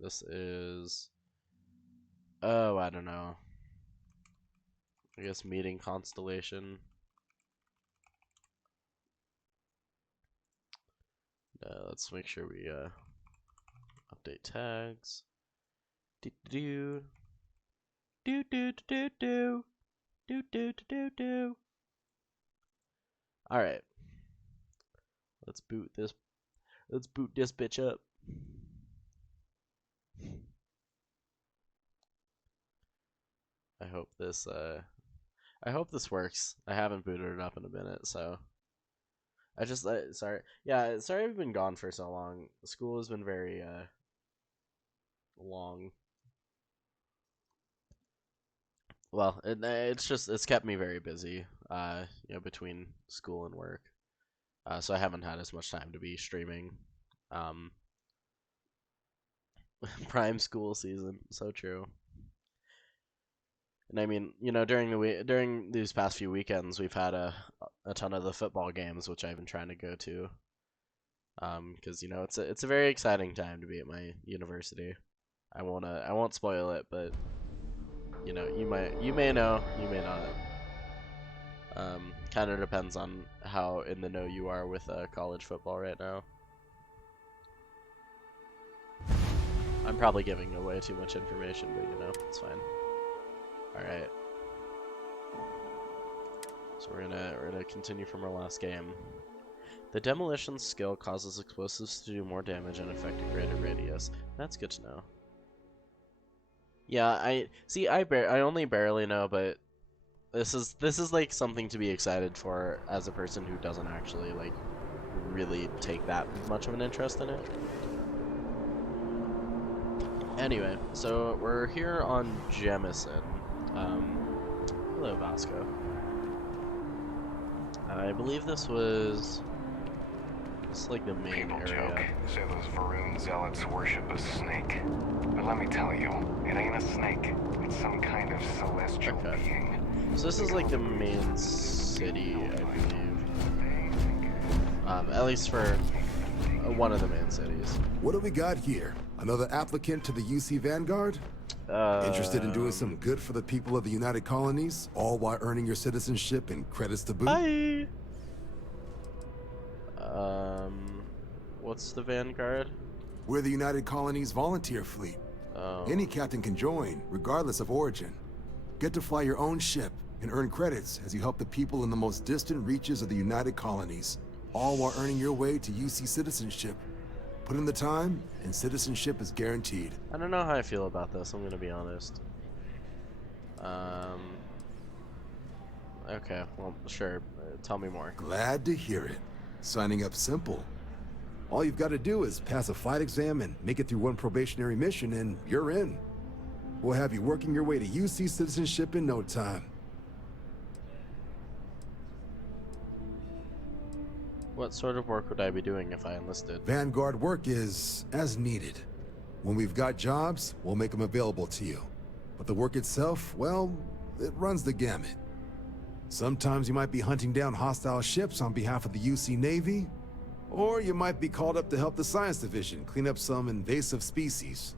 This is, oh, I don't know. I guess meeting Constellation. Let's make sure we update tags. Do do do do do do do do do do. All right, let's boot this. Let's boot this bitch up. I hope this works. I haven't booted it up in a minute, so sorry. Yeah, sorry I've been gone for so long. School has been very long. Well, it's kept me very busy. Between school and work. So I haven't had as much time to be streaming. Prime school season, so true. And I mean, during these past few weekends, we've had a ton of the football games, which I've been trying to go to. Because it's a very exciting time to be at my university. I won't spoil it, but you may know, you may not. Kind of depends on how in the know you are with college football right now. I'm probably giving away too much information, but it's fine. All right. So we're gonna continue from our last game. The demolition skill causes explosives to do more damage and affect a greater radius. That's good to know. Yeah, I only barely know, but this is like something to be excited for as a person who doesn't actually like really take that much of an interest in it. Anyway, so we're here on Jemison. Hello, Vasco. I believe this is like the main People area. joke, say those Varun zealots worship a snake. But let me tell you, it ain't a snake. It's some kind of celestial being. So this is like the main city, I believe. At least for one of the main cities. What do we got here? Another applicant to the UC Vanguard? Interested in doing some good for the people of the United Colonies, all while earning your citizenship and credits to boot? Hi. What's the Vanguard? We're the United Colonies volunteer fleet. Oh. Any captain can join, regardless of origin. Get to fly your own ship and earn credits as you help the people in the most distant reaches of the United Colonies, all while earning your way to UC citizenship. Put in the time, and citizenship is guaranteed. I don't know how I feel about this, I'm gonna be honest. Okay, well, sure. Tell me more. Glad to hear it. Signing up simple. All you've got to do is pass a flight exam and make it through one probationary mission, and you're in. We'll have you working your way to UC citizenship in no time. What sort of work would I be doing if I enlisted? Vanguard work is as needed. When we've got jobs, we'll make them available to you. But the work itself, well, it runs the gamut. Sometimes you might be hunting down hostile ships on behalf of the UC Navy, or you might be called up to help the Science Division clean up some invasive species.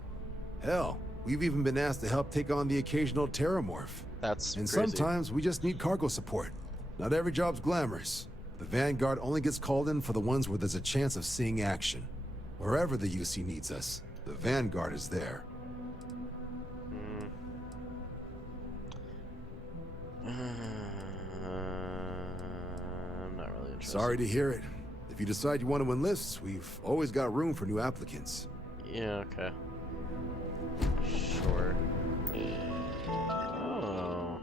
Hell, we've even been asked to help take on the occasional terramorph. That's And crazy. sometimes we just need cargo support. Not every job's glamorous. The Vanguard only gets called in for the ones where there's a chance of seeing action. Wherever the UC needs us, the Vanguard is there. I'm not really interested. Sorry to hear it. If you decide you want to enlist, we've always got room for new applicants. Yeah, okay. Sure. Oh.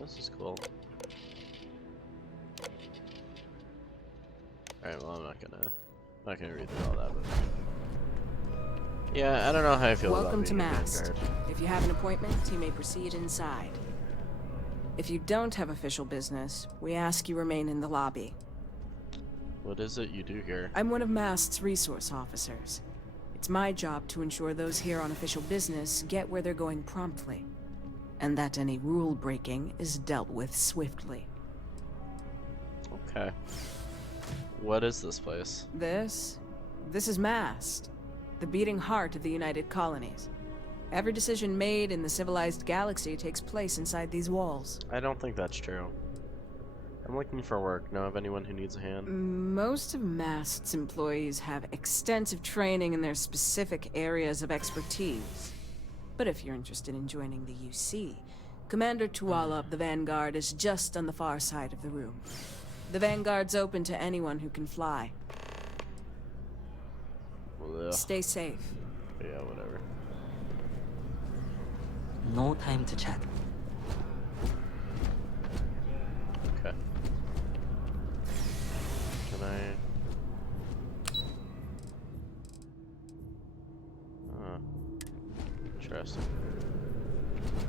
This is cool. Alright, well, I'm not gonna read through all that, but yeah, I don't know how I feel Welcome about to being a Mast. Vanguard. If you have an appointment, you may proceed inside. If you don't have official business, we ask you remain in the lobby. What is it you do here? I'm one of Mast's resource officers. It's my job to ensure those here on official business get where they're going promptly, and that any rule breaking is dealt with swiftly. Okay. What is this place? This is Mast. the beating heart of the United Colonies. Every decision made in the civilized galaxy takes place inside these walls. I don't think that's true. I'm looking for work. Know of anyone who needs a hand? Most of MAST's employees have extensive training in their specific areas of expertise. But if you're interested in joining the UC, Commander Tuala of the Vanguard is just on the far side of the room. The Vanguard's open to anyone who can fly. Ugh. Stay safe. Yeah, whatever. No time to chat. Okay. Can I? Interesting.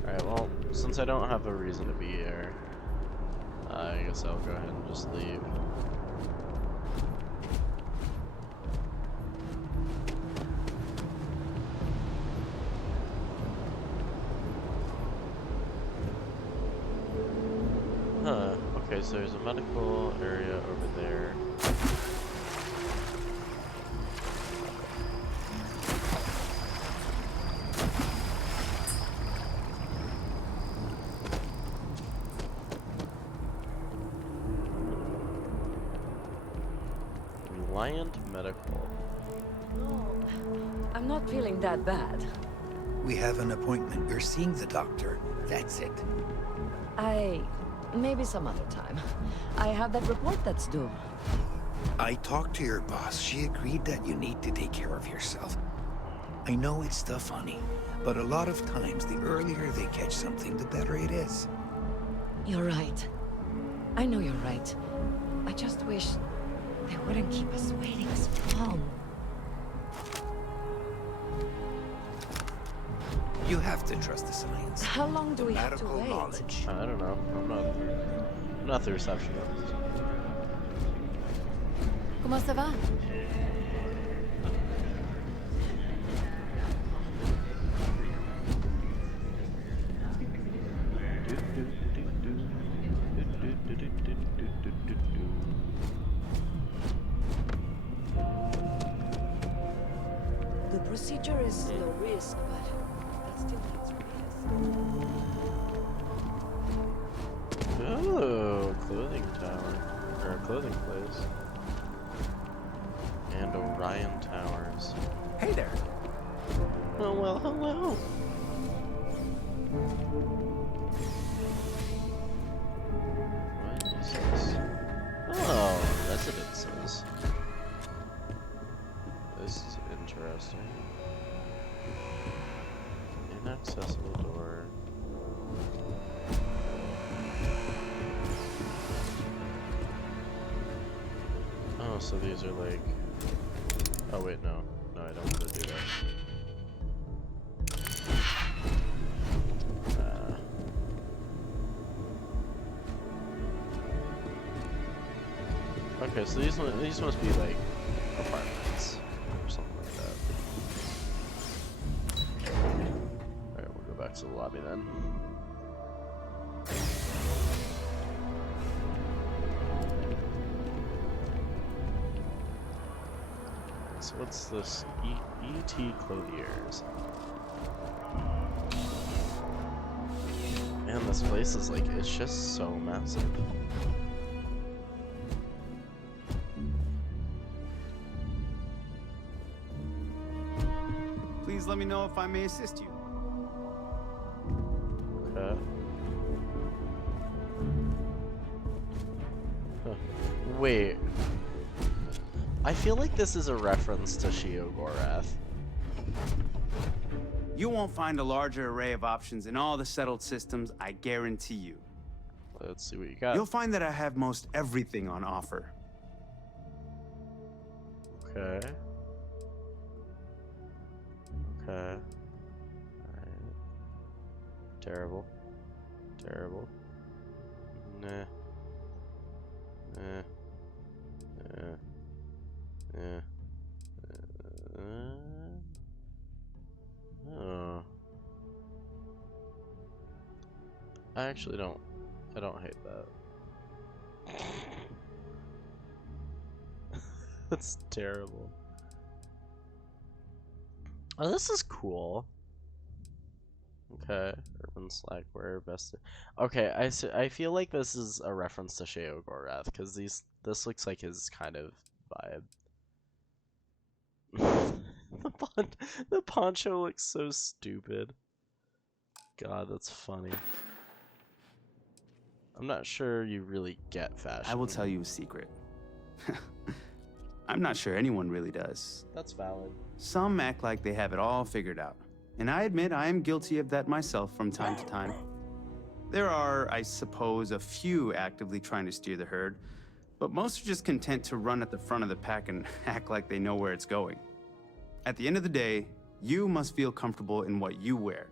Alright, well, since I don't have a reason to be here, I guess I'll go ahead and just leave. Huh, okay, so there's a medical area over there. Reliant Medical. Oh, I'm not feeling that bad. We have an appointment. We're seeing the doctor. That's it. Maybe some other time. I have that report that's due. I talked to your boss. She agreed that you need to take care of yourself. I know it's the funny, but a lot of times the earlier they catch something, the better it is. You're right. I know you're right. I just wish they wouldn't keep us waiting so long. You have to trust the science. How long do we have to Medical wait? knowledge. I don't know. I'm not the receptionist. ¿Cómo se va? The procedure is low risk, but that still needs risk. Oh, clothing tower. Or a clothing place. And Orion Towers. Hey there. Oh, well, hello. What is this? Oh, residences. This is interesting. Inaccessible door. Oh, so these are like... Oh wait, no. No, I don't want to do that. Okay, so these must be like apartments or something like that. Alright, we'll go back to the lobby then. So what's this? E.T. Clothiers. Man, this place is like, it's just so massive. Please let me know if I may assist you. Okay. Huh. Wait. I feel like this is a reference to Shio-Gorath. You won't find a larger array of options in all the settled systems, I guarantee you. Let's see what you got. You'll find that I have most everything on offer. Okay. Okay. Alright. Terrible. Terrible. Nah. Nah. Nah. Yeah. Oh. I actually don't. I don't hate that. That's terrible. Oh, this is cool. Okay, urban slackware best. Okay, I feel like this is a reference to Sheo Gorath because this looks like his kind of vibe. The poncho looks so stupid. God, that's funny. I'm not sure you really get fashion. I will tell you a secret. I'm not sure anyone really does. That's valid. Some act like they have it all figured out. And I admit I am guilty of that myself from time to time. There are, I suppose, a few actively trying to steer the herd, but most are just content to run at the front of the pack and act like they know where it's going. At the end of the day, you must feel comfortable in what you wear.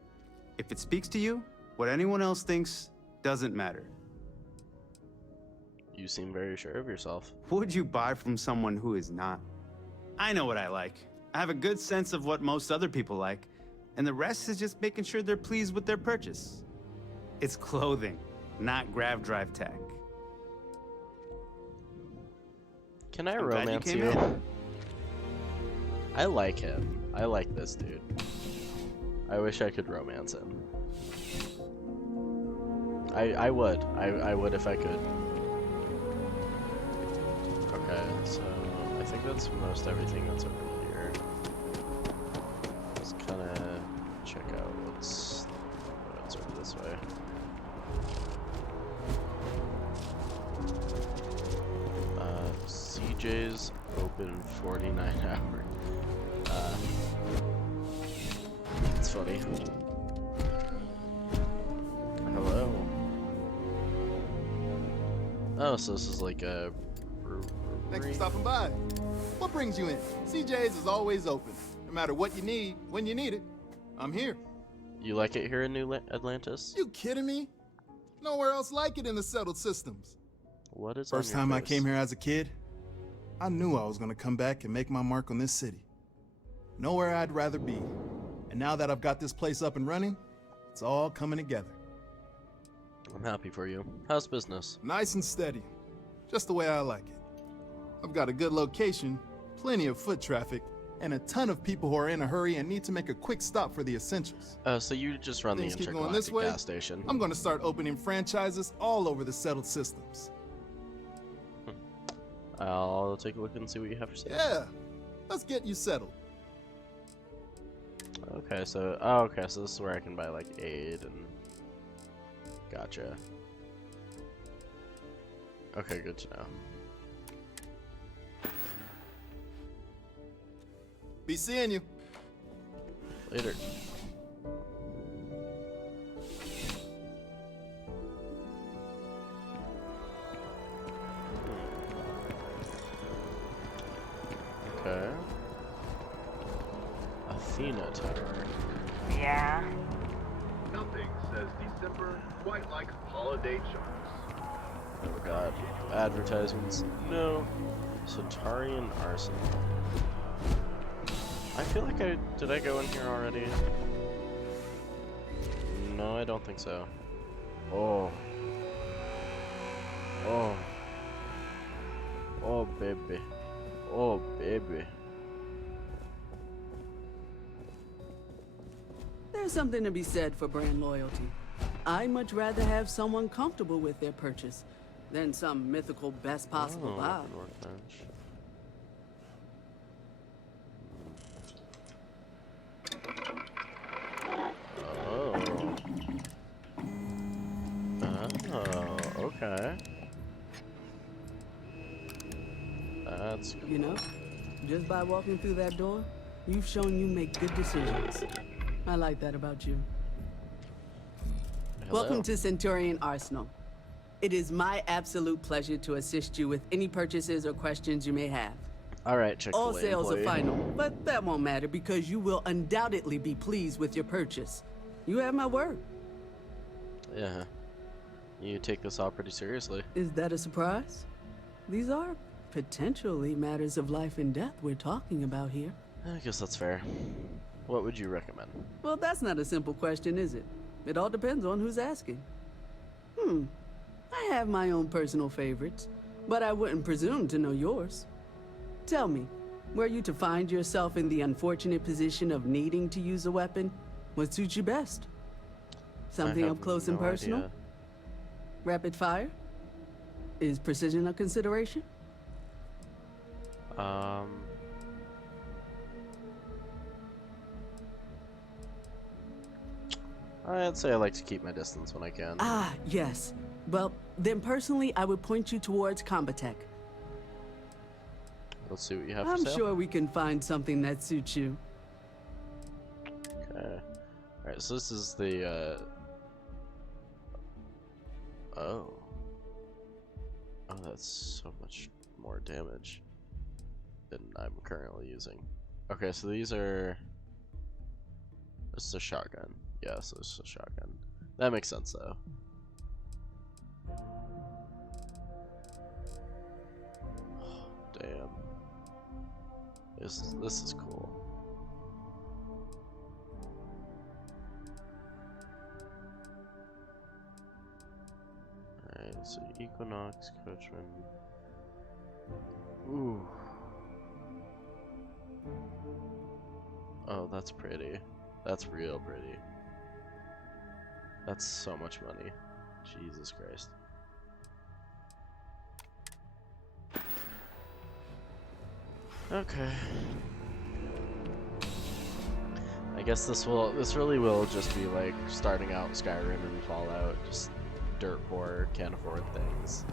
If it speaks to you, what anyone else thinks doesn't matter. You seem very sure of yourself. Would you buy from someone who is not? I know what I like. I have a good sense of what most other people like, and the rest is just making sure they're pleased with their purchase. It's clothing, not grav drive tech. Can I I'm glad romance came you? in. I like him. I like this dude. I wish I could romance him. I would. I would if I could. Okay, so I think that's most everything that's over here. Let's kind of check out what's over this way. CJ's open 49 hours. It's funny. Hello. Oh, so this is like a Thanks for stopping by. What brings you in? CJ's is always open. No matter what you need, when you need it, I'm here. You like it here in New Atlantis? You kidding me? Nowhere else like it in the settled systems. What is First on your time I face? came here as a kid, I knew I was gonna come back and make my mark on this city. Nowhere I'd rather be. And now that I've got this place up and running, it's all coming together. I'm happy for you. How's business? Nice and steady. Just the way I like it. I've got a good location, plenty of foot traffic, and a ton of people who are in a hurry and need to make a quick stop for the essentials. So you just run Things the keep going this intergalactic way, gas station. I'm gonna start opening franchises all over the settled systems. I'll take a look and see what you have for sale. Yeah, let's get you settled. Okay, so this is where I can buy like aid and. Gotcha. Okay, good to know. Be seeing you. Later. Okay. Athena Tower. Yeah? Nothing says December quite like holiday charms. Oh god. Advertisements. No. Centaurian Arsenal. I feel like did I go in here already? No, I don't think so. Oh. Oh. Oh, baby. Oh, baby. There's something to be said for brand loyalty. I'd much rather have someone comfortable with their purchase than some mythical best possible buy. Open workbench. Oh, okay. That's cool. You know, just by walking through that door, you've shown you make good decisions. I like that about you. Hello. Welcome to Centurion Arsenal. It is my absolute pleasure to assist you with any purchases or questions you may have. All right, Chick-fil-A All sales employee. are final, but that won't matter because you will undoubtedly be pleased with your purchase. You have my word. Yeah. You take this all pretty seriously. Is that a surprise? These are potentially matters of life and death we're talking about here. I guess that's fair. What would you recommend? Well, that's not a simple question, is it? It all depends on who's asking. I have my own personal favorites, but I wouldn't presume to know yours. Tell me, Were you to find yourself in the unfortunate position of needing to use a weapon, what suits you best? Something up close and personal? Idea. Rapid fire? Is precision a consideration? I'd say I like to keep my distance when I can. Ah, yes. Well, then personally, I would point you towards Combatech. Let's see what you have for I'm sale. sure we can find something that suits you. Okay. Alright, so this is the, Oh. Oh, that's so much more damage than I'm currently using. Okay, so these are... This is a shotgun. Yeah, so it's a shotgun. That makes sense, though. Damn. This is cool. Alright, so Equinox, Coachman. Ooh. Oh, that's pretty. That's real pretty. That's so much money. Jesus Christ. Okay. I guess this really will just be like starting out Skyrim and Fallout, just dirt poor, can't afford things.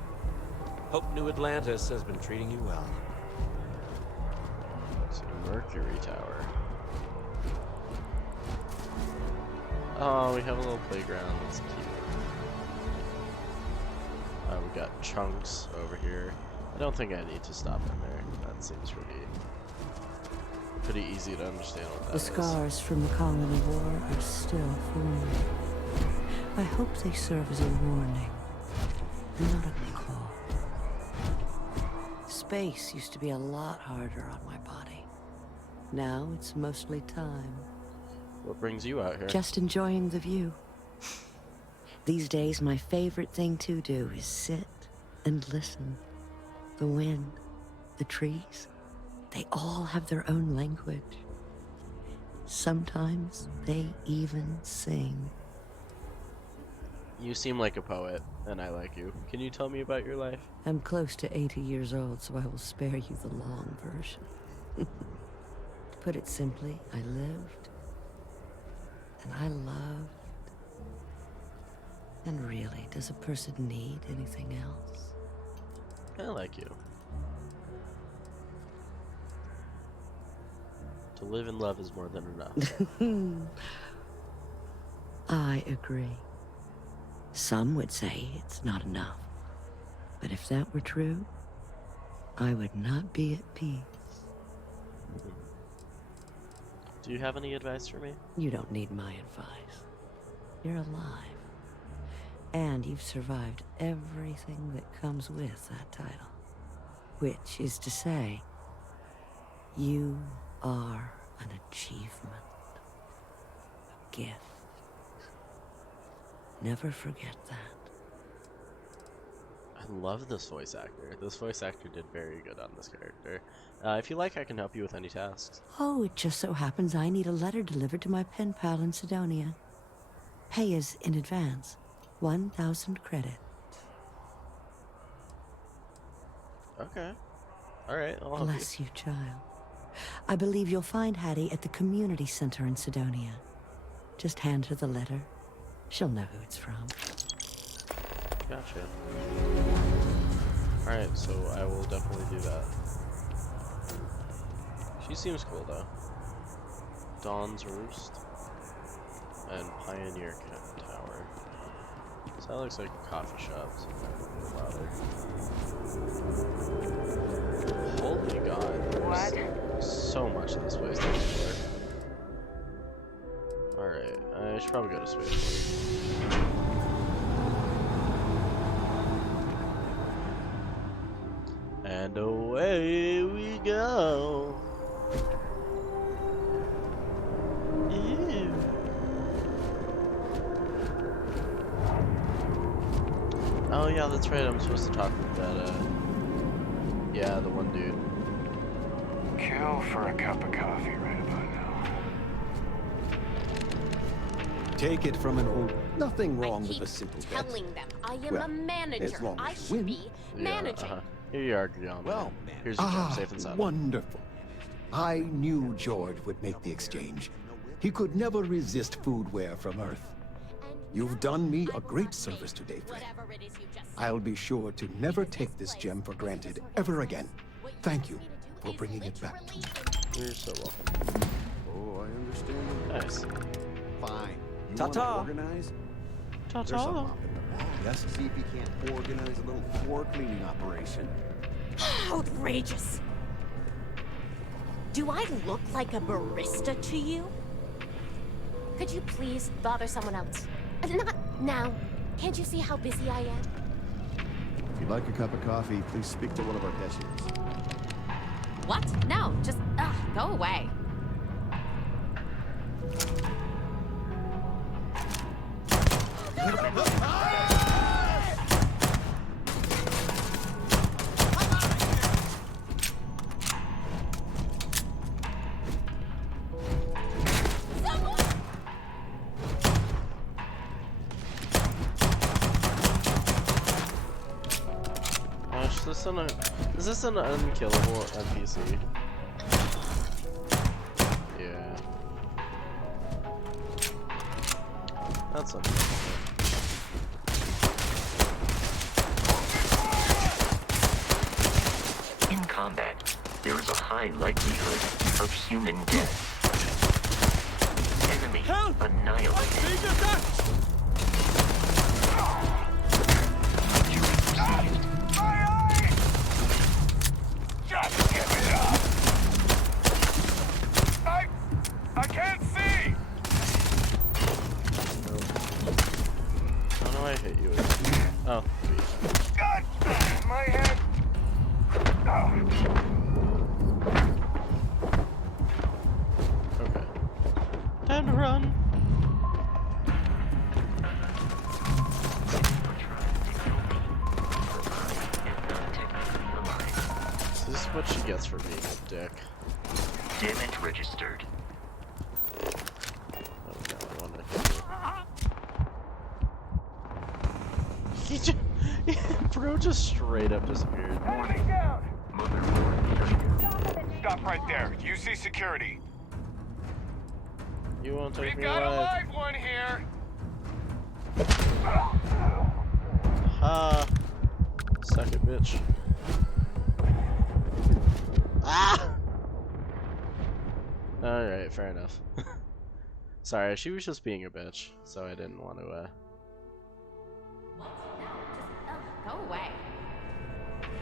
Hope New Atlantis has been treating you well. So Mercury Tower. Oh, we have a little playground. That's cute. We got chunks over here. I don't think I need to stop in there. That seems pretty easy to understand what that The is. scars from the colony war are still forming. I hope they serve as a warning, and not a call. Space used to be a lot harder on my body. Now it's mostly time. What brings you out here? Just enjoying the view. These days, my favorite thing to do is sit and listen. The wind, the trees, they all have their own language. Sometimes they even sing. You seem like a poet, and I like you. Can you tell me about your life? I'm close to 80 years old, so I will spare you the long version. To put it simply, I lived, and I loved. And really, does a person need anything else? I like you. To live and love is more than enough. I agree. Some would say it's not enough. But if that were true, I would not be at peace. Do you have any advice for me? You don't need my advice. You're alive. And you've survived everything that comes with that title. Which is to say, you are an achievement. A gift. Never forget that. I love this voice actor. This voice actor did very good on this character. If you like, I can help you with any tasks. Oh, it just so happens I need a letter delivered to my pen pal in Sidonia. Pay is in advance. 1,000 credit. Okay. Alright, I'll help you. Bless you, child. I believe you'll find Hattie at the community center in Sidonia. Just hand her the letter. She'll know who it's from. Gotcha. Alright, so I will definitely do that. She seems cool, though. Dawn's Roost and Pioneer Tower. So that looks like a coffee shop, so I'm not really bothered. Holy god, there's so much of this place to explore. Alright, I should probably go to space. And away we go. Ew. Oh yeah, that's right. I'm supposed to talk with that. Yeah, the one dude. go for a cup of coffee right about now. Take it from an old... Nothing wrong with a simple bet. Telling them I am Well, a manager. as long I as you should win. be managing. Here you are, Guillaume. Well, here's your job, safe and sound. wonderful. I knew George would make the exchange. He could never resist foodware from Earth. You've done me a great service today, friend. I'll be sure to never take this gem for granted ever again. Thank you for bringing it back to me. You're so welcome. Oh, I understand. Nice. Fine. You Ta-ta. wanna organize? Ta-ta. There's a mop in the back. Yes, see if you can't organize a little floor cleaning operation. Outrageous. Do I look like a barista to you? Could you please bother someone else? Not now. Can't you see how busy I am? If you'd like a cup of coffee, please speak to one of our cashiers. What? No, just go away. Is this an unkillable NPC? Yeah. That's unfortunate. In combat, there is a high likelihood of human death. Enemy annihilated. Just give it up! I can't see! How do I hit you again? Oh, God! My head! okay. Time to run! This is what she gets for being a dick. Damage registered. Oh no, I wanna hit you. He just... Bro just straight up disappeared. Enemy down! Stop right there. UC security. You won't take We've me got a alive. live one here. Ha! Suck it, bitch. Ah! Alright, fair enough. Sorry, she was just being a bitch, so I didn't want to, Go away.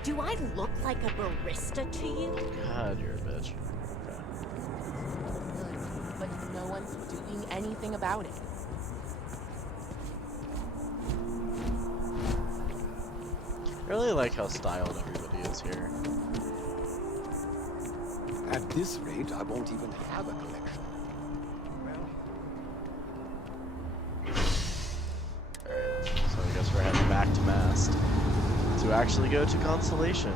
Do I look like a barista to you? God, you're a bitch. But no one's doing anything about it. I really like how styled everybody is here. At this rate, I won't even have a collection. Alright, so I guess we're heading back to Mast to actually go to Constellation.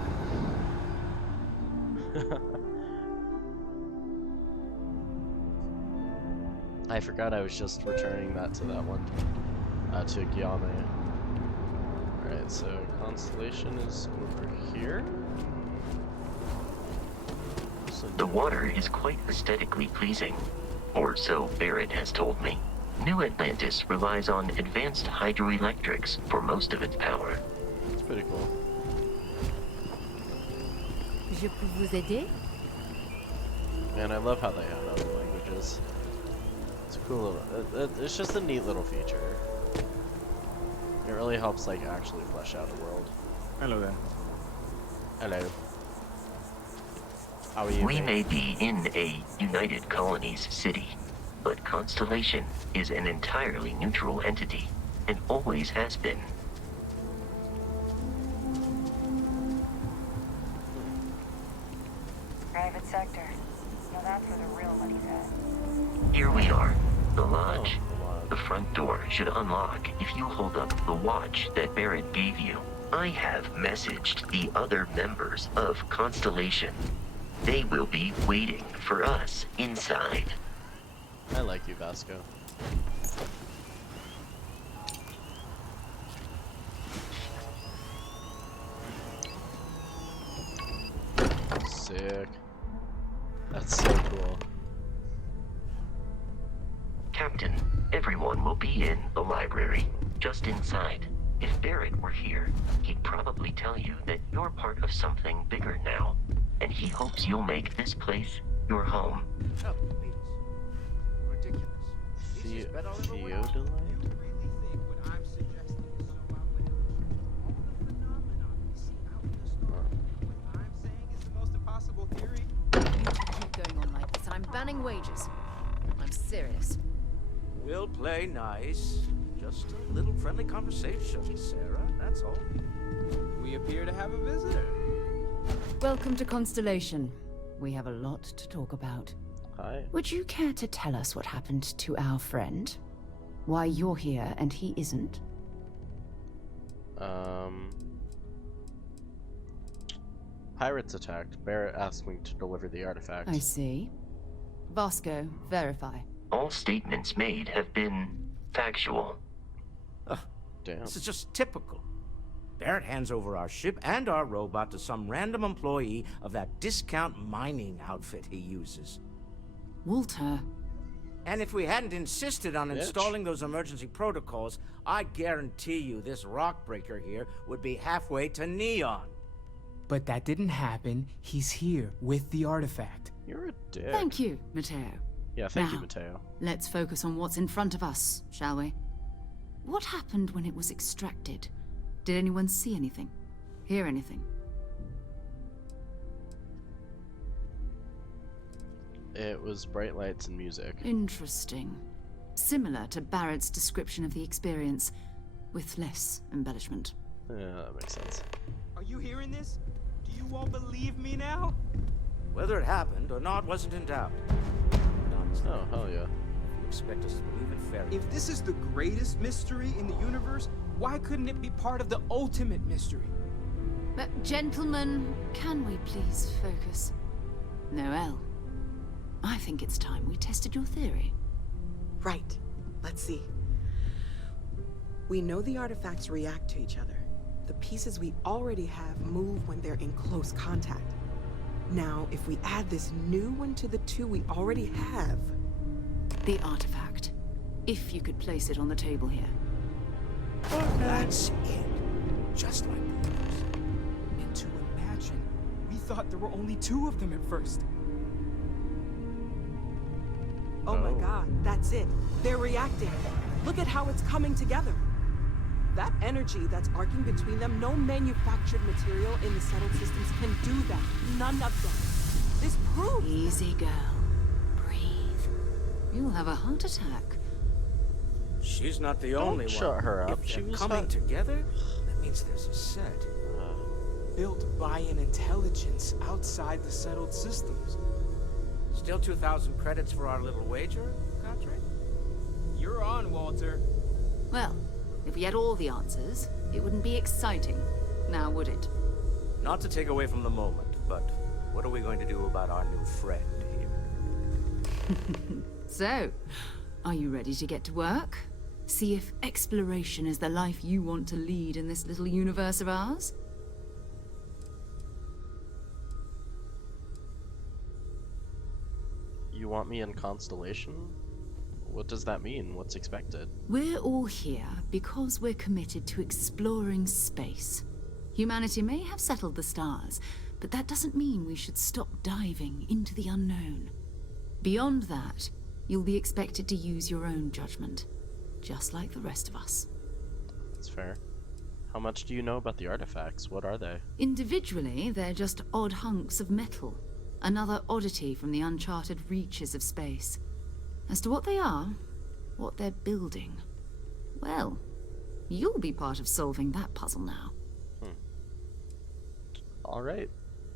I forgot I was just returning that to that one, to Guillaume. Alright, so Constellation is over here? So The water is quite aesthetically pleasing, or so Barrett has told me. New Atlantis relies on advanced hydroelectrics for most of its power. it's pretty cool. Je peux vous aider? Man, I love how they have other languages. It's a cool little, it's just a neat little feature. It really helps, like, actually flesh out a world. Hello there. Hello. How are you? We mate? may be in a United Colonies city, but Constellation is an entirely neutral entity, and always has been. Private sector. Now that's where the real money's at. Here we are, the lodge. The front door should unlock if you hold up the watch that Barrett gave you. I have messaged the other members of Constellation. They will be waiting for us inside. I like you, Vasco. Sick. That's so cool. Captain, everyone will be in the library, just inside. If Barrett were here, he'd probably tell you that you're part of something bigger now, and he hopes you'll make this place your home. Oh, please. Ridiculous. Theodolite? Keep going on like this, and I'm banning wages. I'm serious. We'll play nice. Just a little friendly conversation, Sarah, that's all. We appear to have a visitor. Welcome to Constellation. We have a lot to talk about. Hi. Would you care to tell us what happened to our friend? Why you're here and he isn't? Pirates attacked. Barrett asked me to deliver the artifact. I see. Vasco, verify. All statements made have been factual. Damn. This is just typical. Barrett hands over our ship and our robot to some random employee of that discount mining outfit he uses. Walter. And if we hadn't insisted on installing those emergency protocols, I guarantee you this rock breaker here would be halfway to Neon. But that didn't happen. He's here with the artifact. You're a dick. Thank you, Mateo. Yeah, thank you, Now, Mateo. Let's focus on what's in front of us, shall we? What happened when it was extracted? Did anyone see anything? Hear anything? It was bright lights and music. Interesting. Similar to Barrett's description of the experience, with less embellishment. Yeah, that makes sense. Are you hearing this? Do you all believe me now? Whether it happened or not wasn't in doubt. Honestly, oh, hell yeah. You expect us to believe in fairy tales. If this is the greatest mystery in the universe, why couldn't it be part of the ultimate mystery? But gentlemen, can we please focus? Noel, I think it's time we tested your theory. Right. Let's see. We know the artifacts react to each other. The pieces we already have move when they're in close contact. Now, if we add this new one to the two we already have... The artifact. If you could place it on the table here. That's it. Just like the others. And to imagine, we thought there were only two of them at first. Oh my god, that's it. They're reacting. Look at how it's coming together. That energy that's arcing between them, no manufactured material in the settled systems can do that. None of them. This proves... Easy, girl. Breathe. You'll have a heart attack. She's not the only one. Shut her up. If She they're was coming hot. together, that means there's a set. Built by an intelligence outside the settled systems. Still 2,000 credits for our little wager, Godfrey? You're on, Walter. Well, if we had all the answers, it wouldn't be exciting, now would it? Not to take away from the moment, but what are we going to do about our new friend here? So, are you ready to get to work? See if exploration is the life you want to lead in this little universe of ours? You want me in Constellation? What does that mean? What's expected? We're all here because we're committed to exploring space. Humanity may have settled the stars, but that doesn't mean we should stop diving into the unknown. Beyond that, you'll be expected to use your own judgment, just like the rest of us. That's fair. How much do you know about the artifacts? What are they? Individually, they're just odd hunks of metal, another oddity from the uncharted reaches of space. As to what they are, what they're building, well, you'll be part of solving that puzzle now. Alright.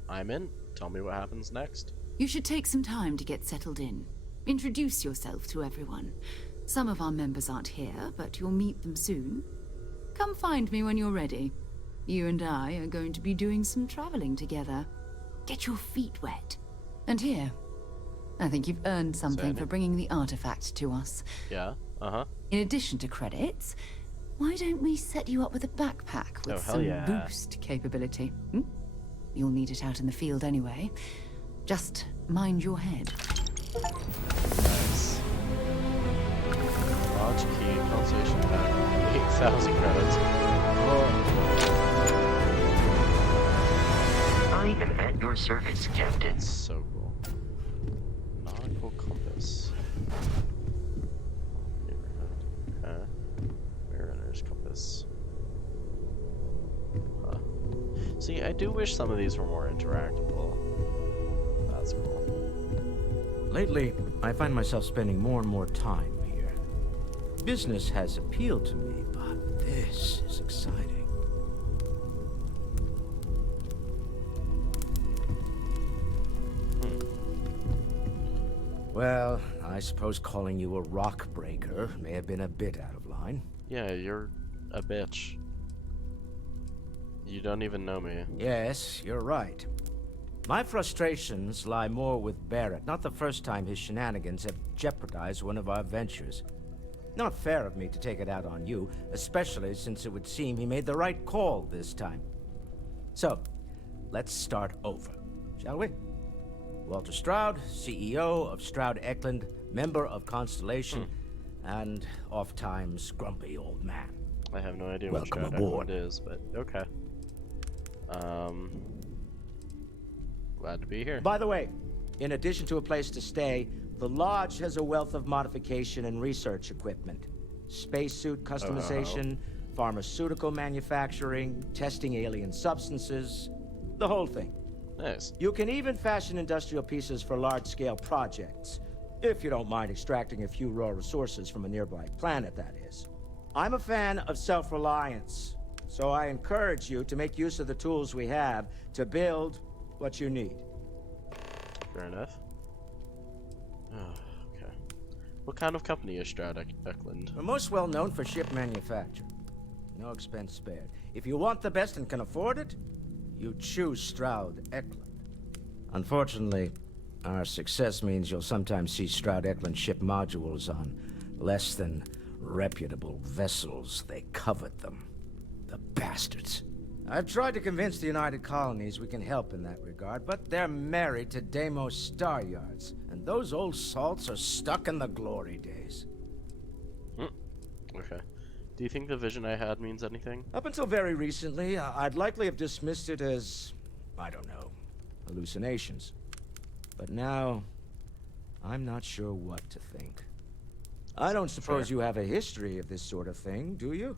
I'm in. Tell me what happens next. You should take some time to get settled in. Introduce yourself to everyone. Some of our members aren't here, but you'll meet them soon. Come find me when you're ready. You and I are going to be doing some traveling together. Get your feet wet. And here, I think you've earned something Sandy? for bringing the artifact to us. Yeah. Uh-huh. In addition to credits, why don't we set you up with a backpack with Oh, hell some yeah. boost capability? Hmm? You'll need it out in the field anyway. Just mind your head. Nice. Launch key, Constellation pack, 8,000 credits. I am at your service, Captain. So cool. Nautical compass. Okay. Mariner's compass. Huh. See, I do wish some of these were more interactable. That's cool. Lately, I find myself spending more and more time here. Business has appealed to me, but this is exciting. Well, I suppose calling you a rock breaker may have been a bit out of line. Yeah, you're a bitch. You don't even know me. Yes, you're right. My frustrations lie more with Barrett, not the first time his shenanigans have jeopardized one of our ventures. Not fair of me to take it out on you, especially since it would seem he made the right call this time. So, let's start over, shall we? Walter Stroud, CEO of Stroud Eklund, member of Constellation, and oft-times grumpy old man. I have no idea Welcome what aboard. it is, but okay. Glad to be here. By the way, in addition to a place to stay, the Lodge has a wealth of modification and research equipment. Spacesuit customization, pharmaceutical manufacturing, testing alien substances, the whole thing. Nice. You can even fashion industrial pieces for large-scale projects, if you don't mind extracting a few raw resources from a nearby planet, that is. I'm a fan of self-reliance, so I encourage you to make use of the tools we have to build what you need. Fair enough. Okay. What kind of company is Stroud Eklund? We're most well known for ship manufacture. No expense spared. If you want the best and can afford it, you choose Stroud Eklund. Unfortunately, our success means you'll sometimes see Stroud Eklund ship modules on less than reputable vessels. They covet them. The bastards. I've tried to convince the United Colonies we can help in that regard, but they're married to Deimos Star Yards, and those old salts are stuck in the glory days. Okay. Do you think the vision I had means anything? Up until very recently, I'd likely have dismissed it as, I don't know, hallucinations. But now, I'm not sure what to think. I don't suppose you have a history of this sort of thing, do you?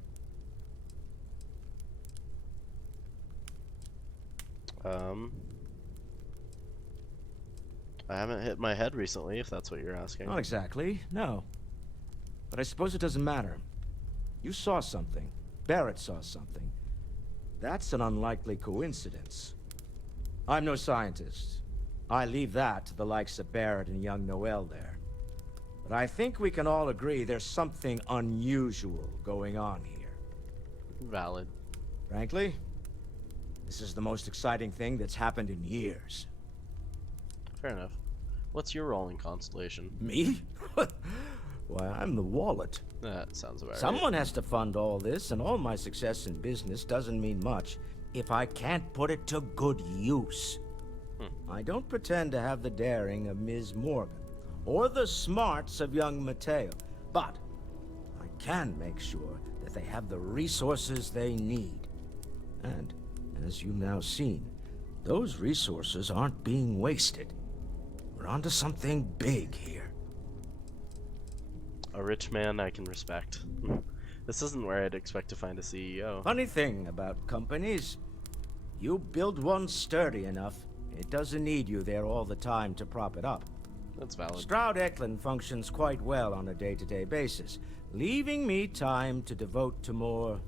I haven't hit my head recently, if that's what you're asking. Not exactly, no. But I suppose it doesn't matter. You saw something. Barrett saw something. That's an unlikely coincidence. I'm no scientist. I leave that to the likes of Barrett and young Noel there. But I think we can all agree there's something unusual going on here. Valid. Frankly, this is the most exciting thing that's happened in years. Fair enough. What's your role in Constellation? Me? Why, I'm the wallet. That sounds about right. Someone has to fund all this, and all my success in business doesn't mean much if I can't put it to good use. I don't pretend to have the daring of Ms. Morgan, or the smarts of young Mateo, but I can make sure that they have the resources they need. And, as you've now seen, those resources aren't being wasted. We're onto something big here. A rich man I can respect. This isn't where I'd expect to find a CEO. Funny thing about companies, you build one sturdy enough, it doesn't need you there all the time to prop it up. That's valid. Stroud Eklund functions quite well on a day-to-day basis, leaving me time to devote to more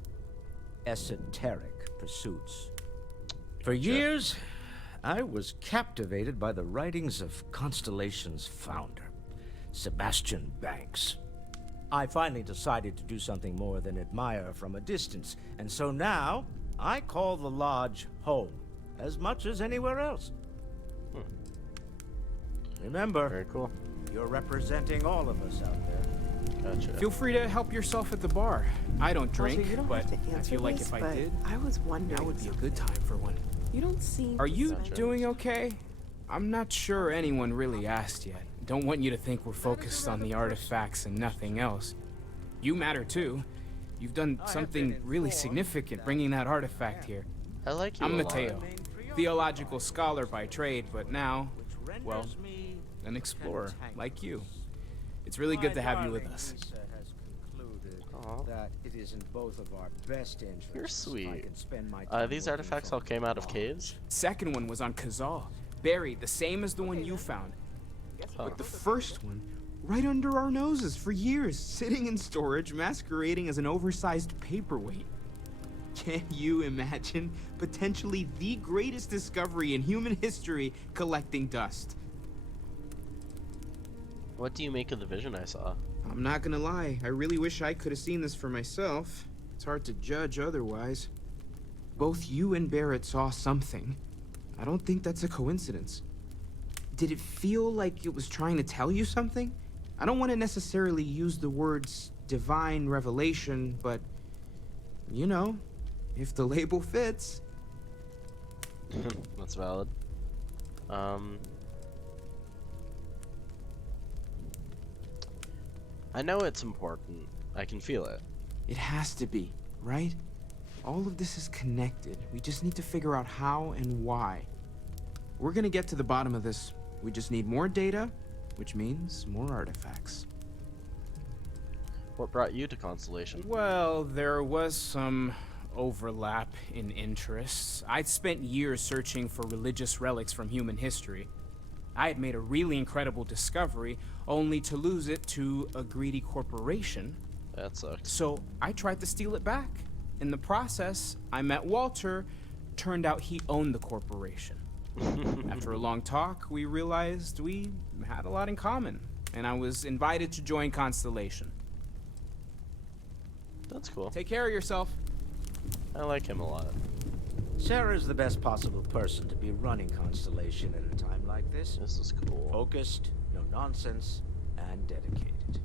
esoteric pursuits. For years, I was captivated by the writings of Constellation's founder, Sebastian Banks. I finally decided to do something more than admire from a distance, and so now I call the Lodge home, as much as anywhere else. Remember, Very cool. you're representing all of us out there. Gotcha. Feel free to help yourself at the bar. I don't drink, Walter, you don't but have to I answer feel like this, if I but did, I was wondering now would be a something. good time for one. You don't seem. Are you Gotcha. doing okay? I'm not sure anyone really asked yet. Don't want you to think we're focused on the artifacts and nothing else. You matter too. You've done something really significant bringing that artifact here. I like you I'm a lot. Mateo, theological scholar by trade, but now, well, an explorer like you. It's really good to have you with us. That it is in both of our best interests. You're I sweet. can spend my time These working artifacts from all came out of caves? Second one was on Kazal, buried the same as the one you found. But the first one, right under our noses for years, sitting in storage, masquerading as an oversized paperweight. Can you imagine potentially the greatest discovery in human history collecting dust? What do you make of the vision I saw? I'm not gonna lie, I really wish I could have seen this for myself. It's hard to judge otherwise. Both you and Barrett saw something. I don't think that's a coincidence. Did it feel like it was trying to tell you something? I don't want to necessarily use the words divine revelation, but you know, if the label fits. That's valid. I know it's important. I can feel it. It has to be, right? All of this is connected. We just need to figure out how and why. We're gonna get to the bottom of this. We just need more data, which means more artifacts. What brought you to Constellation? Well, there was some overlap in interests. I'd spent years searching for religious relics from human history. I had made a really incredible discovery, only to lose it to a greedy corporation. That sucks. So I tried to steal it back. In the process, I met Walter. Turned out he owned the corporation. After a long talk, we realized we had a lot in common, and I was invited to join Constellation. That's cool. Take care of yourself. I like him a lot. Sarah's the best possible person to be running Constellation at a time like this. This is cool. Focused, no nonsense, and dedicated.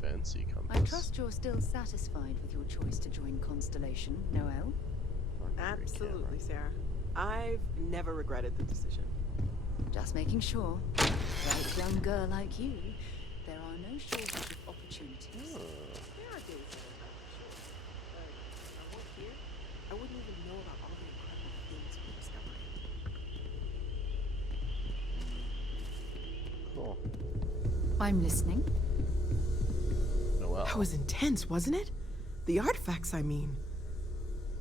Fancy compass. I trust you're still satisfied with your choice to join Constellation, Noel? Absolutely, Sarah. I've never regretted the decision. Just making sure. For a young girl like you, there are no shortage of opportunities. There are days that are sure, but if I weren't here, I wouldn't even know about all the incredible things we're discovering. Cool. I'm listening. Noel. That was intense, wasn't it? The artifacts, I mean.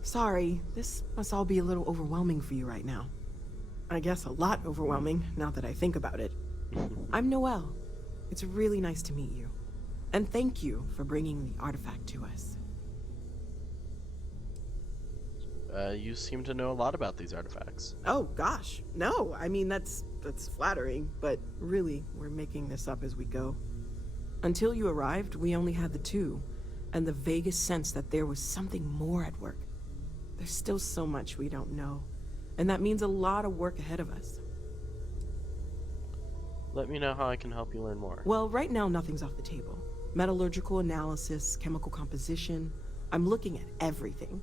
Sorry, this must all be a little overwhelming for you right now. I guess a lot overwhelming, now that I think about it. I'm Noel. It's really nice to meet you. And thank you for bringing the artifact to us. You seem to know a lot about these artifacts. Oh, gosh. No, I mean, that's flattering, but really, we're making this up as we go. Until you arrived, we only had the two, and the vaguest sense that there was something more at work. There's still so much we don't know, and that means a lot of work ahead of us. Let me know how I can help you learn more. Well, right now, nothing's off the table. Metallurgical analysis, chemical composition, I'm looking at everything.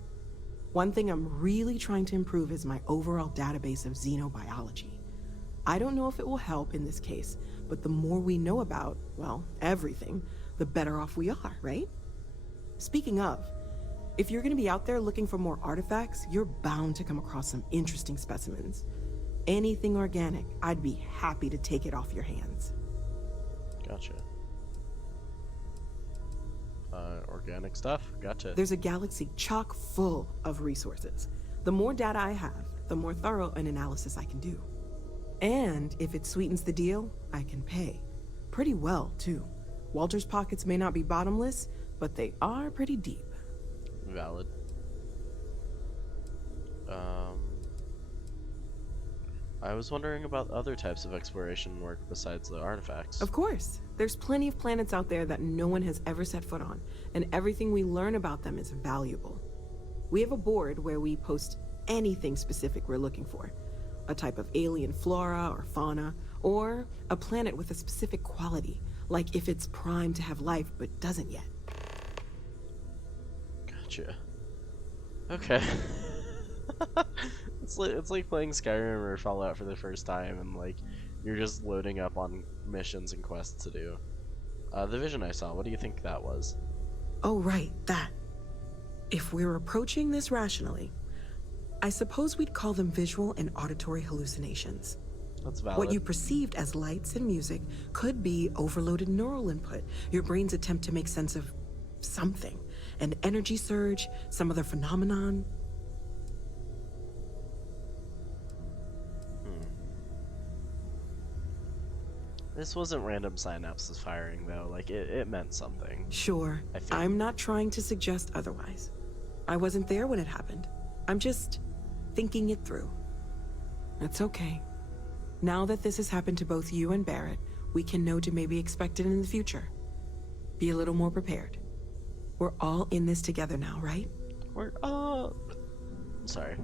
One thing I'm really trying to improve is my overall database of xenobiology. I don't know if it will help in this case, but the more we know about, well, everything, the better off we are, right? Speaking of, if you're gonna be out there looking for more artifacts, you're bound to come across some interesting specimens. Anything organic, I'd be happy to take it off your hands. Gotcha. Organic stuff? Gotcha. There's a galaxy chock full of resources. The more data I have, the more thorough an analysis I can do. And if it sweetens the deal, I can pay. Pretty well, too. Walter's pockets may not be bottomless, but they are pretty deep. Valid. I was wondering about other types of exploration work besides the artifacts. Of course. There's plenty of planets out there that no one has ever set foot on, and everything we learn about them is valuable. We have a board where we post anything specific we're looking for. A type of alien flora or fauna, Or a planet with a specific quality, like if it's primed to have life but doesn't yet. Gotcha. Okay. It's like playing Skyrim or Fallout for the first time, and like you're just loading up on missions and quests to do. The vision I saw, what do you think that was? Oh, right, that. If we're approaching this rationally, I suppose we'd call them visual and auditory hallucinations. That's valid. What you perceived as lights and music could be overloaded neural input, your brain's attempt to make sense of something. An energy surge, some other phenomenon. This wasn't random synapses firing, though. Like, it meant something. Sure, I'm not trying to suggest otherwise. I wasn't there when it happened. I'm just thinking it through. It's okay. Now that this has happened to both you and Barrett, we can know to maybe expect it in the future. Be a little more prepared. We're all in this together now, right? We're all... Sorry.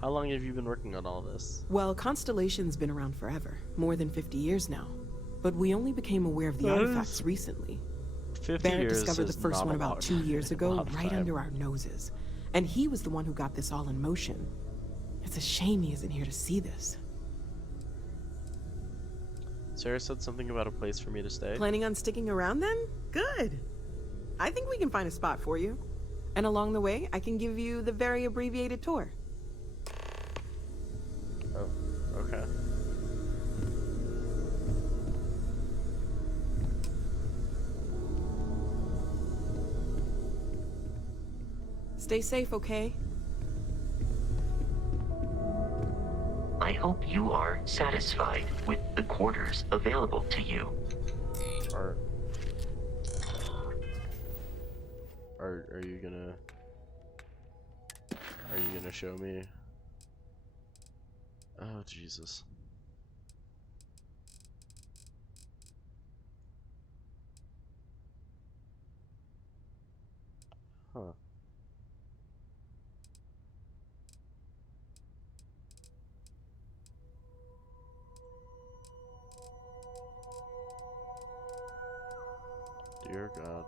How long have you been working on all this? Well, Constellation's been around forever, more than 50 years now. But we only became aware of the artifacts recently. 50 Barrett years discovered the is first not one a about lot- 2 years a ago, lot of right time. under our noses. And he was the one who got this all in motion. It's a shame he isn't here to see this. Sarah said something about a place for me to stay. Planning on sticking around then? Good. I think we can find a spot for you. And along the way, I can give you the very abbreviated tour. Oh, okay. Stay safe, okay? I hope you are satisfied with the quarters available to you. Are you gonna show me? Oh, Jesus. Huh. Dear God.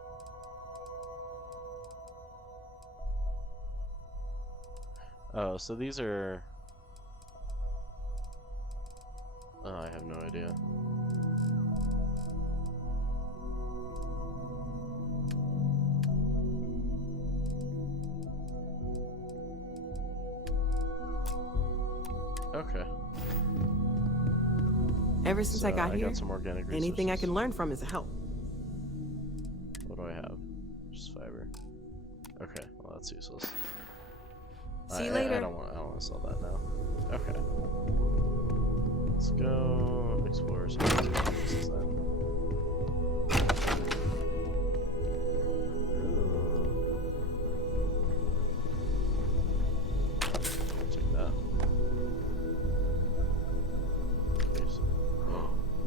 Oh, so these are... Oh, I have no idea. Okay. Ever since I got here, some organic anything I resources. can learn from is a help. What do I have? Just fiber. Okay, well that's useless. See you I later. don't want to sell that now. Okay. Let's go explore some of these places then. Take that.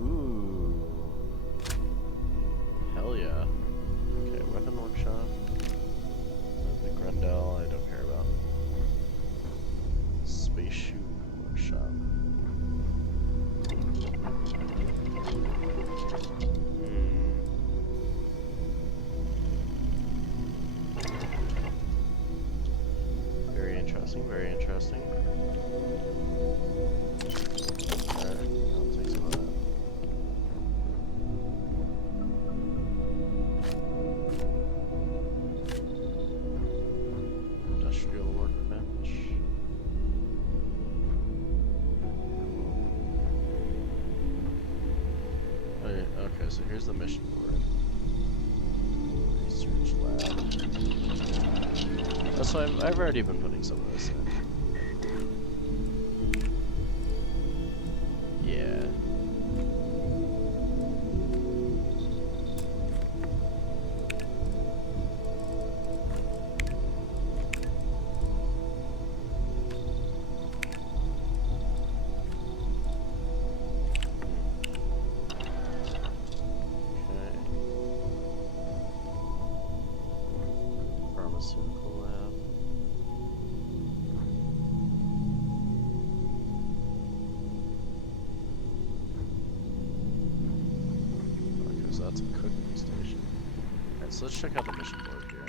Ooh. Hell yeah. Okay, weapon workshop. The Grendel, I don't care about. Space shoe workshop. Very interesting, very interesting. Alright, I'll take some of that. Industrial workbench. Okay, so here's the mission board. Research lab. So I've already been putting some of this in. Yeah. Pharmaceutical lab. so that's a cooking station. Alright, so let's check out the mission board here.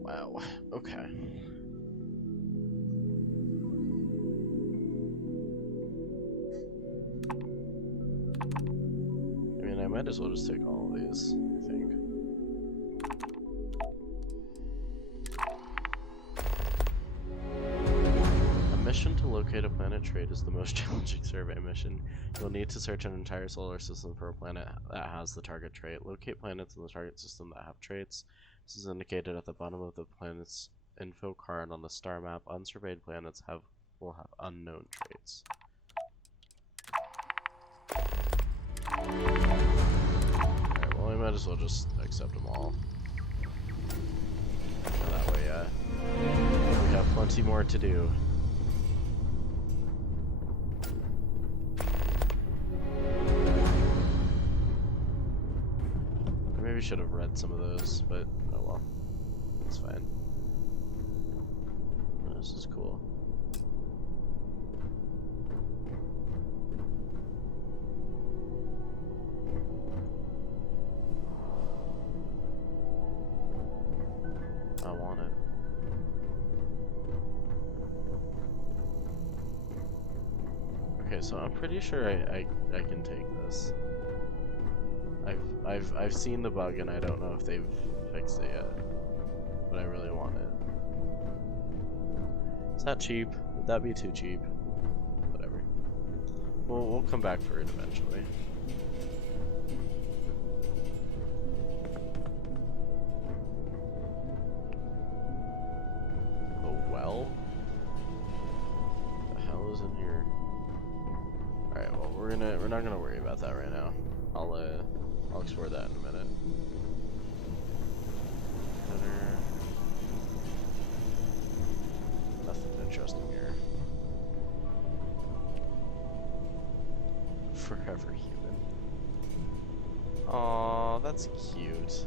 Wow, okay. I mean, I might as well just take all of these, I think. A mission to locate a planet trait is the most challenging survey mission. You'll need to search an entire solar system for a planet that has the target trait. Locate planets in the target system that have traits. This is indicated at the bottom of the planet's info card on the star map. Unsurveyed planets will have unknown traits. Alright, well, we might as well just accept them all. So that way, we have plenty more to do. I maybe should have read some of those, but oh well. It's fine. This is cool. I want it. Okay, so I'm pretty sure I can take this. I've seen the bug and I don't know if they've fixed it yet, but I really want it. It's not cheap. Would that be too cheap? Whatever. We'll come back for it eventually. The well? What the hell is in here? Alright, well we're not gonna worry about that right now. I'll explore that in a minute. Nothing interesting here. Forever human. Aw, that's cute.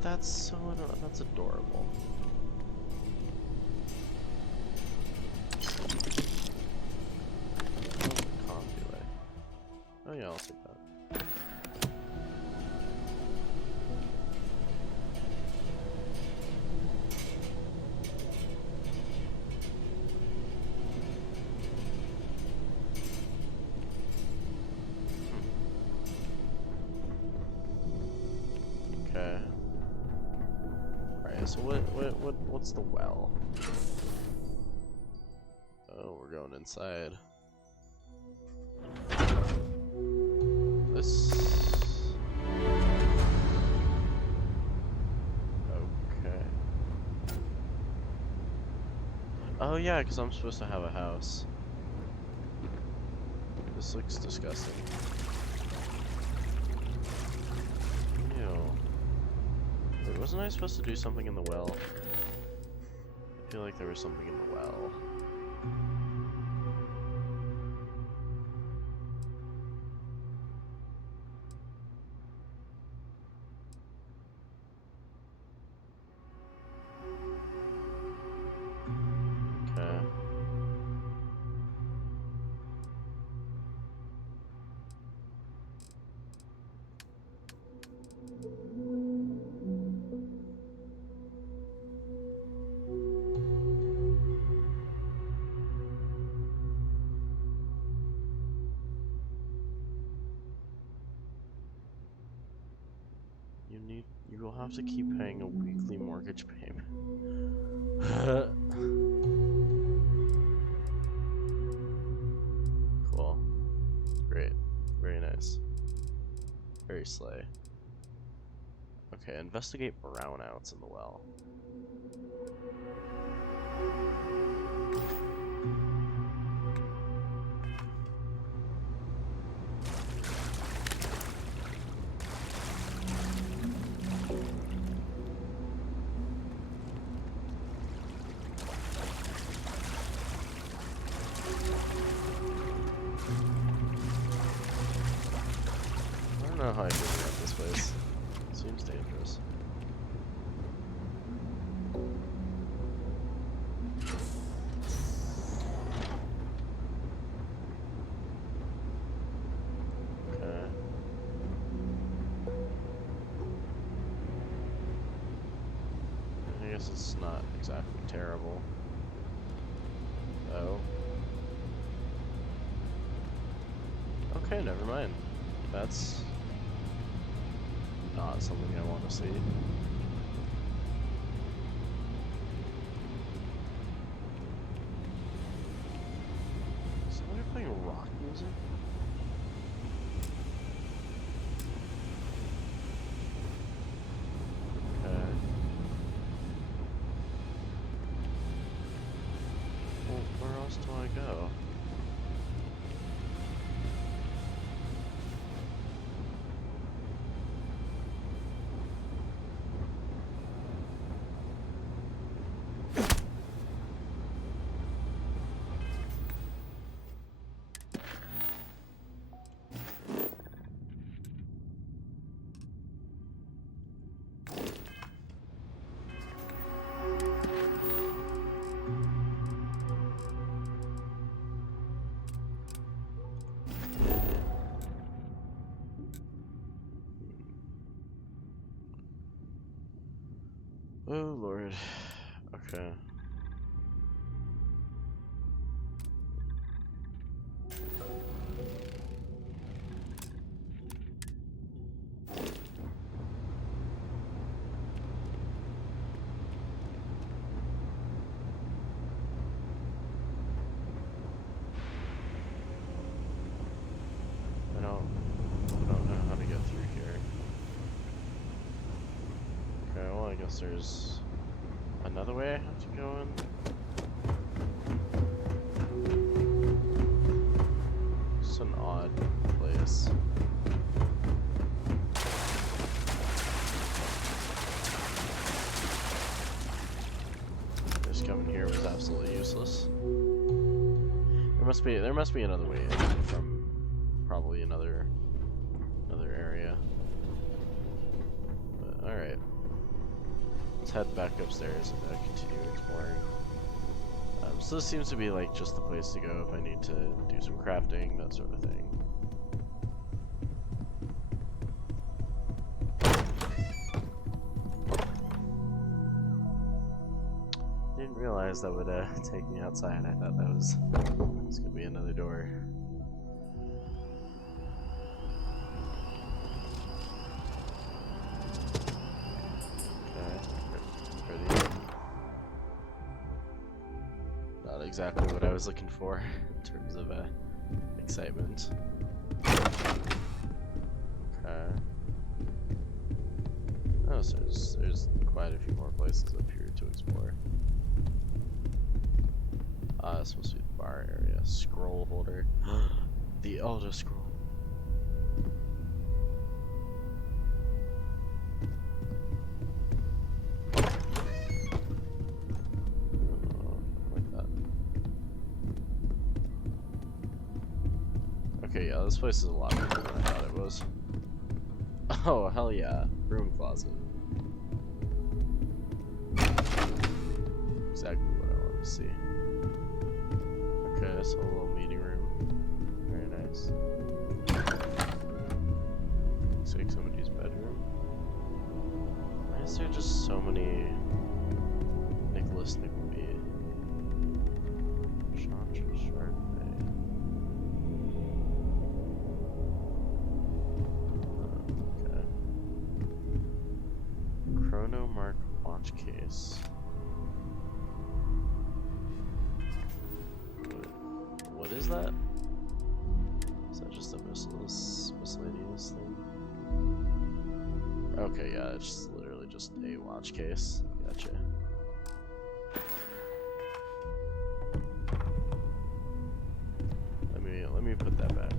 That's that's adorable. Oh yeah, I'll take that. Okay. Alright, so what's the well? Oh, we're going inside. This... Okay. Oh yeah, because I'm supposed to have a house. This looks disgusting. Ew. Wait, wasn't I supposed to do something in the well? I feel like there was something in the well. Okay. You will have to keep paying a weekly mortgage payment. Cool. Great. Very nice. Very slay. Okay, investigate brownouts in the well. I don't know how I feel about this place. It seems dangerous. guess it's not exactly terrible. Oh. Okay, never mind. That's not something I want to see. Is somebody playing rock music? Okay. Well, where else do I go? Oh Lord. Okay. I don't know how to get through here. Okay, well I guess there's another way I have to go in. It's an odd place. Just coming here was absolutely useless. There must be another way in from probably another area. But alright. Let's head back upstairs and continue exploring. So this seems to be like just the place to go if I need to do some crafting, that sort of thing. Didn't realize that would take me outside. I thought that was gonna be another door. Not exactly what I was looking for in terms of excitement. Okay. Oh, so there's quite a few more places up here to explore. This supposed to be the bar area. Scroll holder. The Elder Scroll. Okay, yeah, this place is a lot bigger than I thought it was. Oh, hell yeah. Broom closet. Exactly what I wanted to see. Okay, so a little meeting room. Very nice. Looks like somebody's bedroom. Why is there just so many Nicholas Nickleby? Chrono Mark watch case. What is that? Is that just a miscellaneous thing? Okay, yeah, it's literally just a watch case. Gotcha. Let me put that back.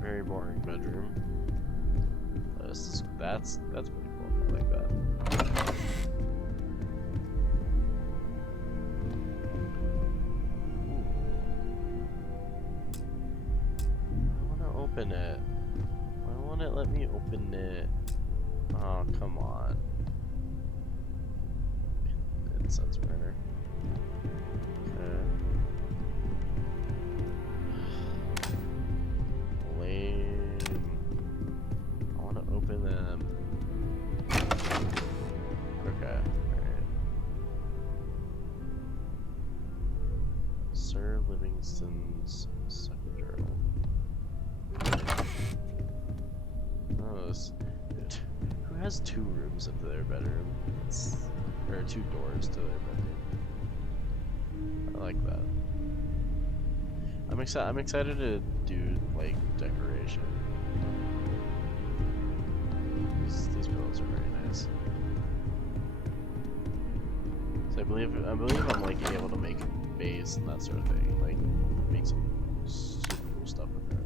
Very boring bedroom. That's pretty cool. I like that. Ooh. I want to open it. Why won't it let me open it? Oh, come on. Incense burner. Okay. Lame. Livingston's second journal. Oh, who has 2 rooms into their bedroom? Or 2 doors to their bedroom. I like that. I'm excited to do like decoration. These pillows are very nice. So I believe I'm like able to make base and that sort of thing. Like make some super cool stuff with it.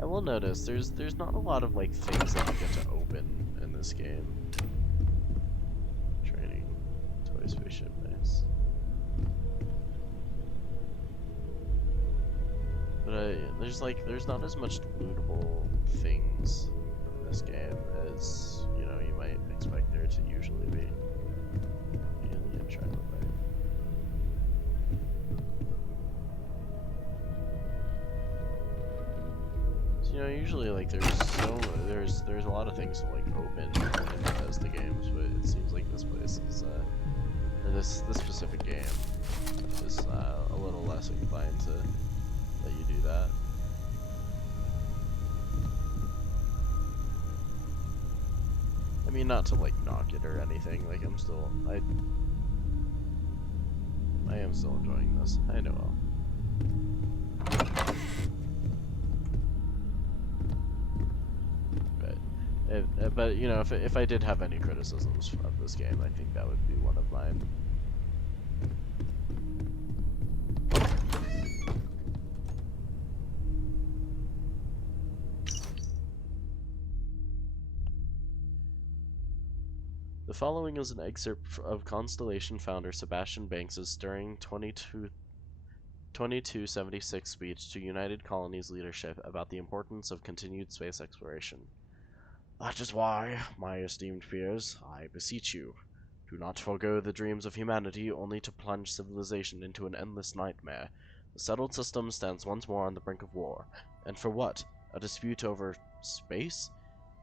I will notice there's not a lot of like things that you get to open in this game. Training, toy spaceship, nice. But there's not as much lootable things in this game as you might expect there to usually be. Alien trilobite. So, usually like there's a lot of things to like open in Bethesda games, but it seems like this place is or this specific game is a little less inclined to let you do that. I mean, not to like knock it or anything. Like I am still enjoying this. I know. But if I did have any criticisms of this game, I think that would be one of mine. The following is an excerpt of Constellation founder Sebastian Banks' stirring 2276 speech to United Colonies leadership about the importance of continued space exploration. That is why, my esteemed peers, I beseech you, do not forego the dreams of humanity only to plunge civilization into an endless nightmare. The settled system stands once more on the brink of war. And for what? A dispute over space?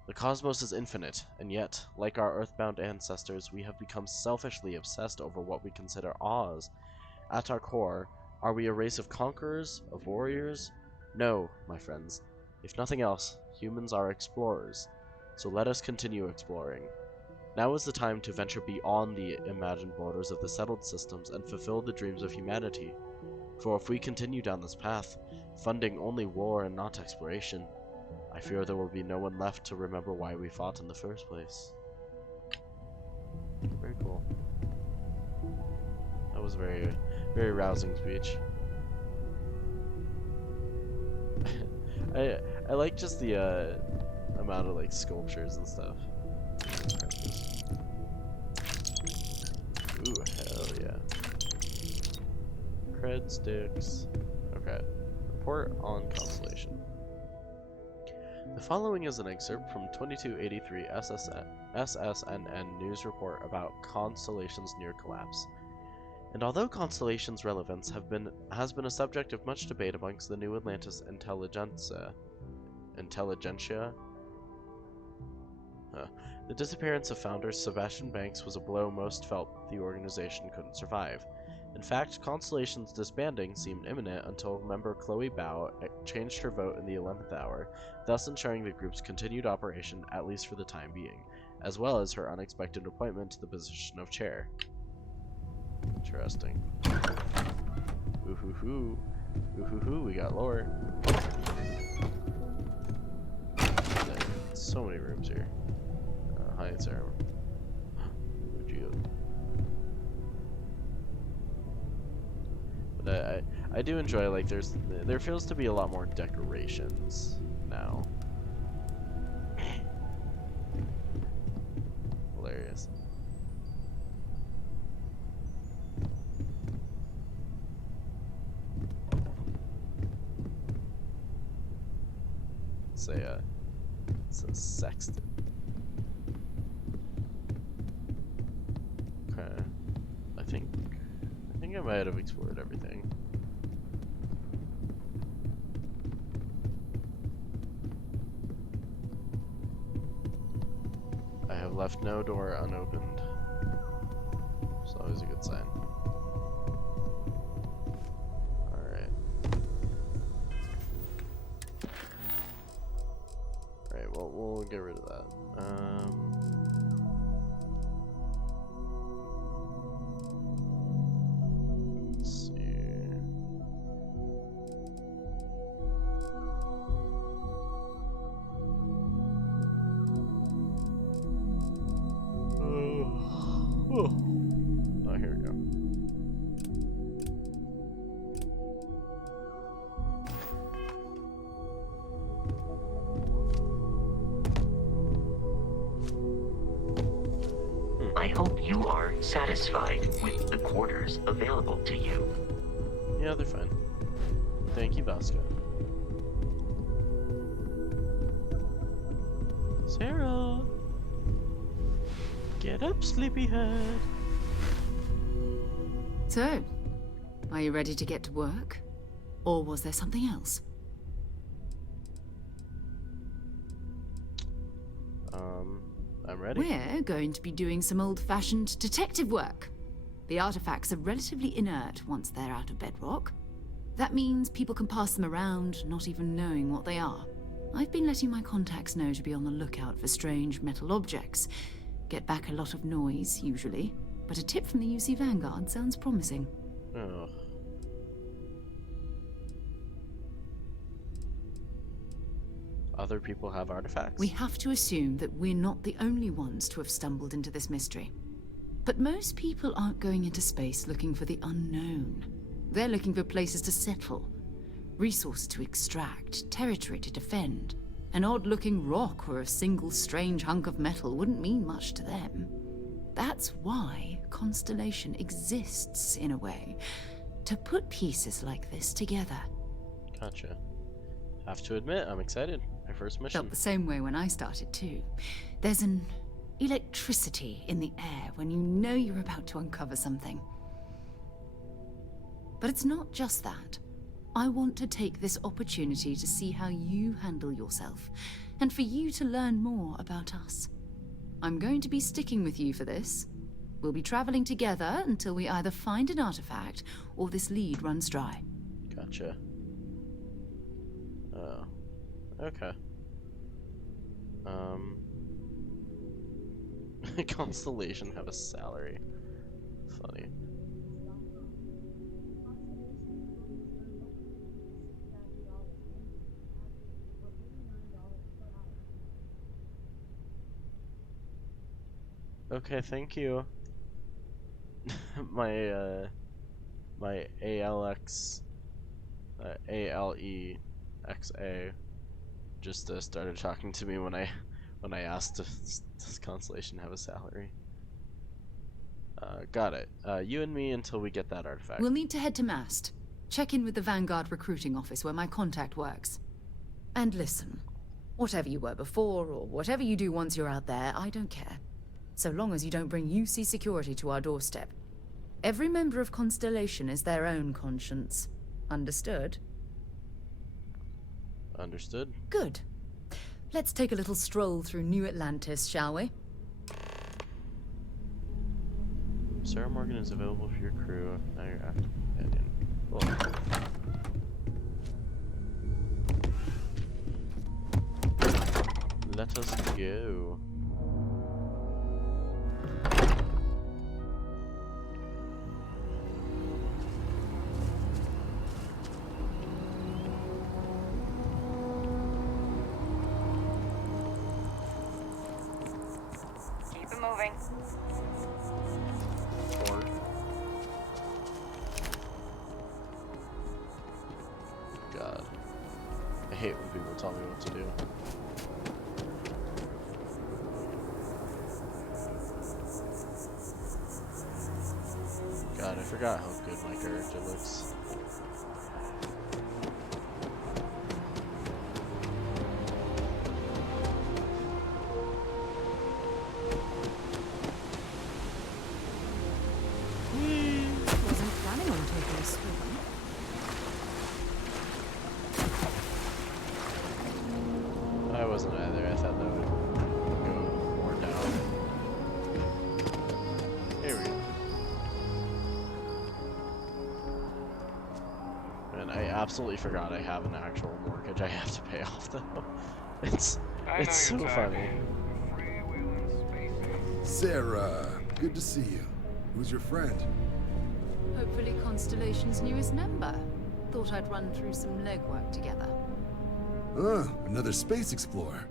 The cosmos is infinite, and yet, like our earthbound ancestors, we have become selfishly obsessed over what we consider ours. At our core, are we a race of conquerors, of warriors? No, my friends. If nothing else, humans are explorers. So let us continue exploring. Now is the time to venture beyond the imagined borders of the settled systems and fulfill the dreams of humanity. For if we continue down this path, funding only war and not exploration, I fear there will be no one left to remember why we fought in the first place. Very cool. That was a very, very rousing speech. I like just the amount of like sculptures and stuff. Ooh, hell yeah. Cred sticks. Okay. Report on Constellation. The following is an excerpt from 2283 SSNN news report about Constellation's near collapse. And although Constellation's relevance has been a subject of much debate amongst the New Atlantis intelligentsia, the disappearance of founder Sebastian Banks was a blow most felt the organization couldn't survive. In fact, Constellation's disbanding seemed imminent until member Chloe Bao changed her vote in the 11th hour, thus ensuring the group's continued operation at least for the time being, as well as her unexpected appointment to the position of chair. Interesting. Ooh-hoo-hoo. Ooh-hoo-hoo, we got lore. So many rooms here. Hi, Sarah. But I do enjoy, like, there feels to be a lot more decorations now. Hilarious. Say it's a sextant. Okay. I think I might have explored everything. I have left no door unopened. always a good sign. Alright. Alright, well, we'll get rid of that. Let's see. Oh, here we go. I hope you are satisfied with the quarters available to you. Yeah, they're fine. Thank you, Vasco. Sarah! Get up, sleepyhead! So, are you ready to get to work? Or was there something else? I'm ready. We're going to be doing some old-fashioned detective work. The artifacts are relatively inert once they're out of bedrock. That means people can pass them around, not even knowing what they are. I've been letting my contacts know to be on the lookout for strange metal objects. Get back a lot of noise, usually. But a tip from the UC Vanguard sounds promising. Oh. Other people have artifacts? We have to assume that we're not the only ones to have stumbled into this mystery. But most people aren't going into space looking for the unknown. They're looking for places to settle, resources to extract, territory to defend. An odd-looking rock or a single strange hunk of metal wouldn't mean much to them. That's why Constellation exists, in a way, to put pieces like this together. Gotcha. Have to admit, I'm excited. My first mission. Felt the same way when I started, too. There's an electricity in the air when you know you're about to uncover something. But it's not just that. I want to take this opportunity to see how you handle yourself, and for you to learn more about us. I'm going to be sticking with you for this. We'll be traveling together until we either find an artifact or this lead runs dry. Gotcha. Oh. Okay. Constellation have a salary. Funny. Okay, thank you. my ALEXA just started talking to me when I asked does Constellation have a salary. Got it. You and me until we get that artifact. We'll need to head to Mast. Check in with the Vanguard recruiting office where my contact works. And listen, whatever you were before or whatever you do once you're out there, I don't care. So long as you don't bring UC security to our doorstep. Every member of Constellation is their own conscience. Understood? Understood. Good. Let's take a little stroll through New Atlantis, shall we? Sarah Morgan is available for your crew. Now you're active companion. Cool. Let us go. Keep it moving. God. I hate when people tell me what to do. God, I forgot how good my character looks. Wasn't planning on taking a swim. I wasn't either. I thought that would go more down. Here we go. absolutely forgot I have an actual mortgage I have to pay off though. It's I know so you're funny. Sarah, good to see you. Who's your friend? Hopefully Constellation's newest member. Thought I'd run through some legwork together. Another space explorer.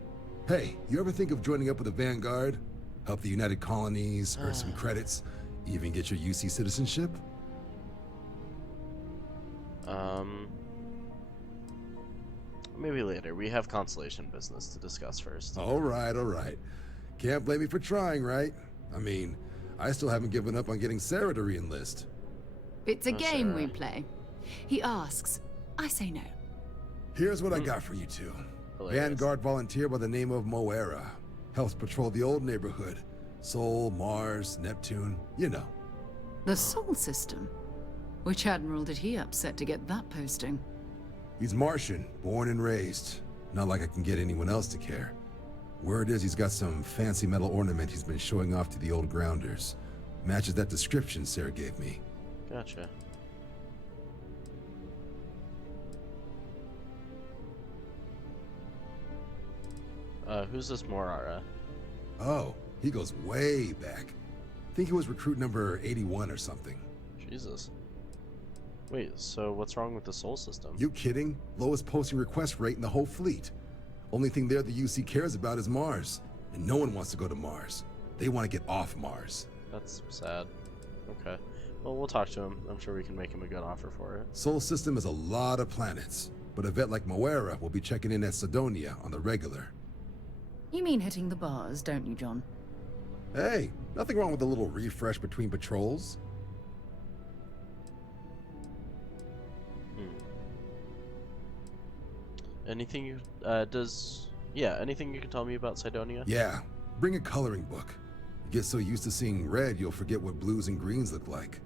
Hey, you ever think of joining up with the Vanguard? Help the United Colonies, earn some credits, even get your UC citizenship? Maybe later. We have Constellation business to discuss first. All right, all right. Can't blame me for trying, right? I mean, I still haven't given up on getting Sarah to re-enlist. It's a Oh, game Sarah. we play. He asks, I say no. Here's what I got for you two. Hilarious. Vanguard volunteer by the name of Moera. Helps patrol the old neighborhood. Sol, Mars, Neptune, you know. The Sol System? Which admiral did he upset to get that posting? He's Martian, born and raised. Not like I can get anyone else to care. Word is he's got some fancy metal ornament he's been showing off to the old grounders. Matches that description Sarah gave me. Gotcha. Who's this Morara? Oh, he goes way back. Think he was recruit number 81 or something. Jesus. Wait, so what's wrong with the Sol System? You kidding? Lowest posting request rate in the whole fleet. Only thing there the UC cares about is Mars. And no one wants to go to Mars. They want to get off Mars. That's sad. Okay. Well, we'll talk to him. I'm sure we can make him a good offer for it. Sol System is a lot of planets, but a vet like Moera will be checking in at Sidonia on the regular. You mean hitting the bars, don't you, John? Hey, nothing wrong with a little refresh between patrols. Anything you, anything you can tell me about Sidonia? Yeah, bring a coloring book. You get so used to seeing red, you'll forget what blues and greens look like.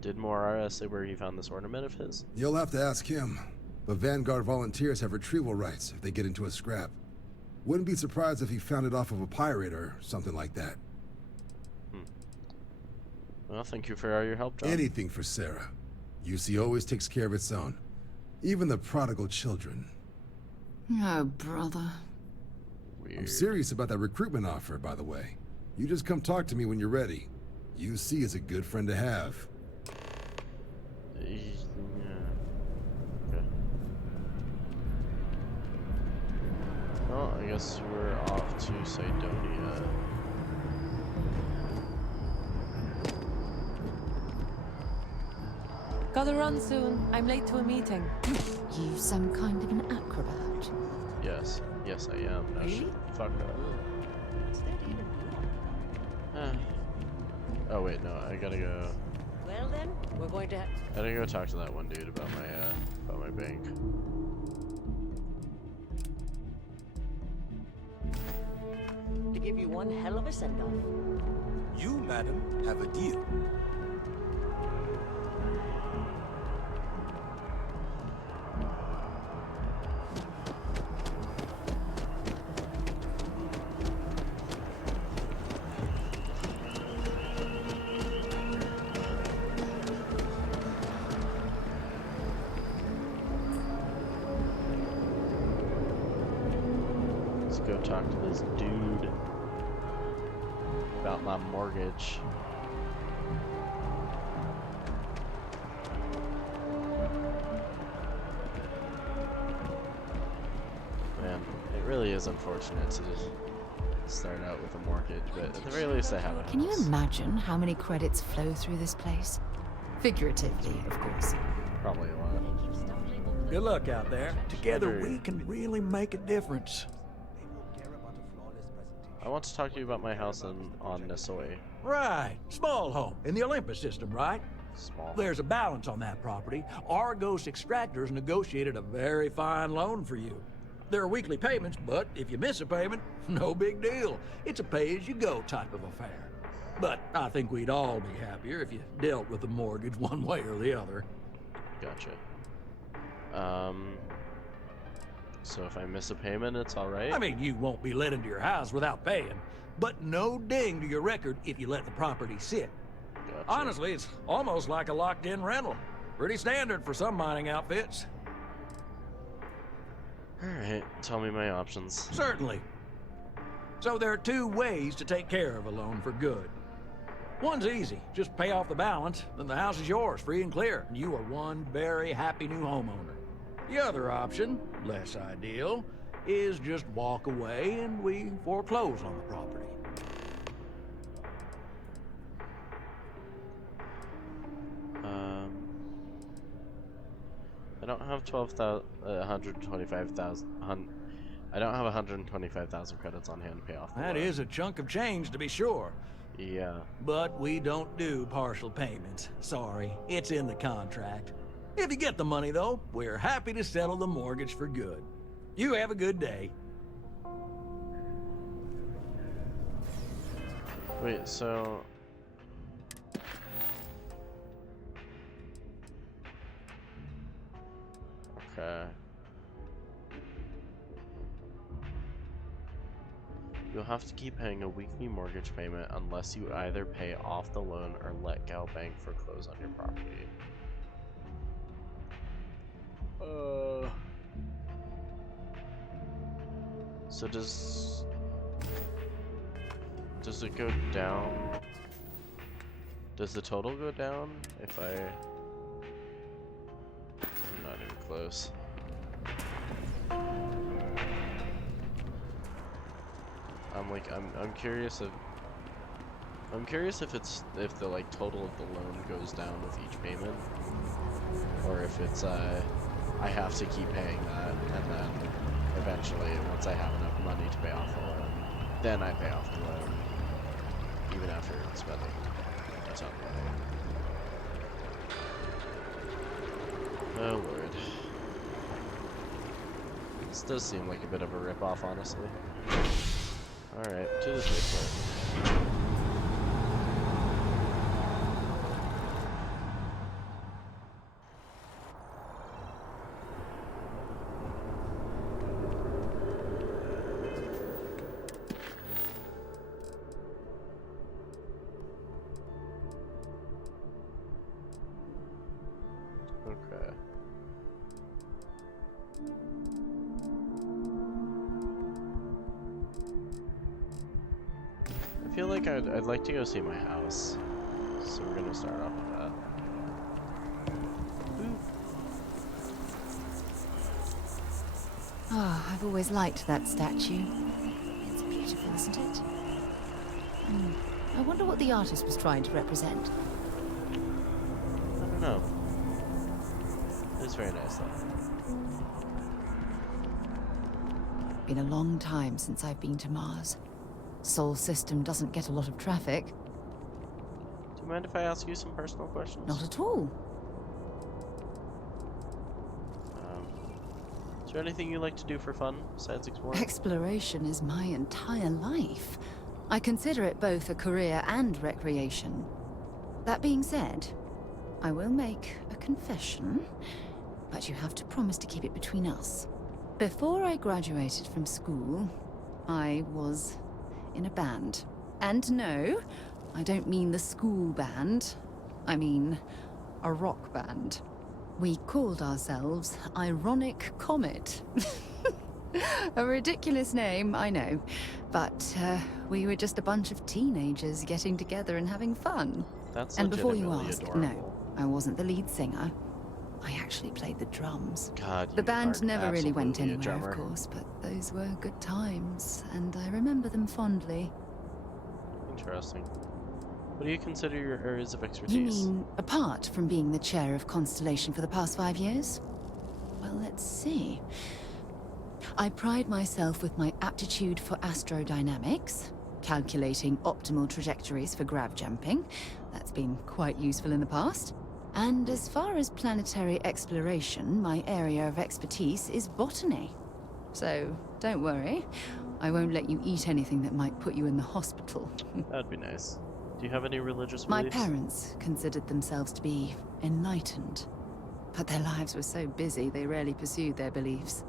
Did Morara say where he found this ornament of his? You'll have to ask him. But Vanguard volunteers have retrieval rights if they get into a scrap. Wouldn't be surprised if he found it off of a pirate or something like that. Well, thank you for all your help, John. Anything for Sarah. UC always takes care of its own. Even the prodigal children. Oh, brother. Weird. I'm serious about that recruitment offer, by the way. You just come talk to me when you're ready. UC is a good friend to have. Yeah. Okay. Well, I guess we're off to Sidonia. Gotta run soon. I'm late to a meeting. You some kind of an acrobat? Yes. Yes, I am. No shit. Fuck that. Oh, wait, no. I gotta go. Well then, we're going to... I gotta go talk to that one dude about my bank. To give you one hell of a send-off. You, madam, have a deal. Let's go talk to this dude about my mortgage. Man, it really is unfortunate to start out with a mortgage, but at the very least I have a Can you house. imagine how many credits flow through this place? Figuratively, of course. Probably a lot. Good luck out there. Together we can really make a difference. I want to talk to you about my house on Nisoi. Right. Small home in the Olympus system, right? Small. There's a balance on that property. Argos Extractors negotiated a very fine loan for you. There are weekly payments, but if you miss a payment, no big deal. It's a pay-as-you-go type of affair. But I think we'd all be happier if you dealt with the mortgage one way or the other. Gotcha. So if I miss a payment, it's alright? I mean, you won't be let into your house without paying, but no ding to your record if you let the property sit. Gotcha. Honestly, it's almost like a locked-in rental. Pretty standard for some mining outfits. Alright, tell me my options. Certainly. So there are two ways to take care of a loan for good. One's easy. Just pay off the balance, then the house is yours, free and clear, and you are one very happy new homeowner. The other option, less ideal, is just walk away and we foreclose on the property. I don't have 125,000. I don't have 125,000 credits on hand to pay off. That is a chunk of change, to be sure. Yeah. But we don't do partial payments. Sorry, it's in the contract. If you get the money, though, we're happy to settle the mortgage for good. You have a good day. Wait, so... Okay. You'll have to keep paying a weekly mortgage payment unless you either pay off the loan or let Gal Bank foreclose on your property. So does it go down? Does the total go down if I'm not even close. I'm curious if the like total of the loan goes down with each payment, or if it's I have to keep paying that, and then eventually once I have enough money to pay off the loan, then I pay off the loan, even after spending a ton of money. Oh lord. This does seem like a bit of a rip-off, honestly. Alright, to the safe part. Okay. I feel like I'd like to go see my house, so we're gonna start off with that. Oh, I've always liked that statue. It's beautiful, isn't it? I wonder what the artist was trying to represent. I don't know. It's very nice though. Been a long time since I've been to Mars. Sol system doesn't get a lot of traffic. Do you mind if I ask you some personal questions? Not at all. Is there anything you like to do for fun besides exploring? Exploration is my entire life. I consider it both a career and recreation. That being said, I will make a confession, but you have to promise to keep it between us. Before I graduated from school, I was in a band. And no, I don't mean the school band. I mean a rock band. We called ourselves Ironic Comet. A ridiculous name, I know. But we were just a bunch of teenagers getting together and having fun. That's and before you legitimately ask, adorable. no, I wasn't the lead singer. I actually played the drums. God, the band are never really went absolutely a anywhere, drummer. of course, but those were good times, and I remember them fondly. Interesting. What do you consider your areas of expertise? You mean, apart from being the chair of Constellation for the past 5 years? Well, let's see. I pride myself with my aptitude for astrodynamics, calculating optimal trajectories for grav jumping. That's been quite useful in the past. And as far as planetary exploration, my area of expertise is botany. So, don't worry. I won't let you eat anything that might put you in the hospital. That'd be nice. Do you have any religious My beliefs? parents considered themselves to be enlightened, but their lives were so busy they rarely pursued their beliefs.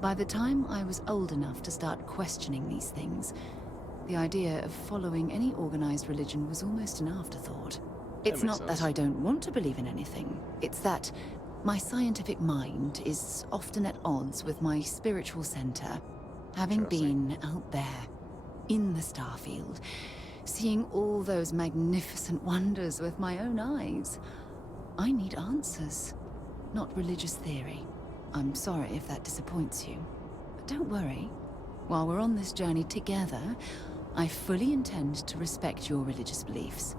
By the time I was old enough to start questioning these things, the idea of following any organized religion was almost an afterthought. It's makes not that sense. I don't want to believe in anything. It's that my scientific mind is often at odds with my spiritual center. Having been out there, in the Starfield, seeing all those magnificent wonders with my own eyes, I need answers, not religious theory. I'm sorry if that disappoints you, but don't worry. While we're on this journey together, I fully intend to respect your religious beliefs.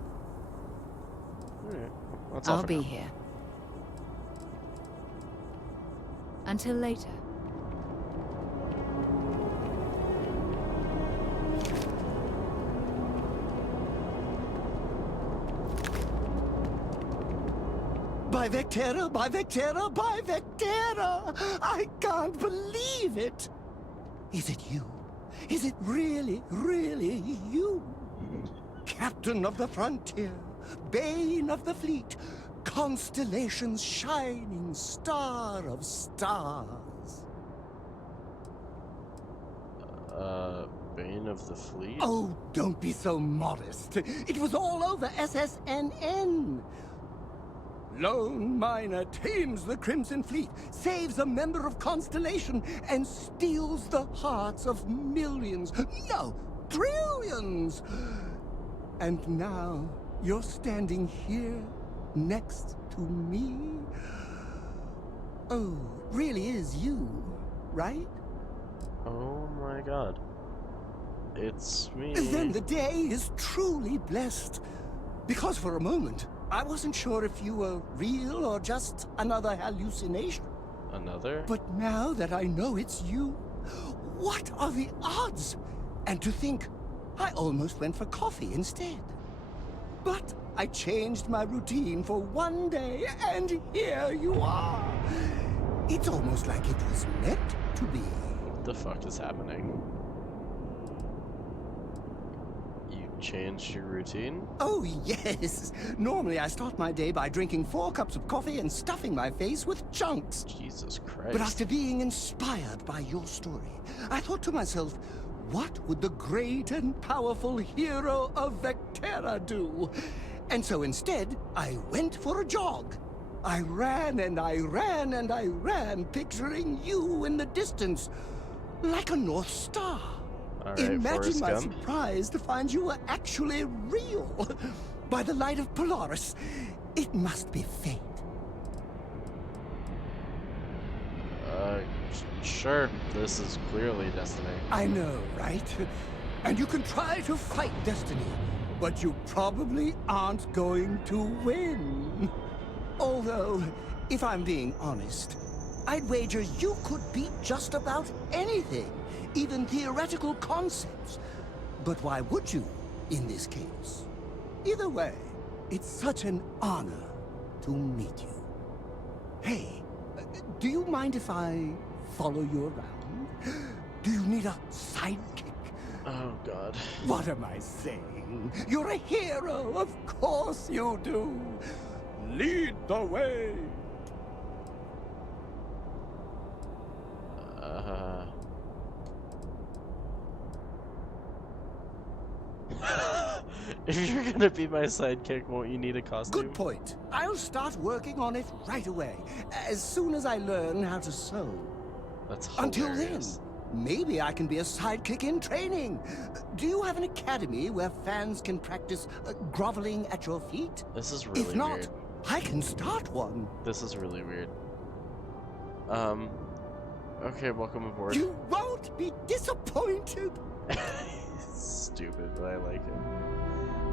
Alright, that's all I'll for be now. here. Until later. By Vectera, by Vectera, by Vectera! I can't believe it! Is it you? Is it really, really you? Captain of the frontier, bane of the fleet, Constellation's shining star of stars. Bane of the Fleet? Oh, don't be so modest. It was all over SSNN. Lone miner tames the Crimson Fleet, saves a member of Constellation, and steals the hearts of millions, no, trillions. And now you're standing here next to me. Oh, it really is you, right? Oh my god. It's me. Then the day is truly blessed. Because for a moment, I wasn't sure if you were real or just another hallucination. Another? But now that I know it's you, what are the odds? And to think, I almost went for coffee instead. But I changed my routine for one day, and here you are. It's almost like it was meant to be. What the fuck is happening? You changed your routine? Oh, yes. Normally I start my day by drinking 4 cups of coffee and stuffing my face with chunks. Jesus Christ. But after being inspired by your story, I thought to myself, what would the great and powerful hero of Vectera do? And so instead, I went for a jog. I ran and I ran and I ran, picturing you in the distance, like a North Star. Alright, Imagine Forrest my Gump. surprise to find you were actually real. By the light of Polaris, it must be fate. Sure. This is clearly destiny. I know, right? And you can try to fight destiny, but you probably aren't going to win. Although, if I'm being honest, I'd wager you could beat just about anything, even theoretical concepts. But why would you, in this case? Either way, it's such an honor to meet you. Hey, do you mind if I follow you around? Do you need a sidekick? Oh, God. What am I saying? You're a hero, of course you do. Lead the way. If you're gonna be my sidekick, won't you need a costume? Good point. I'll start working on it right away, as soon as I learn how to sew. That's Until then, hilarious. maybe I can be a sidekick in training. Do you have an academy where fans can practice groveling at your feet? This is really If not, weird. I can start one. This is really weird. Okay, welcome aboard. You won't be disappointed. Stupid, but I like it.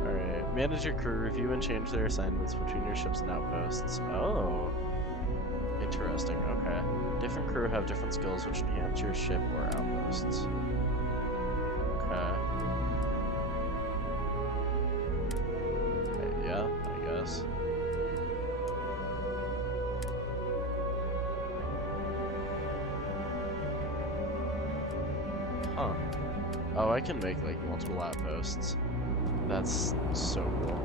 Alright, manage your crew, review and change their assignments between your ships and outposts. Oh. Interesting, okay. Different crew have different skills which enhance your ship or outposts. Okay. Okay, yeah, I guess. Huh. Oh, I can make like multiple outposts. That's so cool.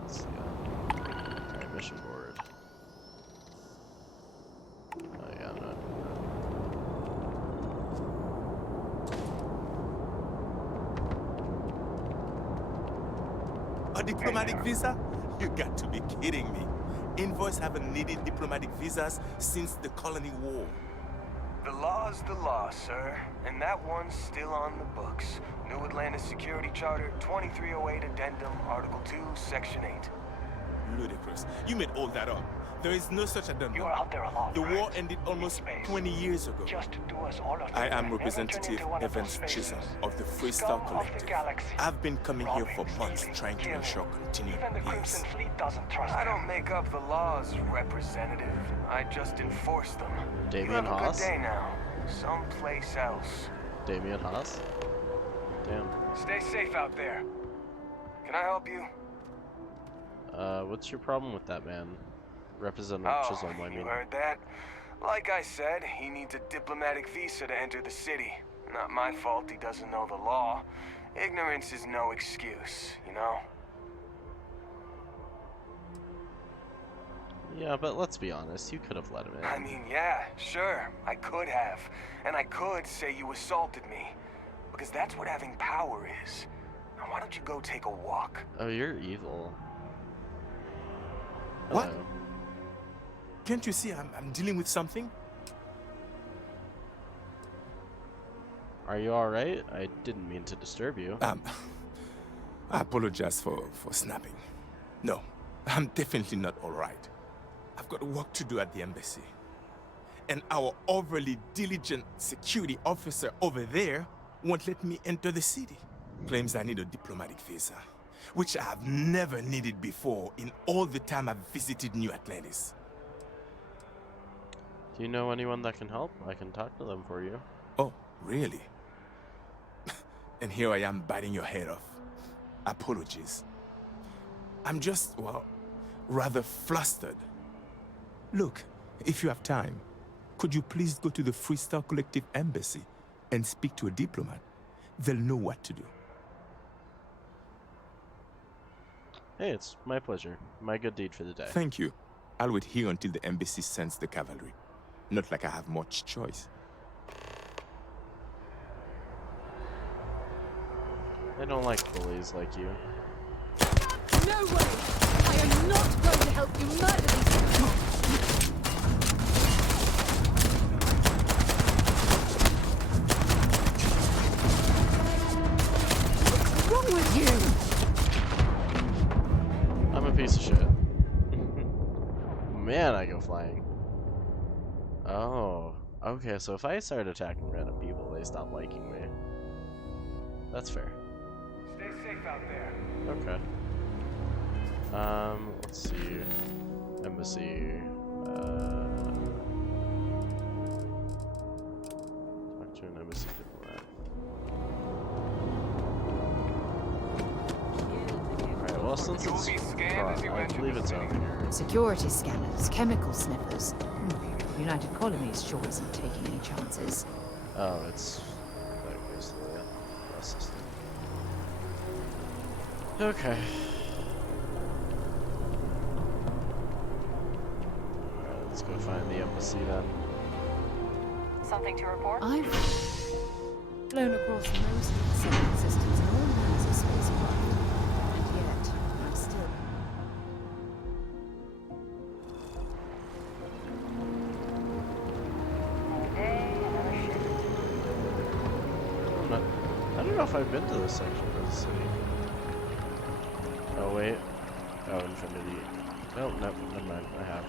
Let's see. Alright, mission board. Oh yeah, no. A diplomatic visa? You got to be kidding me. Envoys haven't needed diplomatic visas since the Colony War. The law's the law, sir. And that one's still on the books. New Atlantis Security Charter, 2308 Addendum, Article 2, Section 8. Ludicrous. You made all that up. There is no such addendum. You are out there alone. The war ended almost 20 years ago. Just do us all of I am Representative Evans Chisholm of the Freestar Collective. I've been coming here for months trying to ensure continued peace. I don't make up the laws, Representative. I just enforce them. Damien you have a Haas? good day now. Someplace else. Damien Haas? Damn. Stay safe out there. Can I help you? What's your problem with that man? Representative Chisholm, I mean. You heard that? Like I said, he needs a diplomatic visa to enter the city. Not my fault he doesn't know the law. Ignorance is no excuse, you know? Yeah, but let's be honest, you could have let him in. I mean, yeah, sure, I could have. And I could say you assaulted me. Because that's what having power is. Now why don't you go take a walk? Oh, you're evil. What? Hello. Can't you see I'm dealing with something? Are you alright? I didn't mean to disturb you. I apologize for snapping. No, I'm definitely not alright. I've got work to do at the embassy. And our overly diligent security officer over there won't let me enter the city. Claims I need a diplomatic visa, which I have never needed before in all the time I've visited New Atlantis. Do you know anyone that can help? I can talk to them for you. Oh, really? And here I am biting your head off. Apologies. I'm just, well, rather flustered. Look, if you have time, could you please go to the Freestar Collective Embassy and speak to a diplomat? They'll know what to do. Hey, it's my pleasure. My good deed for the day. Thank you. I'll wait here until the embassy sends the cavalry. Not like I have much choice. I don't like bullies like you. No way! I am not going to help you murder these people! What's wrong with you? I'm a piece of shit. Man, I go flying. Oh, okay, so if I start attacking random people, they stop liking me. That's fair. Stay safe out there. Okay. Let's see. Embassy. Talk to an embassy diplomat. Alright, well, since it's I believe it's over here. Security scanners, chemical sniffers. United Colonies sure isn't taking any chances. Oh, it's that goes to the bus system. Okay. Alright, let's go find the embassy then. Something to report? I've flown across most of the solar systems and all kinds of spacecraft. And yet, I'm still... I don't know if I've been to this section of the city. Oh wait. Oh, Infinity. Oh, no, never mind. I have.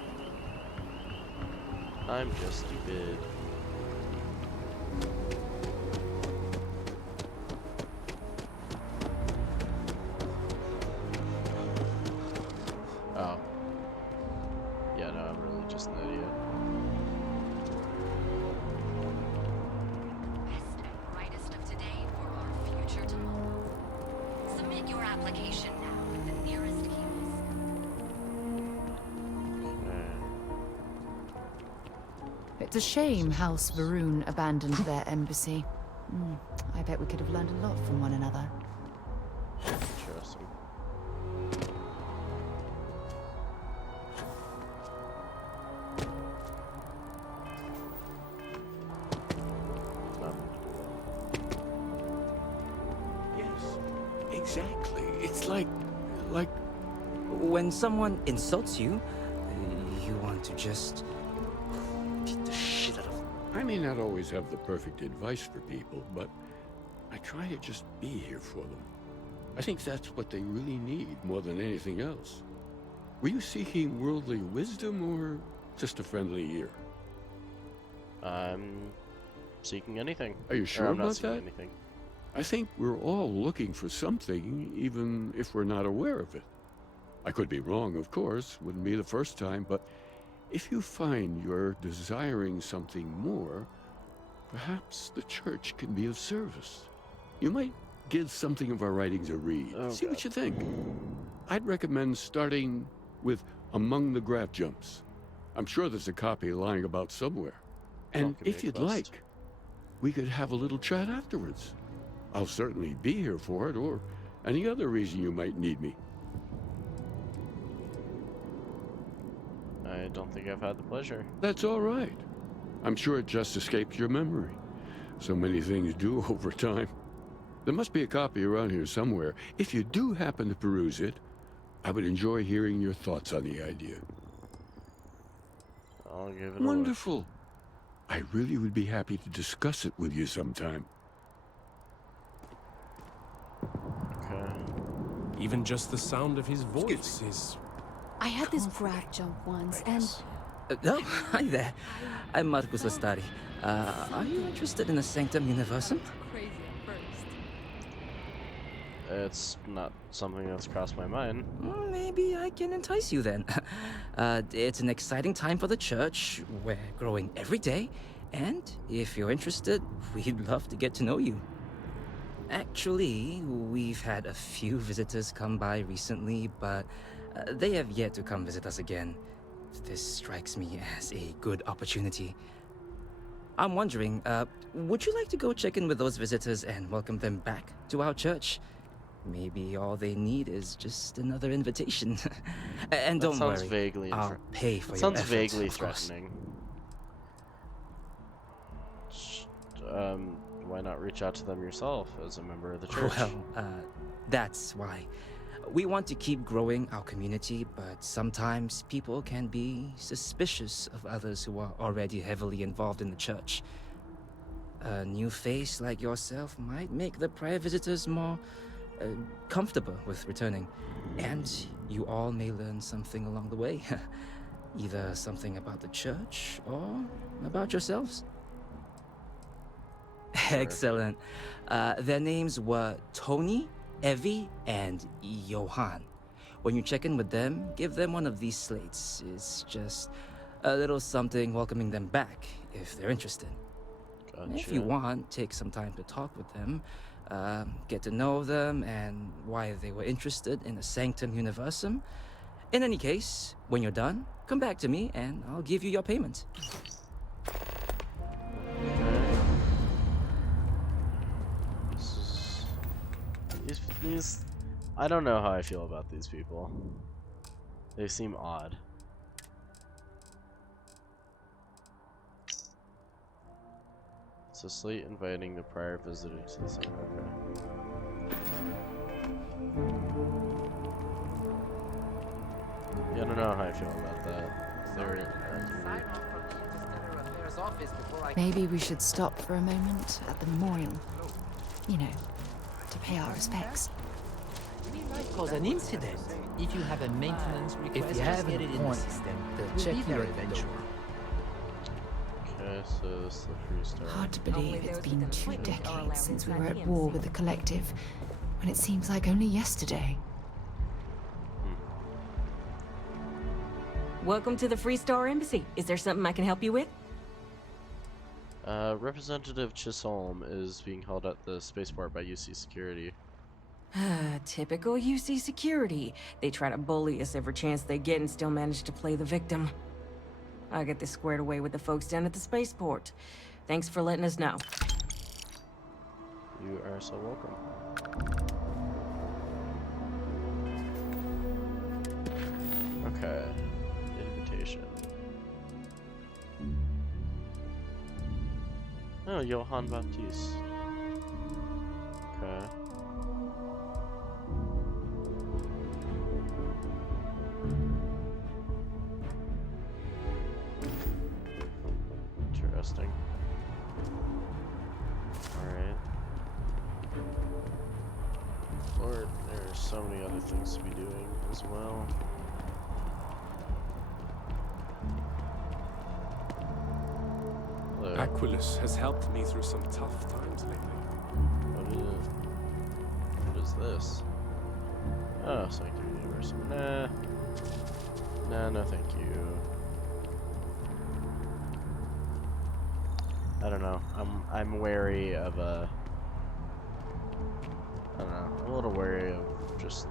I'm just stupid. Oh. Yeah, no, I'm really just an idiot. Brightest of today for our future tomorrow. Submit your application now at the nearest kiosk. It's a shame House Varun abandoned their embassy. I bet we could have learned a lot from one another. Interesting. Yes, exactly. It's like Like? When someone insults you, you want to just beat the shit out of them. I may not always have the perfect advice for people, but I try to just be here for them. I think that's what they really need more than anything else. Were you seeking worldly wisdom or just a friendly ear? I'm seeking anything. Are you sure I'm not about seeking that? anything. I think we're all looking for something, even if we're not aware of it. I could be wrong, of course, wouldn't be the first time, but if you find you're desiring something more, perhaps the church can be of service. You might give something of our writings a read. See what you think. I'd recommend starting with Among the Graph Jumps. I'm sure there's a copy lying about somewhere. And if you'd like, we could have a little chat afterwards. I'll certainly be here for it, or any other reason you might need me. I don't think I've had the pleasure. That's all right. I'm sure it just escaped your memory. So many things do over time. There must be a copy around here somewhere. If you do happen to peruse it, I would enjoy hearing your thoughts on the idea. I'll give it Wonderful. I really would be happy to discuss it with you sometime. Okay. Even just the sound of his voice is... I had this graph jump once, and... Oh, hi there. I'm Marcus Lestari. Are you interested in the Sanctum Universum? It's not something that's crossed my mind. Maybe I can entice you then. It's an exciting time for the church. We're growing every day, and if you're interested, we'd love to get to know you. Actually, we've had a few visitors come by recently, but they have yet to come visit us again. This strikes me as a good opportunity. I'm wondering, would you like to go check in with those visitors and welcome them back to our church? Maybe all they need is just another invitation. And don't worry, Vaguely I'll pay for your sounds effort, vaguely of course. threatening. Why not reach out to them yourself as a member of the church? Well, that's why. We want to keep growing our community, but sometimes people can be suspicious of others who are already heavily involved in the church. A new face like yourself might make the prior visitors more comfortable with returning, and you all may learn something along the way. Either something about the church or about yourselves. Excellent. Their names were Tony, Evie, and Johan. When you check in with them, give them one of these slates. It's just a little something welcoming them back if they're interested. Gotcha. If you want, take some time to talk with them, get to know them and why they were interested in the Sanctum Universum. In any case, when you're done, come back to me and I'll give you your payment. These, I don't know how I feel about these people. They seem odd. It's a slate inviting the prior visitor to the site. Okay. Yeah, I don't know how I feel about that. Maybe we should stop for a moment at the memorial. You know, to pay our respects. Cause an incident. If you have a maintenance request, If you have get an it in the appointment, system. they'll We'll check be you there at the eventually. Okay, so it's the Freestar. Hard to believe it's been 2 decades since we were at war with the Collective, when it seems like only yesterday. Welcome to the Freestar Embassy. Is there something I can help you with? Representative Chisholm is being held at the spaceport by UC Security. Typical UC security. They try to bully us every chance they get and still manage to play the victim. I'll get this squared away with the folks down at the spaceport. Thanks for letting us know. You are so welcome. Okay. Invitation. Oh, Johann Baptiste. Okay. interesting. Alright. Lord, there are so many other things to be doing as well. Hello. Aquilus has helped me through some tough times lately. What is this? Oh, Sanctum Universal. Nah. Nah, no thank you. I don't know. I'm wary of I don't know. I'm a little wary of just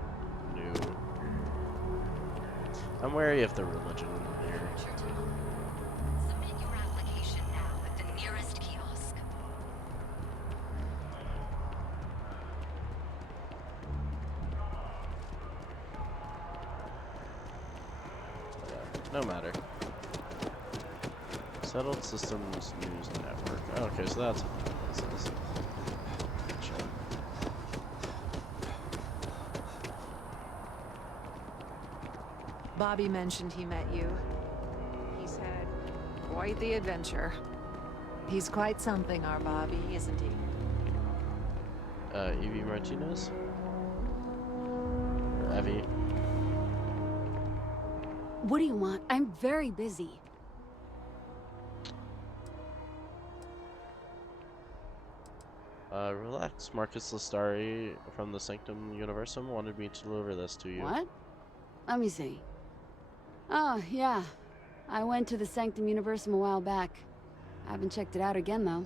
new. I'm wary of the religion here. Submit your application now at the nearest kiosk. No matter. Settled Systems News Network. Oh, okay, so that's what this is. Gotcha. Bobby mentioned he met you. He said, quite the adventure. He's quite something, our Bobby, isn't he? Evie Martinez? Or Evie? What do you want? I'm very busy. Relax. Marcus Lestari from the Sanctum Universum wanted me to deliver this to you. What? Let me see. Oh, yeah. I went to the Sanctum Universum a while back. I haven't checked it out again, though.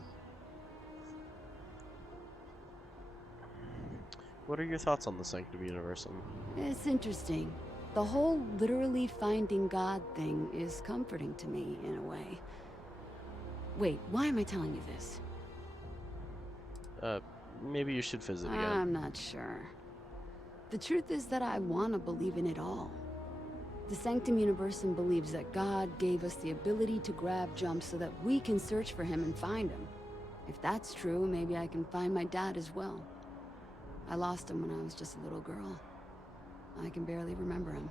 What are your thoughts on the Sanctum Universum? It's interesting. The whole literally finding God thing is comforting to me, in a way. Wait, why am I telling you this? Maybe you should visit again. I'm not sure. The truth is that I want to believe in it all. The Sanctum Universum believes that God gave us the ability to grab jumps so that we can search for him and find him. If that's true, maybe I can find my dad as well. I lost him when I was just a little girl. I can barely remember him.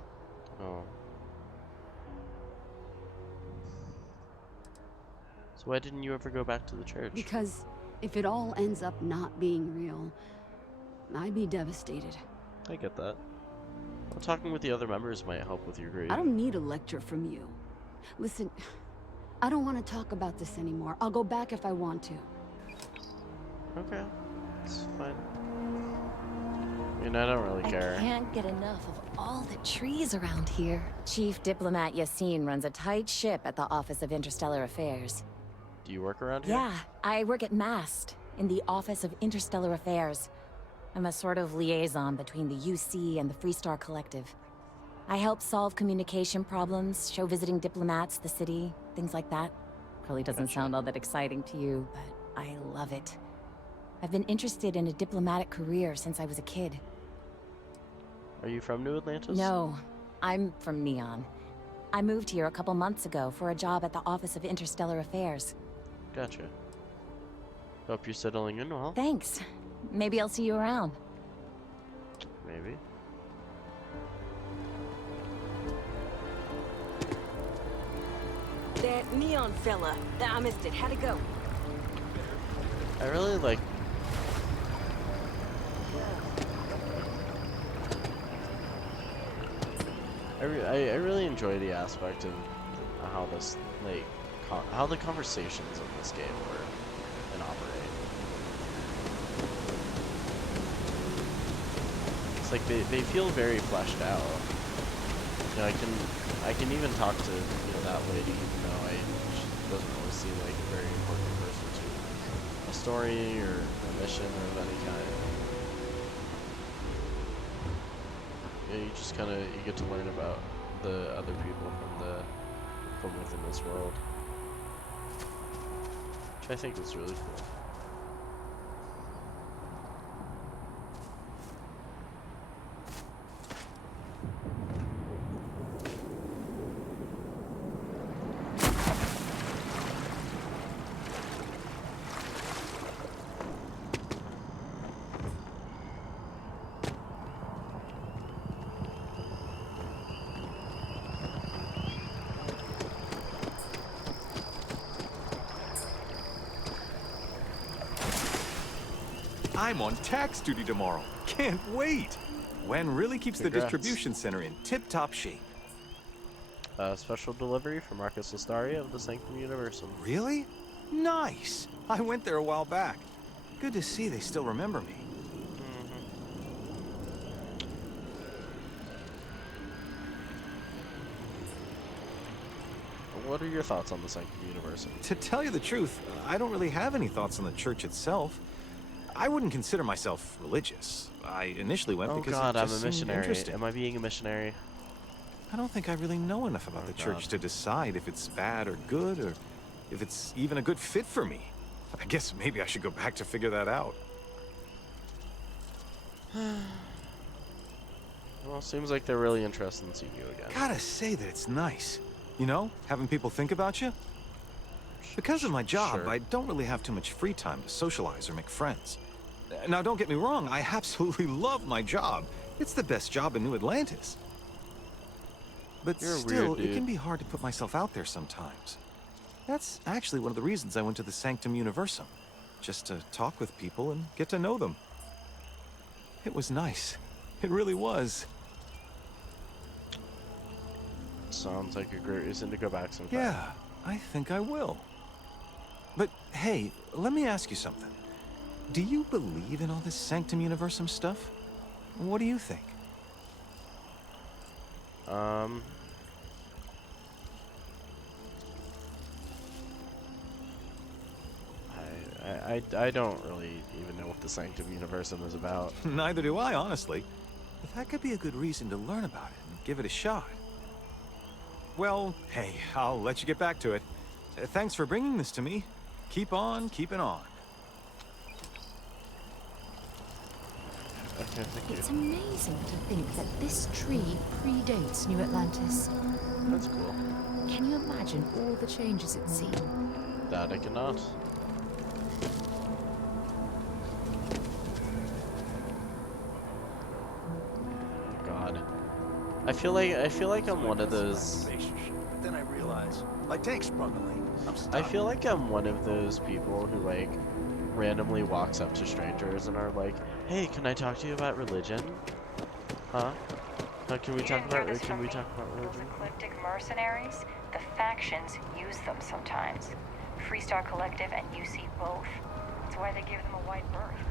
Oh. So why didn't you ever go back to the church? Because if it all ends up not being real, I'd be devastated. I get that. Well, talking with the other members might help with your grief. I don't need a lecture from you. Listen, I don't want to talk about this anymore. I'll go back if I want to. Okay, it's fine. I mean, I don't really care. I can't get enough of all the trees around here. Chief Diplomat Yassine runs a tight ship at the Office of Interstellar Affairs. Do you work around here? Yeah, I work at MAST, in the Office of Interstellar Affairs. I'm a sort of liaison between the UC and the Freestar Collective. I help solve communication problems, show visiting diplomats the city, things like that. Probably doesn't sound all that exciting to you, but I love it. I've been interested in a diplomatic career since I was a kid. Are you from New Atlantis? No, I'm from Neon. I moved here a couple months ago for a job at the Office of Interstellar Affairs. Gotcha. Hope you're settling in well. Thanks. Maybe I'll see you around. Maybe. That Neon fella. I missed it. How'd it go? I really like... I really enjoy the aspect of how this, like, how the conversations in this game work and operate. It's like they feel very fleshed out. You know, I can even talk to, you know, that lady, even though she doesn't really seem like a very important person to a story or a mission of any kind. Yeah, you just kind of you get to learn about the other people from within this world, which I think is really cool. I'm on tax duty tomorrow. Can't wait. Gwen really keeps the Congrats. distribution center in tip-top shape. Special delivery for Marcus Lestari of the Sanctum Universum. Really? Nice. I went there a while back. Good to see they still remember me. What are your thoughts on the Sanctum Universum? To tell you the truth, I don't really have any thoughts on the church itself. I wouldn't consider myself religious. I initially went because God, it I'm just a seemed missionary. interesting. Am I being a missionary? I don't think I really know enough about the church to decide if it's bad or good, or if it's even a good fit for me. I guess maybe I should go back to figure that out. Well, seems like they're really interested in seeing you again. Gotta say that it's nice. You know, having people think about you. Because of my job, Sure. I don't really have too much free time to socialize or make friends. Now, don't get me wrong, I absolutely love my job. It's the best job in New Atlantis. But You're still, weird, it can dude. be hard to put myself out there sometimes. That's actually one of the reasons I went to the Sanctum Universum. Just to talk with people and get to know them. It was nice. It really was. Sounds like a great reason to go back sometime. Yeah, I think I will. But hey, let me ask you something. Do you believe in all this Sanctum Universum stuff? What do you think? I don't really even know what the Sanctum Universum is about. Neither do I, honestly. But that could be a good reason to learn about it and give it a shot. Well, hey, I'll let you get back to it. Thanks for bringing this to me. Keep on keeping on. Okay, thank you. It's amazing to think that this tree predates New Atlantis. That's cool. Can you imagine all the changes it's seen? That I cannot. God. I feel like I'm one of those. But then I realized my tank's sprung a leak. I'm stuck. I feel like I'm one of those people who like randomly walks up to strangers and are like, "Hey, can I talk to you about religion?" Huh? Can we talk about religion? Those ecliptic mercenaries, the factions use them sometimes. Freestar Collective and UC both. That's why they give them a wide berth.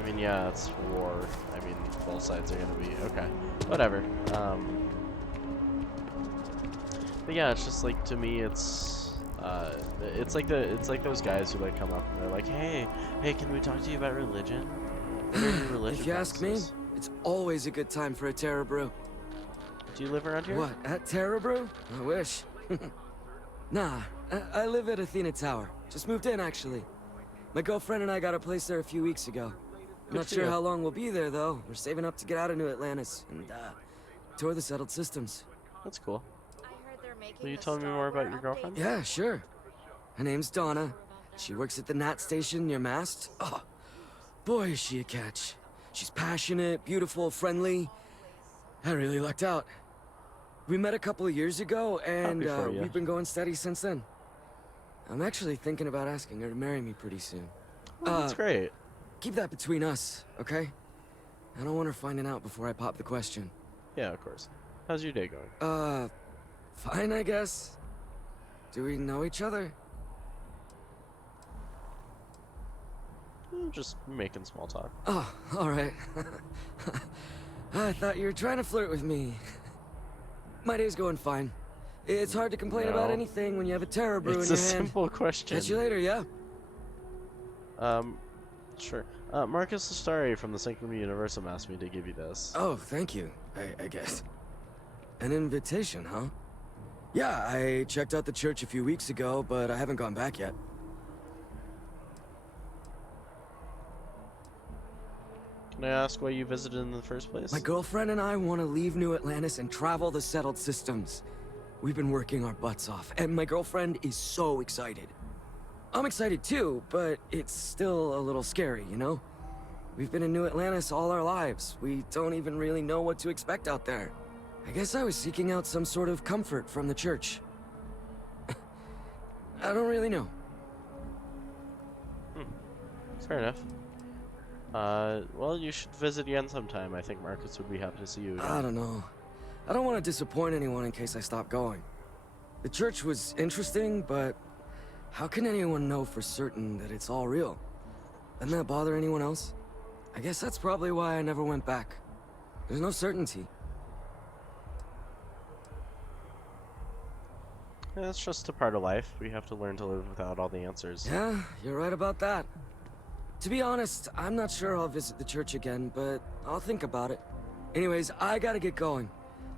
I mean, yeah, it's war. I mean, both sides are gonna be okay. Whatever. But yeah, it's just like to me, it's like those guys who like come up and they're like, hey, can we talk to you about religion? What are your religion If you ask me, practices?" it's always a good time for a Terra Brew. Do you live around here? What, at Terra Brew? I wish. Nah, I live at Athena Tower. Just moved in, actually. My girlfriend and I got a place there a few weeks ago. I'm Good not for sure you. how long we'll be there, though. We're saving up to get out of New Atlantis and, tour the settled systems. That's cool. Will you tell me more about your girlfriend? Yeah, sure. Her name's Donna. She works at the Nat station near Mast. Oh, boy, is she a catch. She's passionate, beautiful, friendly. I really lucked out. We met a couple of years ago, and for ya. we've been going steady since then. I'm actually thinking about asking her to marry me pretty soon. Oh, that's great. Keep that between us, okay? I don't want her finding out before I pop the question. Yeah, of course. How's your day going? Fine, I guess. Do we know each other? Just making small talk. Oh, alright. I thought you were trying to flirt with me. My day's going fine. It's hard to complain about No. anything when you have a Terra Brew It's in a your hand. simple question. Catch you later, yeah? Sure. Marcus Lestari from the Sanctum Universum asked me to give you this. Oh, thank you, I guess. An invitation, huh? Yeah, I checked out the church a few weeks ago, but I haven't gone back yet. Can I ask why you visited in the first place? My girlfriend and I want to leave New Atlantis and travel the settled systems. We've been working our butts off, and my girlfriend is so excited. I'm excited too, but it's still a little scary, you know? We've been in New Atlantis all our lives. We don't even really know what to expect out there. I guess I was seeking out some sort of comfort from the church. I don't really know. Fair enough. Well, you should visit again sometime. I think Marcus would be happy to see you again. I don't know. I don't want to disappoint anyone in case I stop going. The church was interesting, but how can anyone know for certain that it's all real? Doesn't that bother anyone else? I guess that's probably why I never went back. There's no certainty. Yeah, it's just a part of life. We have to learn to live without all the answers. Yeah, you're right about that. To be honest, I'm not sure I'll visit the church again, but I'll think about it. Anyways, I gotta get going.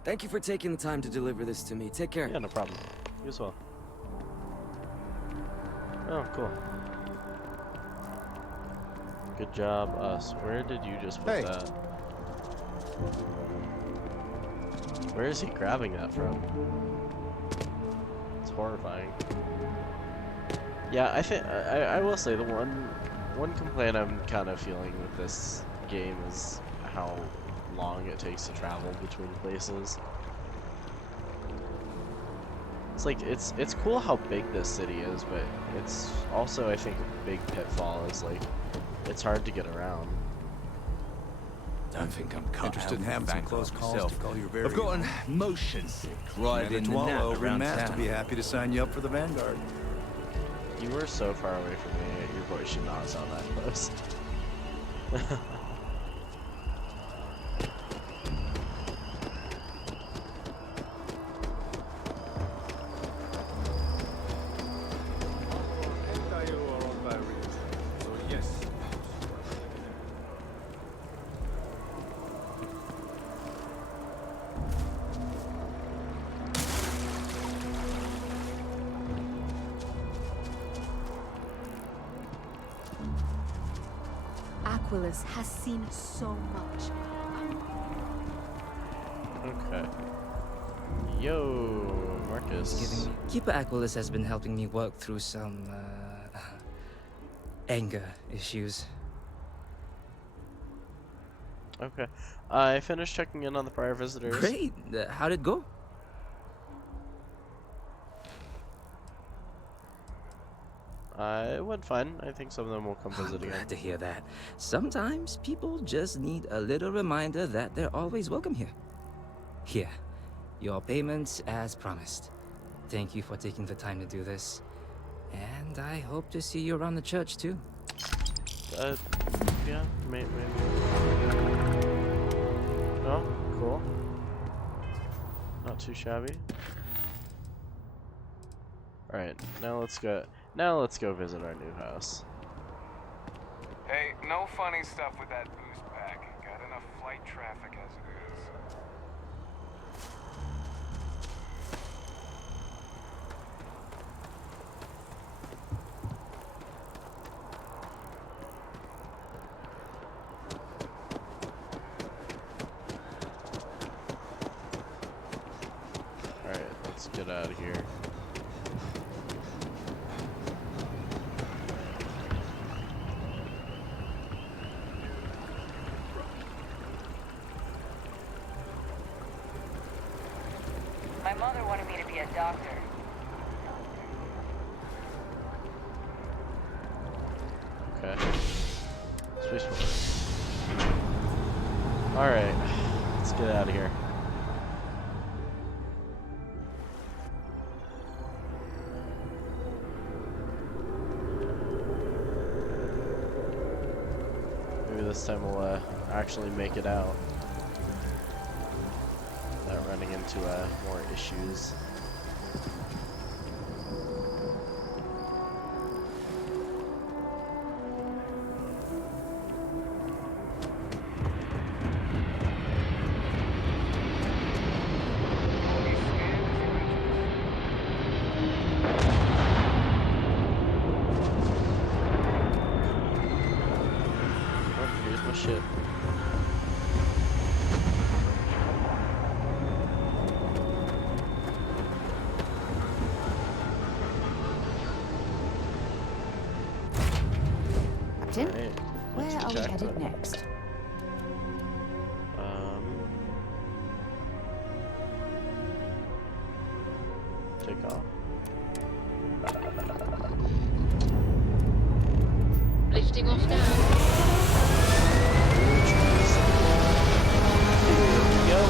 Thank you for taking the time to deliver this to me. Take care. Yeah, no problem. You as well. Oh, cool. Good job, us. Where did you just put that? Where is he grabbing that from? It's horrifying. Yeah, I think I will say the one complaint I'm kind of feeling with this game is how long it takes to travel between places. It's like it's cool how big this city is, but it's also, I think, a big pitfall is like it's hard to get around. I think I'm Interested in having some close calls to call your very I've gotten own. motion sick right in the Manitowoc nap over in around Mass to town. be happy to sign you up for the Vanguard. You were so far away from me, your voice should not sound that close. Aquilus has seen so much. Okay. Yo, Marcus. Keeper Aquilus has been helping me work through some, anger issues. Okay. I finished checking in on the prior visitors. Great! How'd it go? It went fine. I think some of them will come visit again. Glad to hear that. Sometimes people just need a little reminder that they're always welcome here. Here, your payments as promised. Thank you for taking the time to do this. And I hope to see you around the church too. Yeah, maybe. Oh, cool. Not too shabby. Alright, now let's go. Now let's go visit our new house. Hey, no funny stuff with that boost pack. Got enough flight traffic as it is. Alright, let's get out of here. My mother wanted me to be a doctor. Okay. Switch forward. Alright, let's get out of here. Maybe this time we'll actually make it out. Without running into more issues. Oh, here's my ship. Captain, Right, where let's are we check headed that. next? Take off. Lifting off now. Here we go.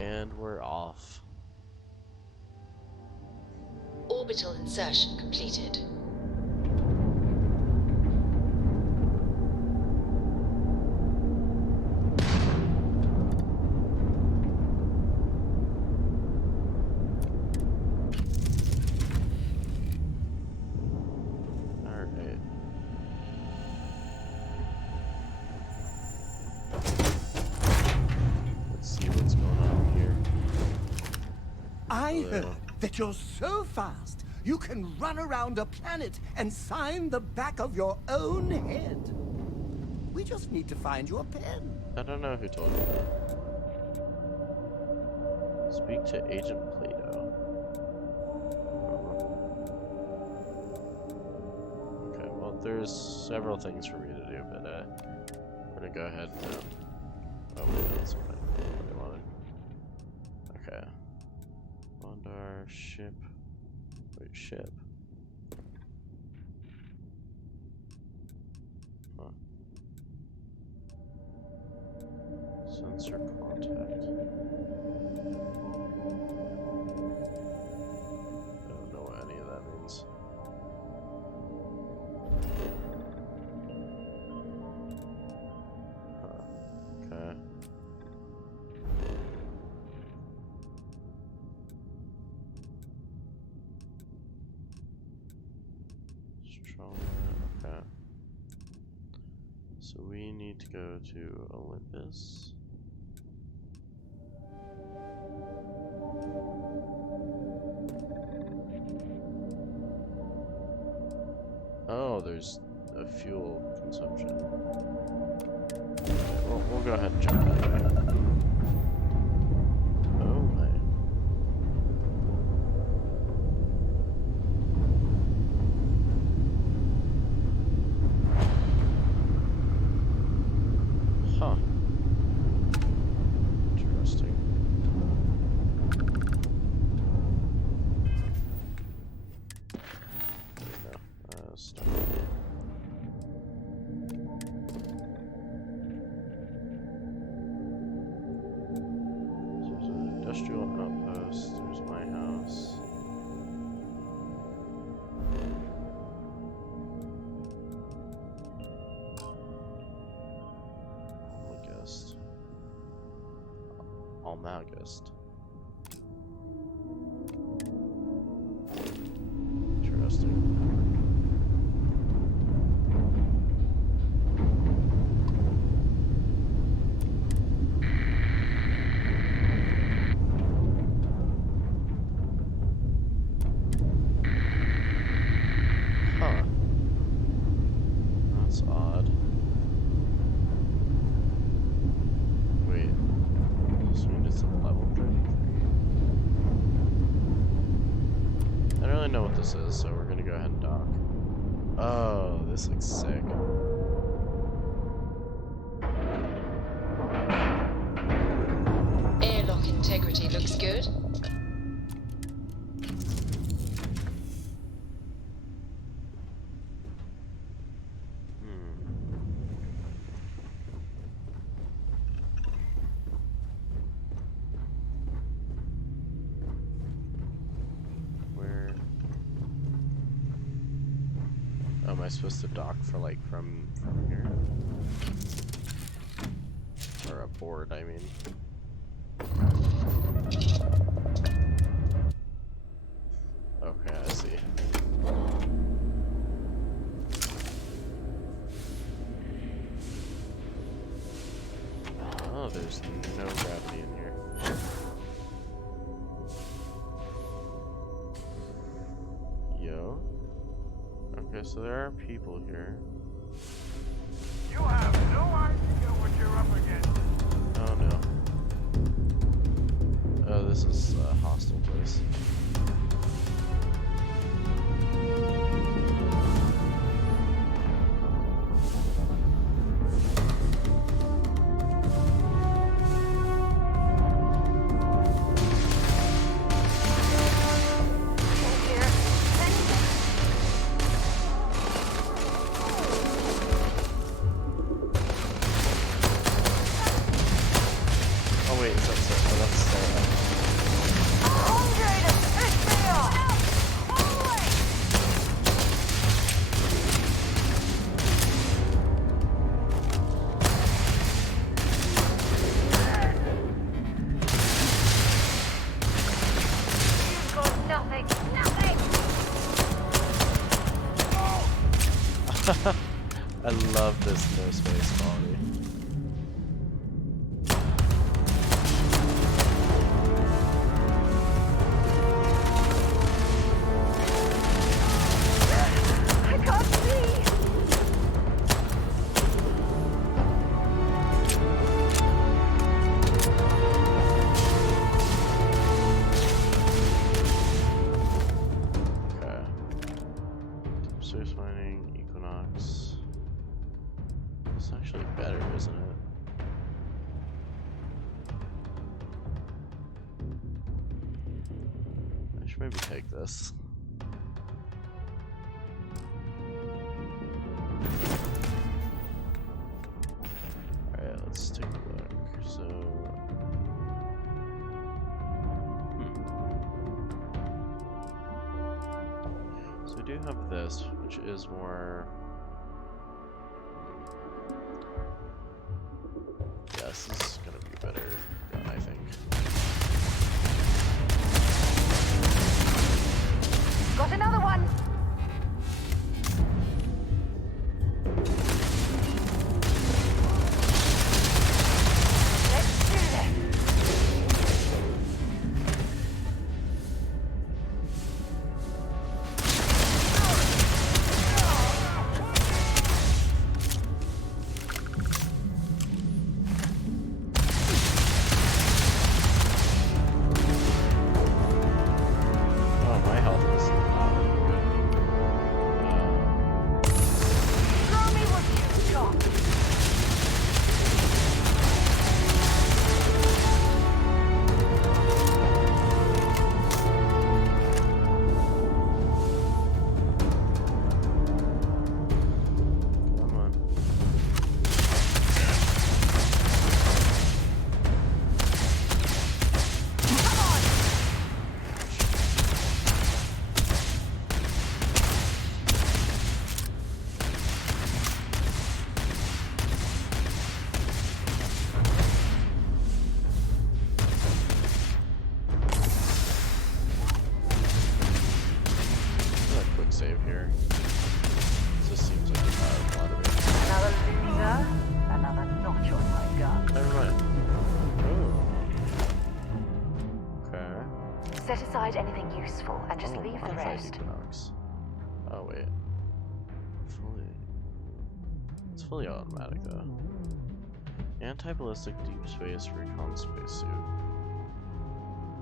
And we're off. Orbital insertion completed. Alright. Let's see what's going on here. I heard that you're so fast, you can run around a planet and sign the back of your own head. We just need to find you a pen. I don't know who told you that. Speak to Agent Plato. Okay, well, there's several things for me to do, but we're gonna go ahead and oh wait, that's what I wanted. Okay. Bondar, ship. Wait, ship. Huh. Sensor contact. I don't know what any of that means. Huh. Okay. Stroller, okay. So we need to go to Olympus. Oh, there's a fuel consumption. Okay, well, we'll go ahead and jump that way. Oh my. Huh. Interesting. There we go. Start. So there's an industrial outpost. There's my house. August. Almagust. Interesting. Huh. That's odd. Wait. Does this mean it's a level 33? I don't really know what this is, so we're gonna go ahead and dock. Oh, this looks sick. Airlock integrity looks good. Where? Oh, am I supposed to dock for like from here? Or aboard, I mean. Okay, I see. Oh, there's no gravity in here. Yo. Okay, so there are people here. You have no idea what you're up against. Oh no. Oh, this is a hostile place. I love this no space quality. I can't see! Okay. Deep space mining, Equinox. It's actually better, isn't it? I should maybe take this. Alright, let's take a look. So... So we do have this, which is more... Yeah, this is gonna be a better gun, I think. Got another one! Let's do this! Oh, my health is not good. Throw me what you've got! Come on. A quick save here. This seems like a power lot of it. Another loser, another notch on my gun. Never mind. Oh. Okay. Set aside anything useful and just leave the modified rest. Equinox. Oh wait. It's fully automatic though. Anti-ballistic deep space recon spacesuit.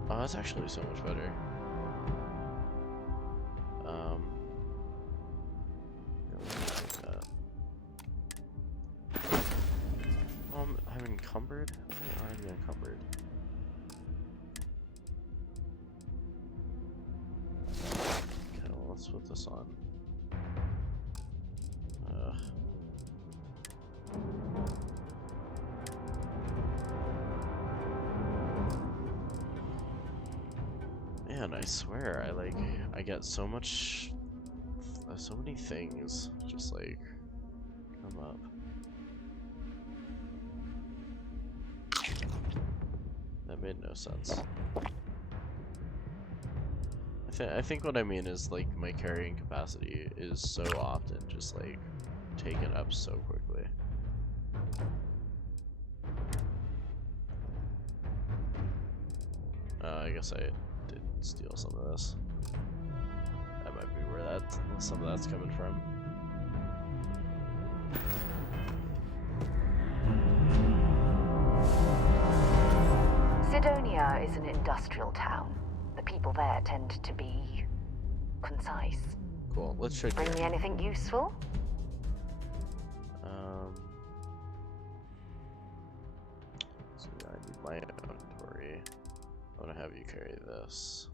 Oh, that's actually so much better. Yeah, let's take that. I'm encumbered? I'm already encumbered. Okay, well, let's put this on. Man, I swear, I get so much, so many things just like come up. That made no sense. I think what I mean is like my carrying capacity is so often just like taken up so quickly. I guess I did steal some of this. That might be where some of that's coming from. Sidonia is an industrial town. The people there tend to be concise. Cool. Let's check. Bring me anything useful? So I need my inventory. I'm gonna have you carry this.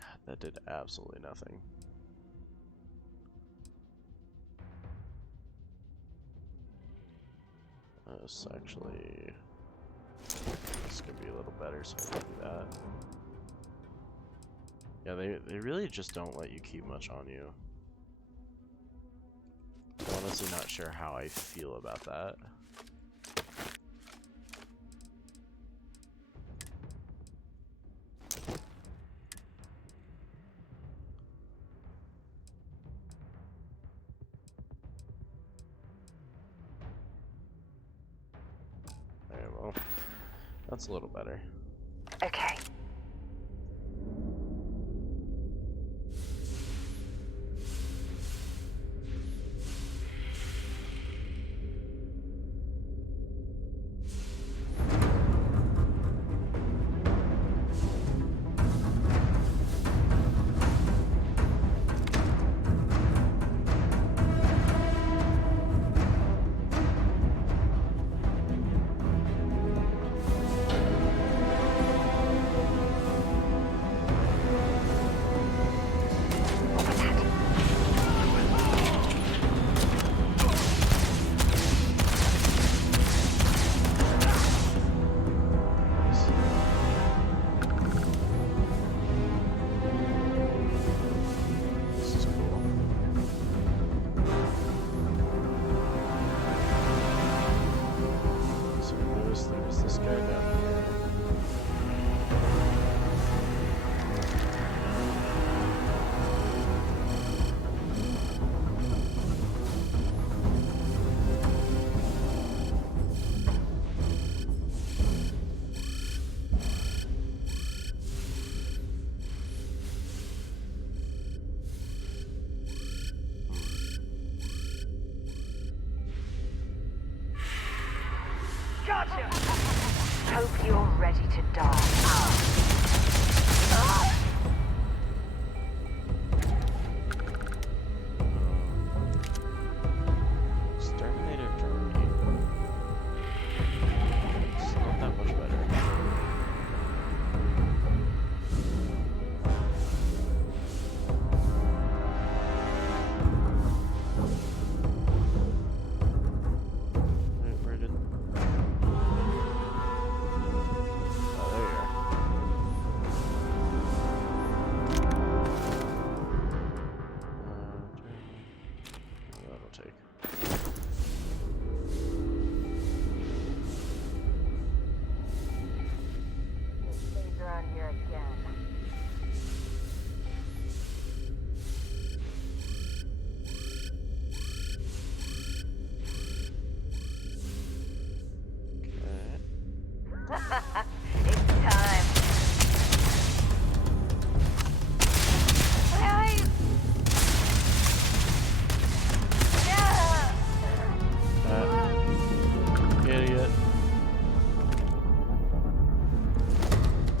God, that did absolutely nothing. This actually, this could be a little better, so I can do that. Yeah, they really just don't let you keep much on you. I'm honestly not sure how I feel about that. That's a little better. Okay. This is cool. So notice there's this guy down here. Gotcha! Hope you're ready to die. Exterminator Germany. It's not that much better. Wait, where did... Oh, there you are. That'll take. Stays around here again. It's time. Idiot.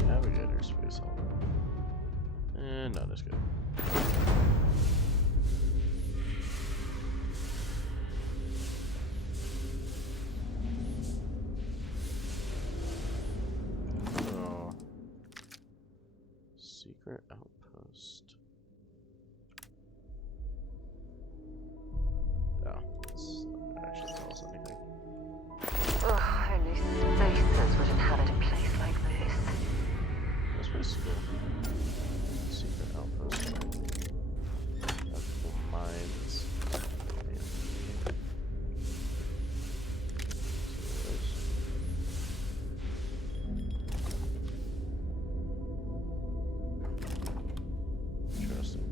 Navigator space helmet. Not as good. Oh. Secret outpost. Oh, this doesn't actually tell us anything. Ugh, only spacers would inhabit a place like this. This place is cool. Secret outpost. Ethical mines. Interesting.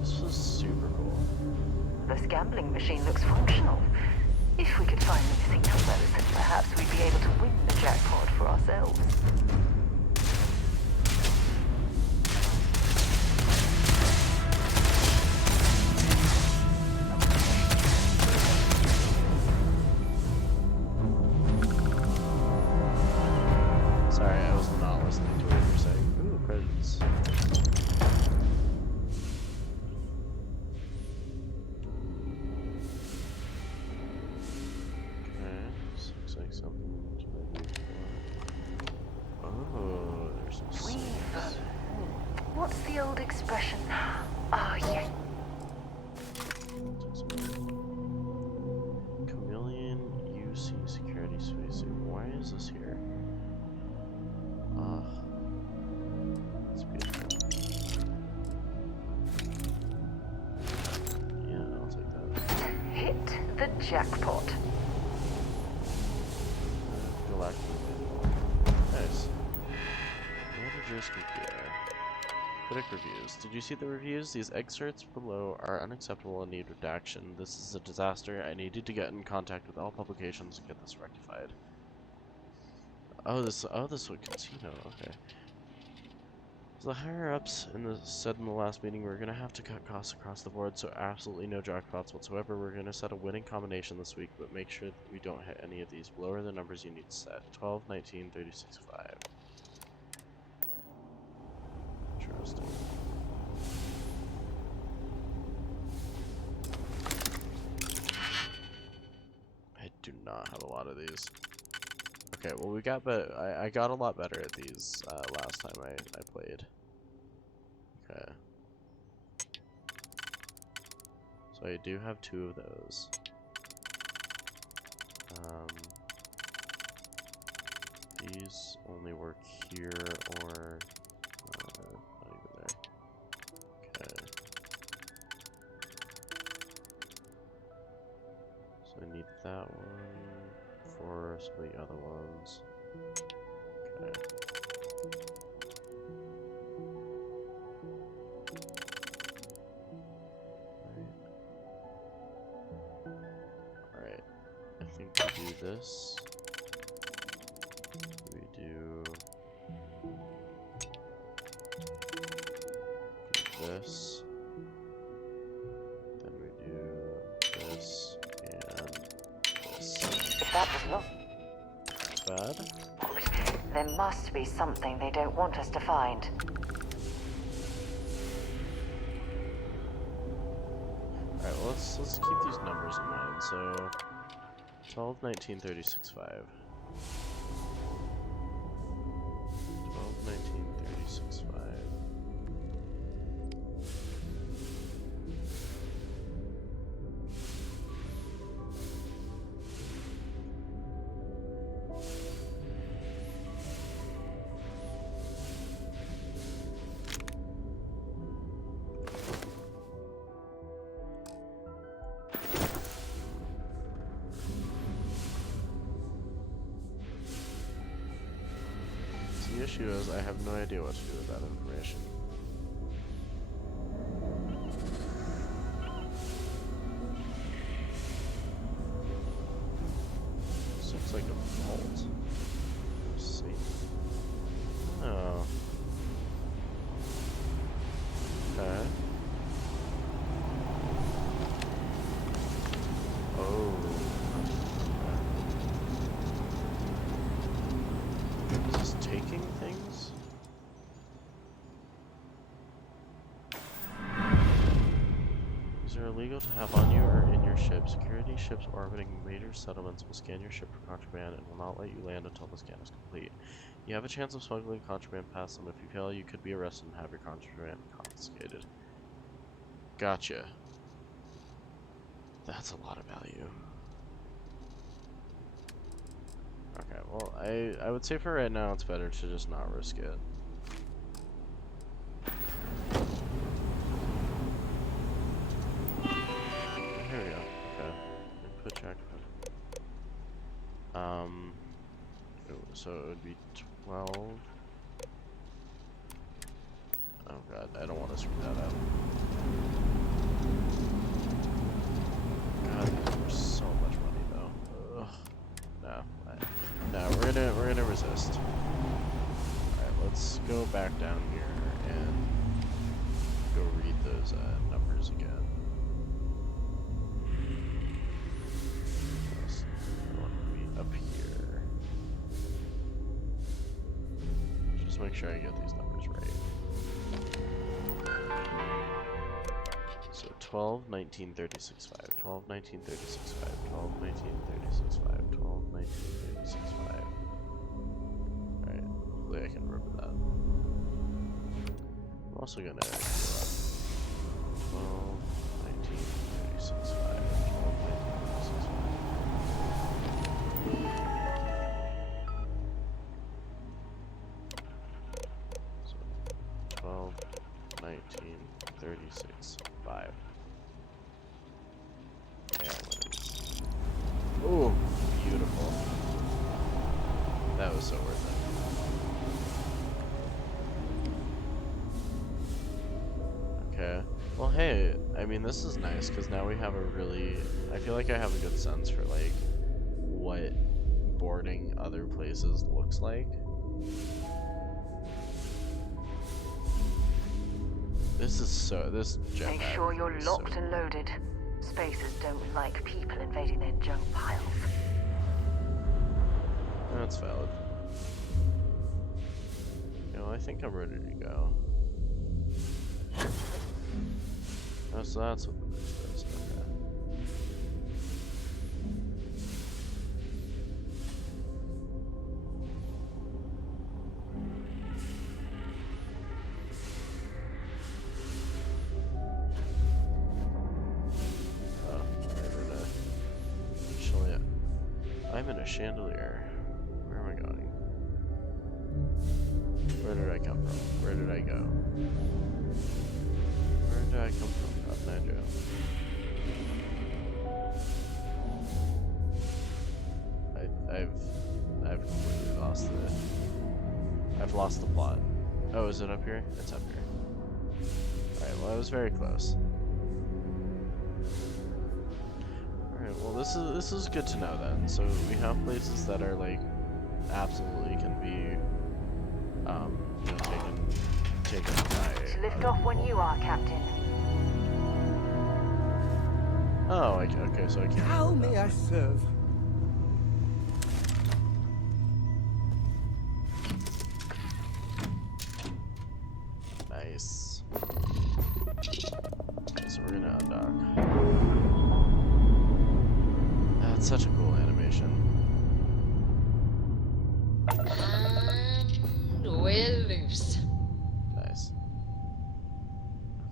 This was super cool. This gambling machine looks functional. If we could find the missing numbers, perhaps we'd be able to win the jackpot for ourselves. Sorry, I was not listening to what you were saying. Ooh, credits. Okay, this looks like something which might be for... Oh, there's some seeds. What's the old expression? Ah, yeah. Chameleon UC security spacesuit. Why is this here? Ugh. It's beautiful. Yeah, I'll take that. Hit. the jackpot. Galactic. Nice. Manager's computer. Critic reviews. Did you see the reviews? These excerpts below are unacceptable and need redaction. This is a disaster. I needed to get in contact with all publications and get this rectified. Oh, this was Casino. Okay. So the higher-ups said in the last meeting we're going to have to cut costs across the board, so absolutely no jackpots whatsoever. We're going to set a winning combination this week, but make sure that we don't hit any of these. Below are the numbers you need to set. 12, 19, 36, 5. Interesting. I do not have a lot of these. Okay, well we got, but I got a lot better at these last time I played. Okay. So I do have 2 of those. These only work here or not even there. Okay. So I need that one for some of the other ones. Okay. Alright. I think we do this. We do this. Then we do this and this. If that was not Bad? there must be something they don't want us to find. Alright, well let's keep these numbers in mind. So 12, 19, 36, 5. 12, 19, 36, 5. The issue is I have no idea what to do with that information. This looks like a vault. Let's see. Oh. Okay. Oh. Is this taking things? These are illegal to have on you or in your ship. Security ships orbiting major settlements will scan your ship for contraband and will not let you land until the scan is complete. You have a chance of smuggling contraband past them. If you fail, you could be arrested and have your contraband confiscated. Gotcha. That's a lot of value. Okay, well, I would say for right now it's better to just not risk it. Here we go. Okay. Input jackpot. So it would be 12. Oh god, I don't want to screw that up. God, there's so much money though. Ugh. No, we're gonna resist. Alright, let's go back down here and go read those numbers again. I want to be up here. Just make sure I get these numbers right. So 12, 19, 36, 5. 12, 19, 36, 5. 12, 19, 36, 5. 12, 19, 36, 5. Alright, hopefully I can remember that. I'm also gonna go up 12, 19, 36, 5. 12, 19, 36, 5. So 12, 19, 36, 5. Yeah, hey, I mean, this is nice because now we have a really, I feel like I have a good sense for like what boarding other places looks like. This jetpack. Make sure you're locked and loaded. Spacers don't like people invading their junk piles. That's valid. You know, I think I'm ready to go. Oh, so that's what the boost is. Okay. I'm in a chandelier. Where am I going? Where did I come from? Where did I go? Where did I come from, Cotton Eye Joe? I've completely lost it. I've lost the plot. Oh, is it up here? It's up here. Alright, well I was very close. Alright, well this is good to know then. So we have places that are like absolutely can be you know, taken by Lift off when you are, Captain. Oh, okay, so I can't. How may I serve? Nice. So we're gonna undock. That's such a cool animation. And we're loose. Nice.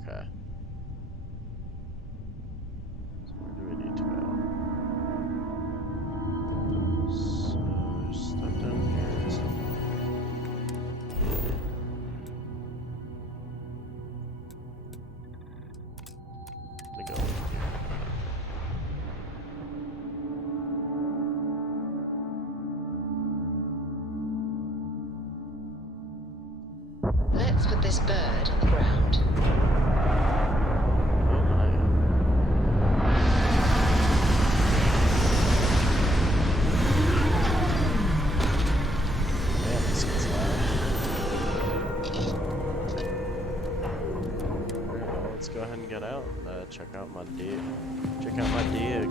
Okay. So where do we need to go? So there's stuff down here and stuff down here. Let me go over here. Let's put this bird on the ground. Oh my. Man, this gets loud. Alright, well, let's go ahead and get out. Check out my dig. Check out my dig.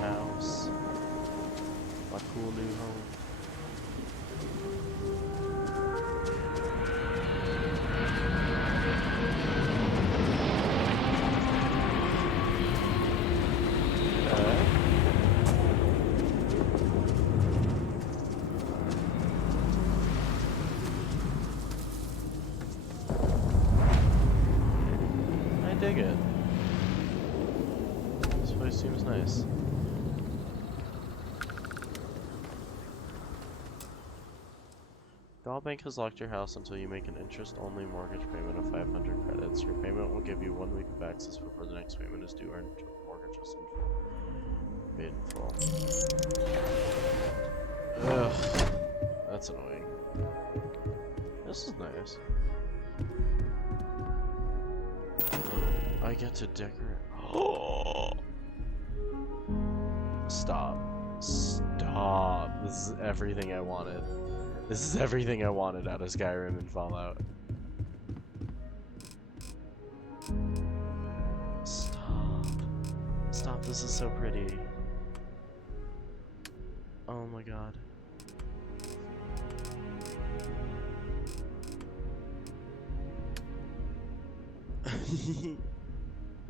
House. My cool new home. I dig it. This place seems nice. The bank has locked your house until you make an interest-only mortgage payment of 500 credits. Your payment will give you 1 week of access before the next payment is due. Earn mortgages in full. Paid in full. Ugh, that's annoying. This is nice. I get to decorate. Oh! Stop. Stop. This is everything I wanted. This is everything I wanted out of Skyrim and Fallout. Stop. Stop, this is so pretty. Oh my god.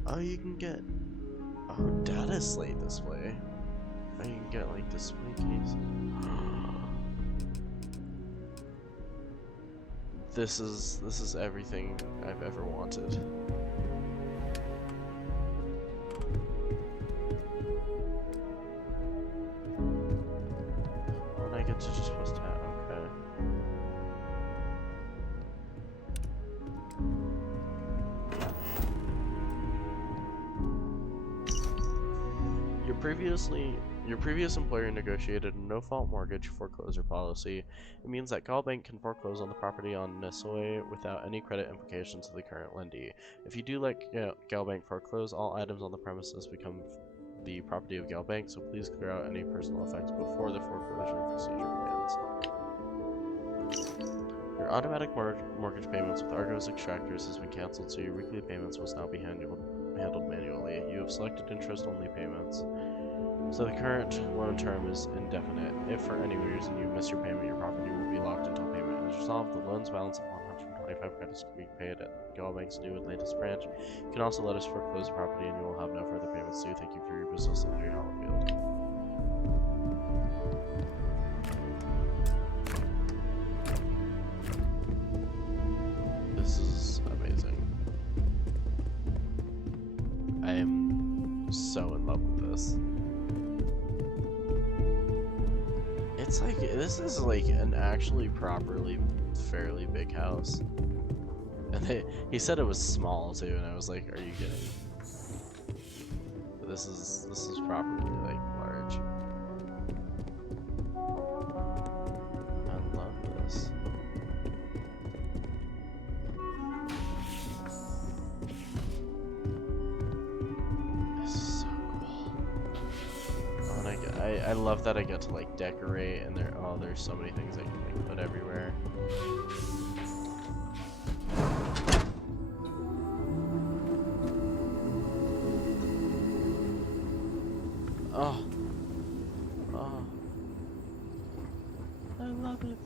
Oh, you can get data slate display. Oh, you can get like display cases. This is everything I've ever wanted. Oh, and I get to just post that. Okay. Your previous employer negotiated a no-fault mortgage foreclosure policy. It means that Galbank can foreclose on the property on Nisoi without any credit implications to the current lendee. If you do let Galbank foreclose, all items on the premises become the property of Galbank, so please clear out any personal effects before the foreclosure procedure begins. Your automatic mortgage payments with Argos Extractors has been cancelled, so your weekly payments must now be handled manually. You have selected interest-only payments, so the current loan term is indefinite. If for any reason you miss your payment, your property will be locked until payment is resolved. The loan's balance of 125 credits can be paid at Galbank's new Atlantis branch. You can also let us foreclose the property and you will have no further payments due. Thank you for your business, Landry Hollofield. This is amazing. I am so in love with this. It's like, this is like an actually properly fairly big house. And he said it was small too, and I was like, are you kidding? But this is properly like large. I love this. This is so cool. Oh, and I love that I get to like decorate, and there's so many things I can like put everywhere. Oh. Oh. I love it.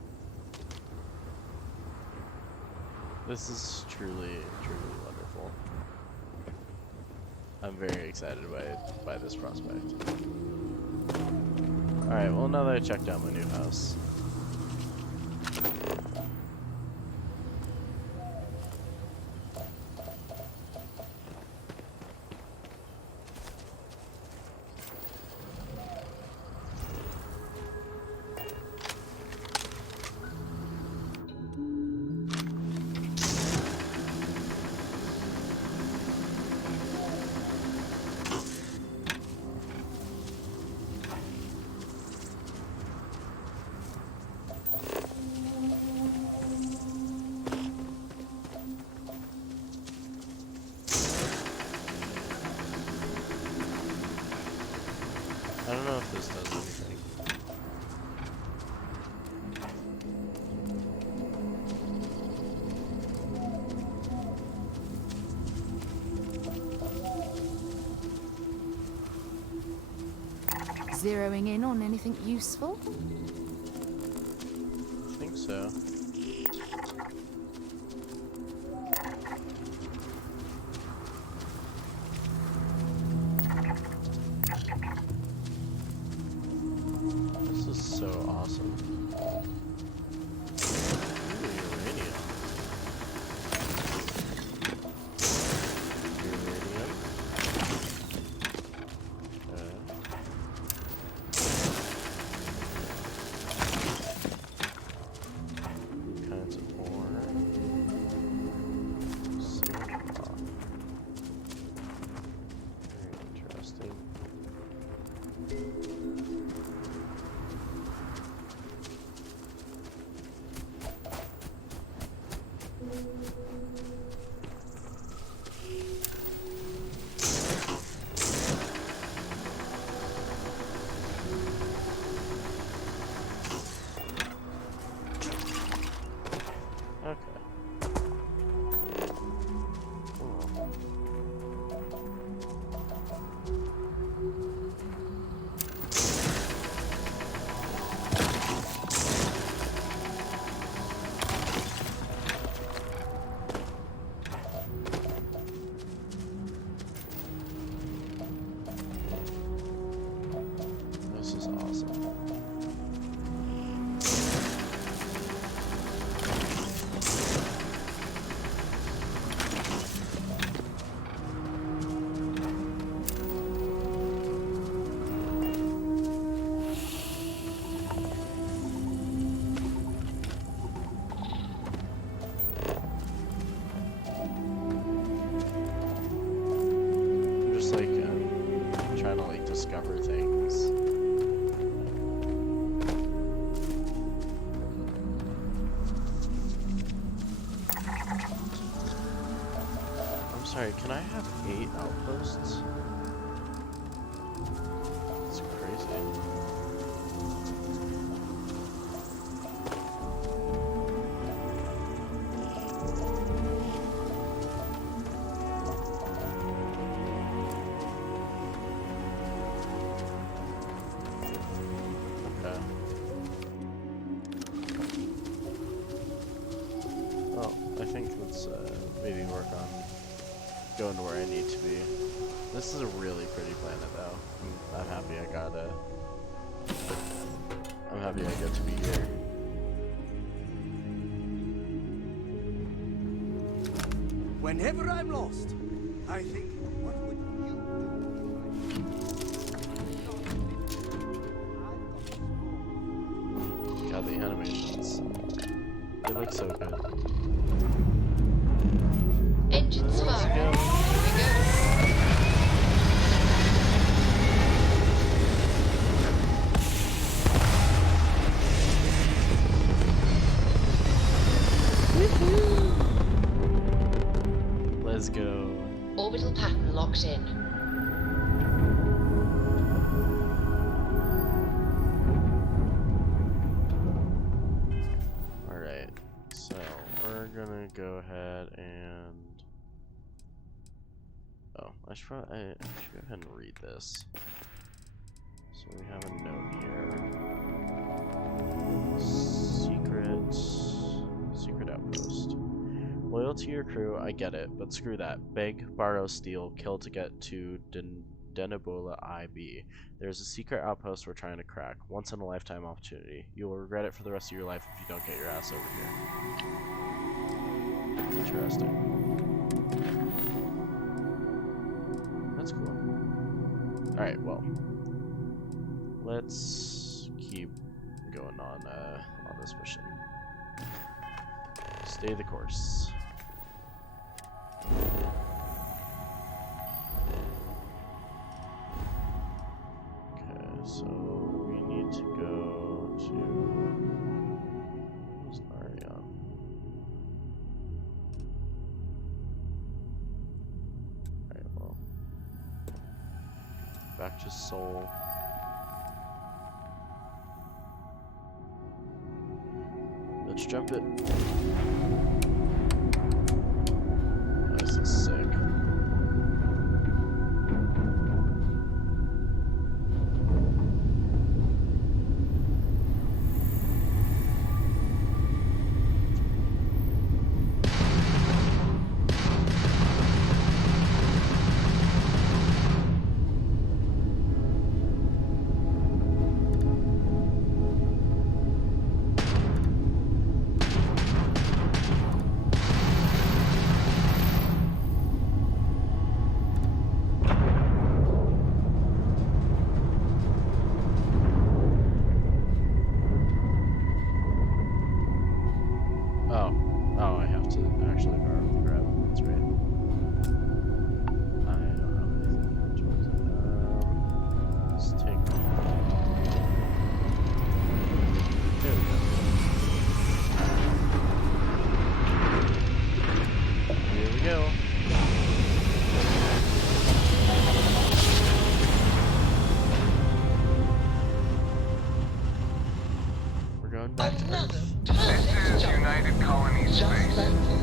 This is truly, truly wonderful. I'm very excited by this prospect. Alright, well now that I checked out my new house. I don't know if this does anything. Zeroing in on anything useful? I think so. This is so awesome. discover things. I'm sorry, can I have 8 outposts? That's crazy. Okay. Well, I think let's maybe work on going to where I need to be. This is a really pretty planet, though. I'm happy I got I'm happy I get to be here. Whenever I'm lost, I think, what would you do? God, the animations. They look so good. Engines firing. Here we go. Let's go. Orbital pattern locked in. Alright, so we're gonna go ahead and... Oh, I should go ahead and read this. So we have a note here. Secret outpost. Loyal to your crew, I get it, but screw that. Beg, borrow, steal, kill to get to Denebola IB. There's a secret outpost we're trying to crack. Once in a lifetime opportunity. You will regret it for the rest of your life if you don't get your ass over here. Interesting. That's cool. Alright, well. Let's keep going on this mission. Stay the course. Okay, so we need to go to... Where's Arion? Alright, well. Back to Seoul. Let's jump it. Oh, this is sick. Oh, I have to actually borrow the grab. That's right. I don't have anything towards it. Let's take. There we go. Here we go. We're going back to Earth. This is United Colony Space.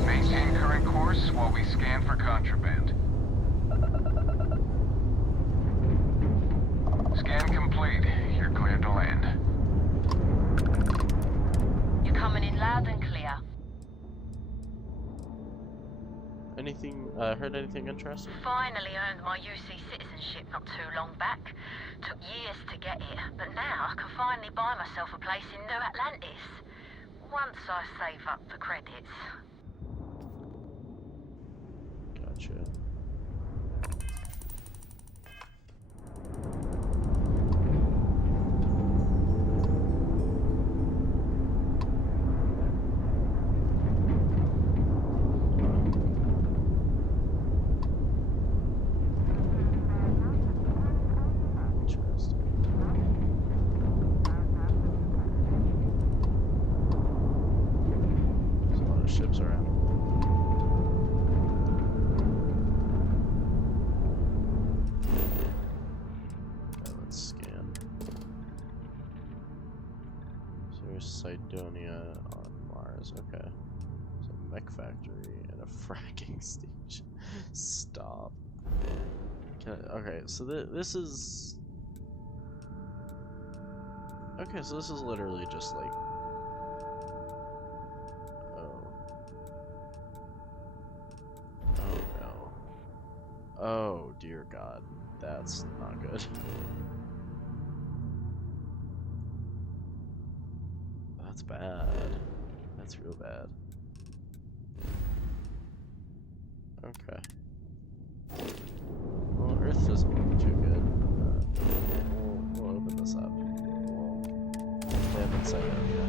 Maintain current course while we scan for contraband. Scan complete. You're cleared to land. You're coming in loud and clear. Anything, heard anything interesting? Finally earned my UC citizenship not too long back. Took years to get it, but now I can finally buy myself a place in New Atlantis. Once I save up the credits. Gotcha. ships around. Okay, let's scan. So there's Cydonia on Mars. Okay. So mech factory and a fracking station. Stop. Okay, so this is... Okay, so this is literally just like... Oh. Oh no. Oh dear God. That's not good. That's bad. That's real bad. Okay. Well, Earth doesn't look too good. We'll open this up. We'll land inside of you.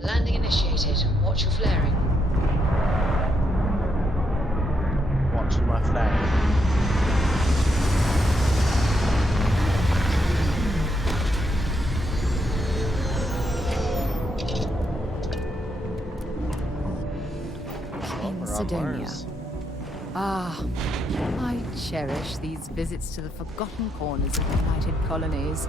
Landing initiated. Watch your flaring. Watching my flag. In Cydonia. Ah, I cherish these visits to the forgotten corners of the United Colonies.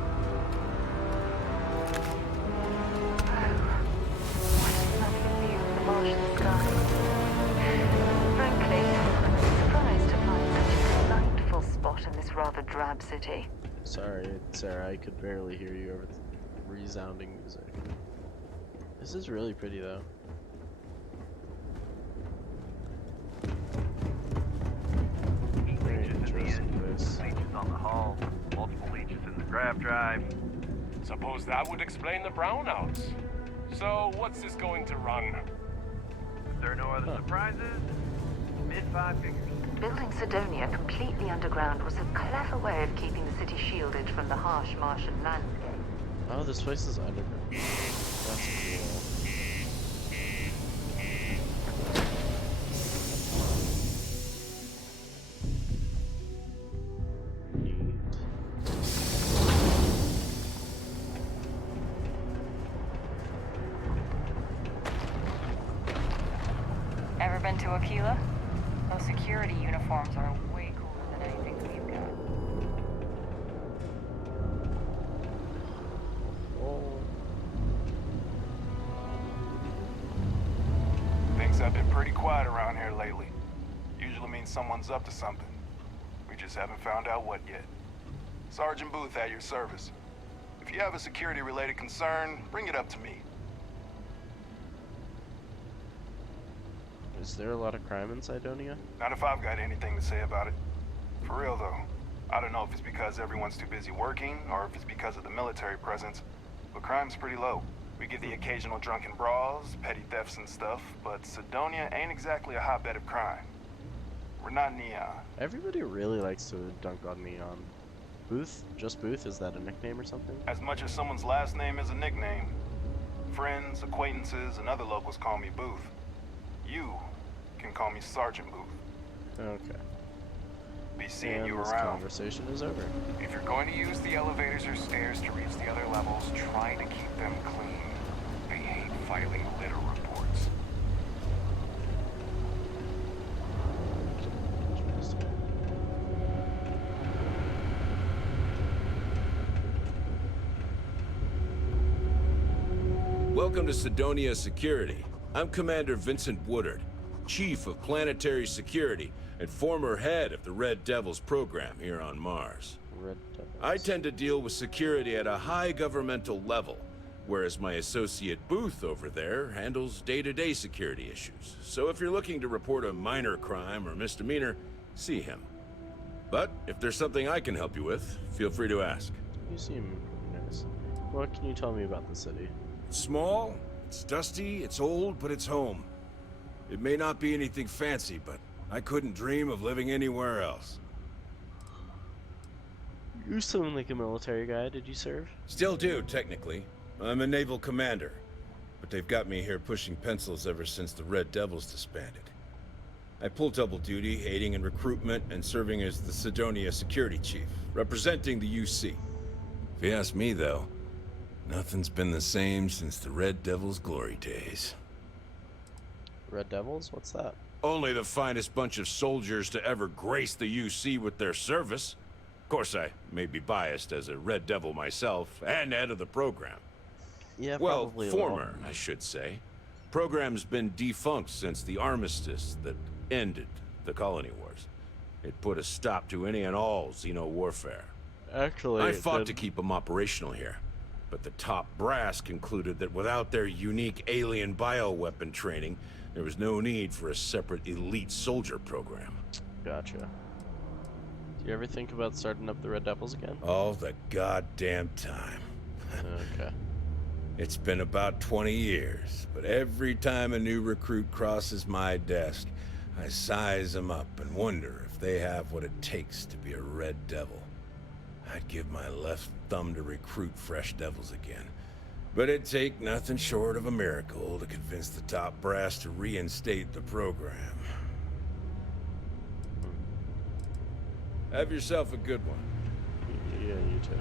Frankly, I'm surprised to find such a delightful spot in this rather drab city. Sorry, Sarah, I could barely hear you over the resounding music. This is really pretty, though. Very interesting place. Leeches on the hull, multiple leeches in the grav drive. Suppose that would explain the brownouts. So, what's this going to run? If there are no other surprises, mid-five figures. Building Cydonia completely underground was a clever way of keeping the city shielded from the harsh Martian landscape. Oh, this place is underground. That's cool. Ever been to Aquila? Those security uniforms are way cooler than anything we've got. Things have been pretty quiet around here lately. Usually means someone's up to something. We just haven't found out what yet. Sergeant Booth at your service. If you have a security-related concern, bring it up to me. Is there a lot of crime in Cydonia? Not if I've got anything to say about it. For real, though. I don't know if it's because everyone's too busy working, or if it's because of the military presence, but crime's pretty low. We get the occasional drunken brawls, petty thefts and stuff, but Cydonia ain't exactly a hotbed of crime. We're not Neon. Everybody really likes to dunk on Neon. Booth? Just Booth? Is that a nickname or something? As much as someone's last name is a nickname. Friends, acquaintances, and other locals call me Booth. You can call me Sergeant Booth. Okay. Be seeing And you this around. conversation is over. If you're going to use the elevators or stairs to reach the other levels, try to keep them clean. I hate filing litter reports. Welcome to Cydonia Security. I'm Commander Vincent Woodard, Chief of Planetary Security and former head of the Red Devils program here on Mars. Red Devils. I tend to deal with security at a high governmental level, whereas my associate Booth over there handles day-to-day security issues. So if you're looking to report a minor crime or misdemeanor, see him. But if there's something I can help you with, feel free to ask. You seem nice. What can you tell me about the city? It's small, it's dusty, it's old, but it's home. It may not be anything fancy, but I couldn't dream of living anywhere else. You sound like a military guy. Did you serve? Still do, technically. I'm a naval commander. But they've got me here pushing pencils ever since the Red Devils disbanded. I pull double duty, aiding in recruitment and serving as the Sidonia security chief, representing the UC. If you ask me, though, nothing's been the same since the Red Devil's glory days. Red Devils? What's that? Only the finest bunch of soldiers to ever grace the UC with their service. Of course, I may be biased as a Red Devil myself, and head of the program. Yeah, well, probably former, I should say. Program's been defunct since the armistice that ended the colony wars. It put a stop to any and all Xeno warfare. Actually, I fought to keep them operational here, but the top brass concluded that without their unique alien bioweapon training, there was no need for a separate elite soldier program. Gotcha. Do you ever think about starting up the Red Devils again? All the goddamn time. Okay. It's been about 20 years, but every time a new recruit crosses my desk, I size them up and wonder if they have what it takes to be a Red Devil. I'd give my left thumb to recruit fresh devils again. But it'd take nothing short of a miracle to convince the top brass to reinstate the program. Have yourself a good one. Yeah, you too.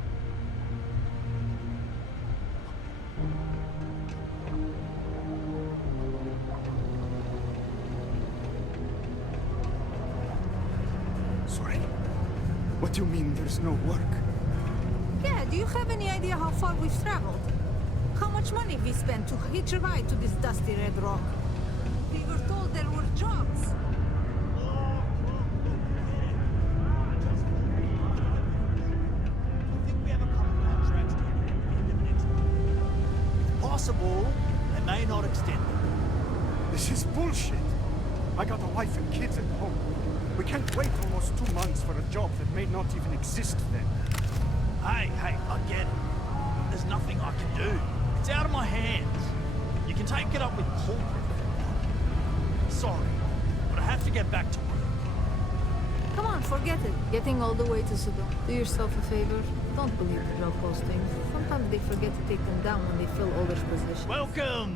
Sorry. What do you mean there's no work? Yeah, do you have any idea how far we've traveled? How much money we spent to hitch a ride to this dusty red rock? We were told there were jobs. Possible, they may not extend them. This is bullshit. I got a wife and kids at home. We can't wait almost 2 months for a job that may not even exist then. Hey, I get it. There's nothing I can do. It's out of my hands. You can take it up with corporate if you want. Sorry, but I have to get back to work. Come on, forget it. Getting all the way to Sodom. Do yourself a favor. Don't believe the blog postings. Sometimes they forget to take them down when they fill older positions. Welcome.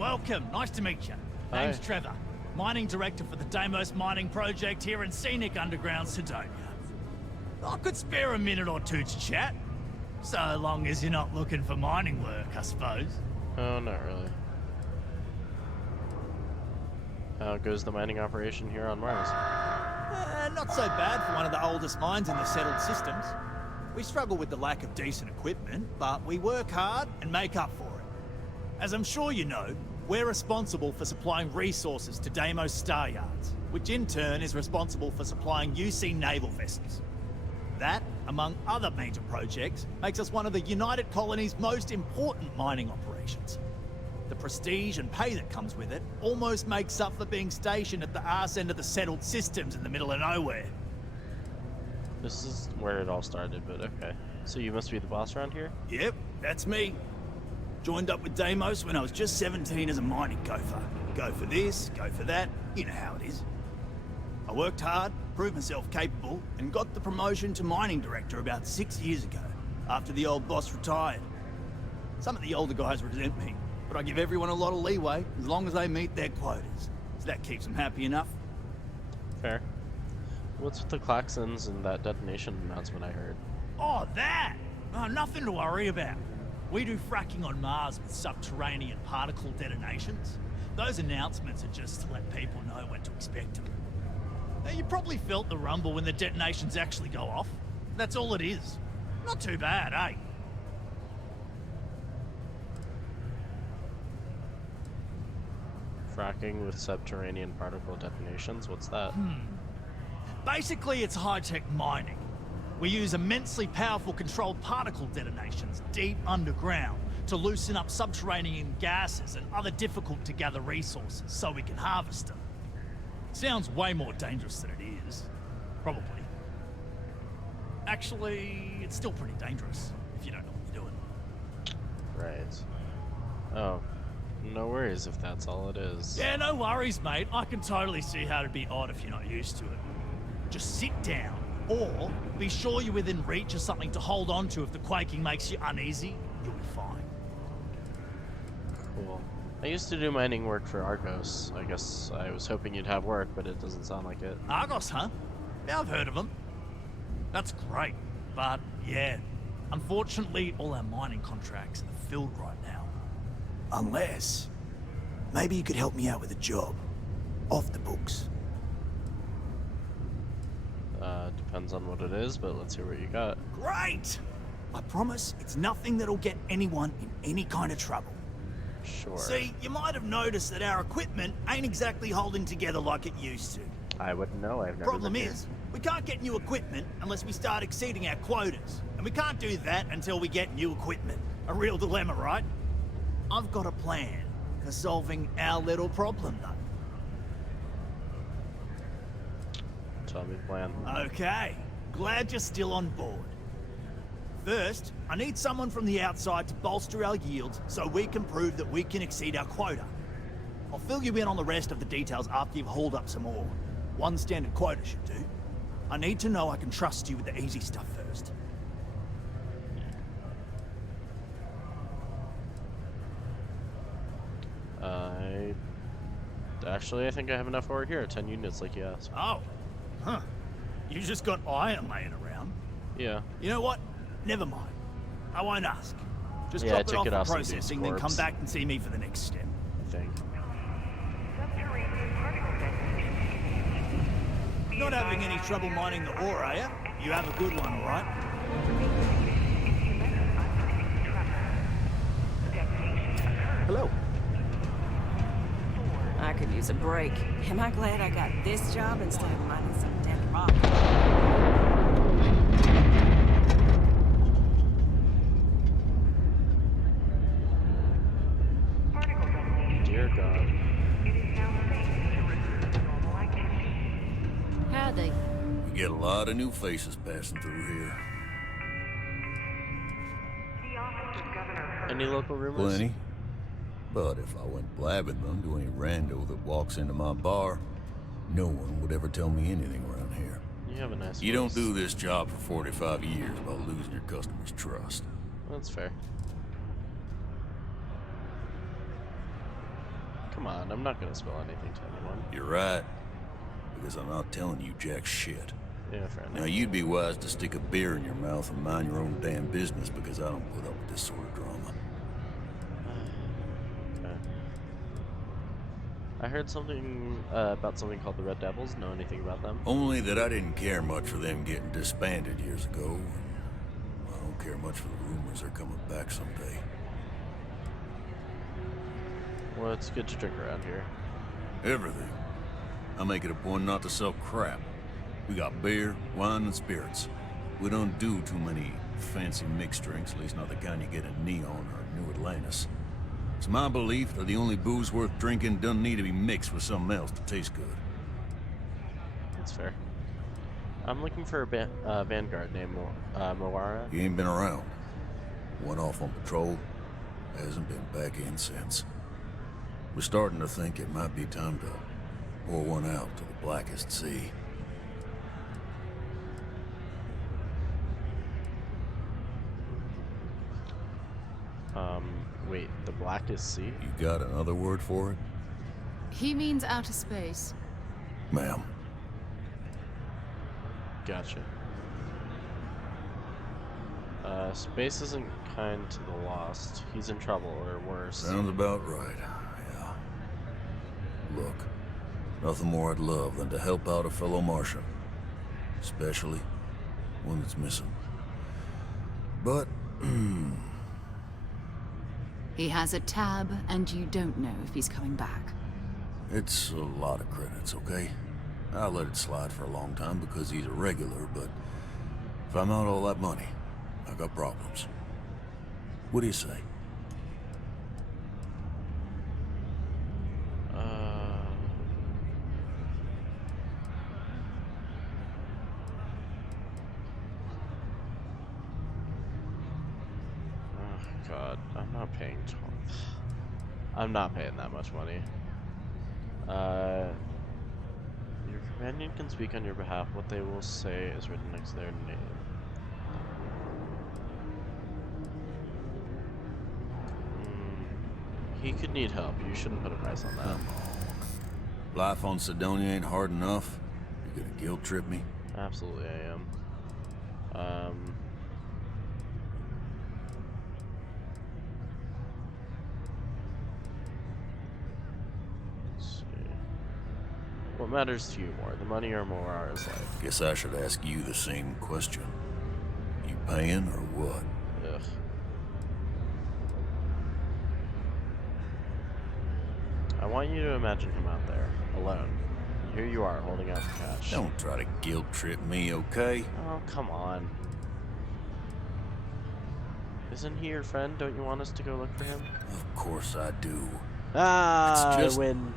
Nice to meet you. Name's Trevor. Mining Director for the Deimos Mining Project here in scenic underground Sidonia. I could spare a minute or two to chat. So long as you're not looking for mining work, I suppose. Oh, not really. How goes the mining operation here on Mars? Not so bad for one of the oldest mines in the settled systems. We struggle with the lack of decent equipment, but we work hard and make up for it. As I'm sure you know, we're responsible for supplying resources to Deimos Star Yards, which in turn is responsible for supplying UC naval vessels. That, among other major projects, makes us one of the United Colony's most important mining operations. The prestige and pay that comes with it almost makes up for being stationed at the arse end of the settled systems in the middle of nowhere. This is where it all started, but okay. So you must be the boss around here? Yep, that's me. Joined up with Deimos when I was just 17 as a mining gopher. Go for this, go for that, you know how it is. I worked hard, proved myself capable, and got the promotion to mining director about 6 years ago, after the old boss retired. Some of the older guys resent me, but I give everyone a lot of leeway as long as they meet their quotas. So that keeps them happy enough. Fair. What's with the klaxons and that detonation announcement I heard? Oh, that! Oh, nothing to worry about. We do fracking on Mars with subterranean particle detonations. Those announcements are just to let people know when to expect them. Now, you probably felt the rumble when the detonations actually go off. That's all it is. Not too bad, eh? Fracking with subterranean particle detonations? What's that? Basically, it's high-tech mining. We use immensely powerful controlled particle detonations deep underground to loosen up subterranean gases and other difficult-to-gather resources so we can harvest them. Sounds way more dangerous than it is. Probably. Actually, it's still pretty dangerous if you don't know what you're doing. Right. Oh. No worries if that's all it is. Yeah, no worries, mate. I can totally see how it'd be odd if you're not used to it. Just sit down, or be sure you're within reach of something to hold on to if the quaking makes you uneasy. You'll be fine. Cool. I used to do mining work for Argos. I guess I was hoping you'd have work, but it doesn't sound like it. Argos, huh? Yeah, I've heard of them. That's great, but yeah, unfortunately all our mining contracts are filled right now. Unless, maybe you could help me out with a job. Off the books. Depends on what it is, but let's hear what you got. Great! I promise it's nothing that'll get anyone in any kind of trouble. Sure. See, you might have noticed that our equipment ain't exactly holding together like it used to. I wouldn't know, I've never Problem been here. is, we can't get new equipment unless we start exceeding our quotas. And we can't do that until we get new equipment. A real dilemma, right? I've got a plan for solving our little problem, though. Tell me the plan. Okay, glad you're still on board. First, I need someone from the outside to bolster our yields so we can prove that we can exceed our quota. I'll fill you in on the rest of the details after you've hauled up some ore. One standard quota should do. I need to know I can trust you with the easy stuff first. Actually, I think I have enough ore here. 10 units like you asked. Oh. Huh. You just got iron laying around. Yeah. You know what? Never mind. I won't ask. Just Yeah, drop it took off it for off some processing, then come corpse. back and see me for the next step. I think. Not having any trouble mining the ore, are you? You have a good one, all right? Hello. I could use a break. Am I glad I got this job instead of mining some dead rock? Dear God. Howdy. We get a lot of new faces passing through here. Any local rumors? Plenty. But if I went blabbing them to any rando that walks into my bar, no one would ever tell me anything around here. You have a nice You don't voice. do this job for 45 years by losing your customers' trust. That's fair. Come on, I'm not gonna spill anything to anyone. You're right. Because I'm not telling you jack shit. Yeah, fair enough. Now you'd be wise to stick a beer in your mouth and mind your own damn business because I don't put up with this sort of drama. Okay. I heard something about something called the Red Devils. Know anything about them? Only that I didn't care much for them getting disbanded years ago. And I don't care much for the rumors they're coming back someday. Well, it's good to drink around here. Everything. I make it a point not to sell crap. We got beer, wine, and spirits. We don't do too many fancy mixed drinks, at least not the kind you get in Neon or New Atlantis. It's my belief that the only booze worth drinking doesn't need to be mixed with something else to taste good. That's fair. I'm looking for a Vanguard named Moara. He ain't been around. Went off on patrol. Hasn't been back in since. We're starting to think it might be time to pour one out to the blackest sea. Wait, the Blackest Sea? You got another word for it? He means outer space. Ma'am. Gotcha. Space isn't kind to the lost. He's in trouble, or worse. Sounds about right, yeah. Look, nothing more I'd love than to help out a fellow Martian. Especially one that's missing. But, He has a tab, and you don't know if he's coming back. it's a lot of credits, okay? I let it slide for a long time because he's a regular, but if I'm out all that money, I got problems. What do you say? Oh God, I'm not paying. I'm not paying that much money. Your companion can speak on your behalf. What they will say is written next to their name. He could need help. You shouldn't put a price on that. Come on. Life on Sidonia ain't hard enough. You gonna guilt trip me? Absolutely, I am. Let's see. What matters to you more, the money or more Ara's life? Guess I should ask you the same question. You paying or what? Ugh. I want you to imagine him out there, alone. Here you are, holding out for cash. Don't try to guilt trip me, okay? Oh, come on. Isn't he your friend? Don't you want us to go look for him? Of course I do. Ah, it's just... I win.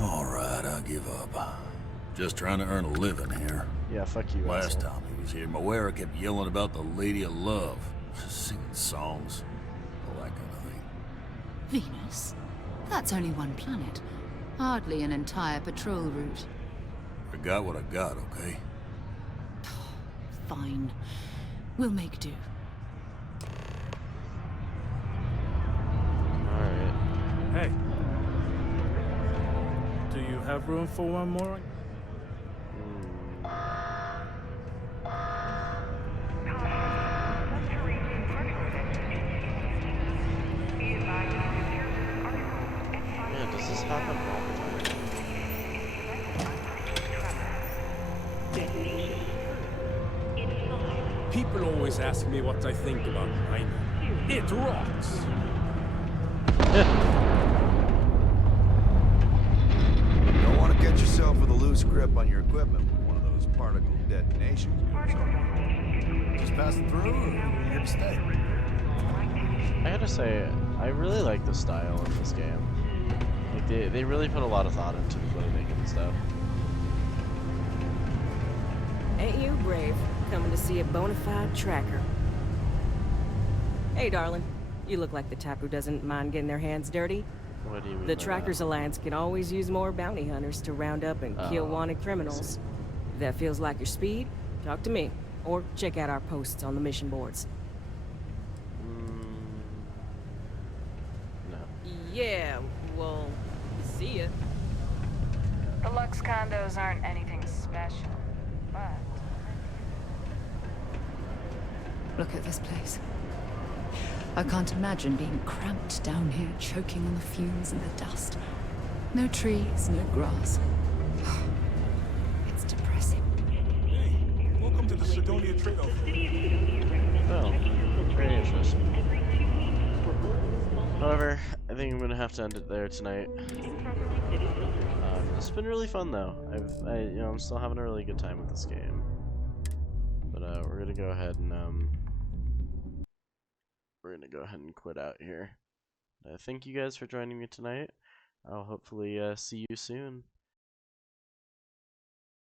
Alright, I'll give up. Just trying to earn a living here. Yeah, fuck you, Last asshole. time he was here, Moira kept yelling about the Lady of Love. Singing songs. All that kind of thing. Venus? That's only one planet. Hardly an entire patrol route. I got what I got, okay? Fine. We'll make do. Alright. Hey. Do you have room for one more? Yeah, does this happen all the time? People always ask me what I think about mining. It rocks. Don't want to get yourself with a loose grip on your equipment when one of those particle detonations goes off. Just passing through, or you here to stay? I gotta say, I really like the style in this game. Like, they really put a lot of thought into the clothing and stuff. Ain't you brave, coming to see a bona fide tracker? Hey, darling. You look like the type who doesn't mind getting their hands dirty. What do you mean The by Trackers that? Alliance can always use more bounty hunters to round up and kill wanted criminals. If that feels like your speed, talk to me. Or check out our posts on the mission boards. No. Yeah, well, see ya. The Lux condos aren't anything special, but... Look at this place. I can't imagine being cramped down here, choking on the fumes and the dust. No trees, no grass. It's depressing. Hey, welcome to the Sidonia trade-off. Well, very interesting. However, I think I'm gonna have to end it there tonight. It's been really fun though. I'm still having a really good time with this game. But we're gonna go ahead and quit out here. Thank you guys for joining me tonight. I'll hopefully see you soon.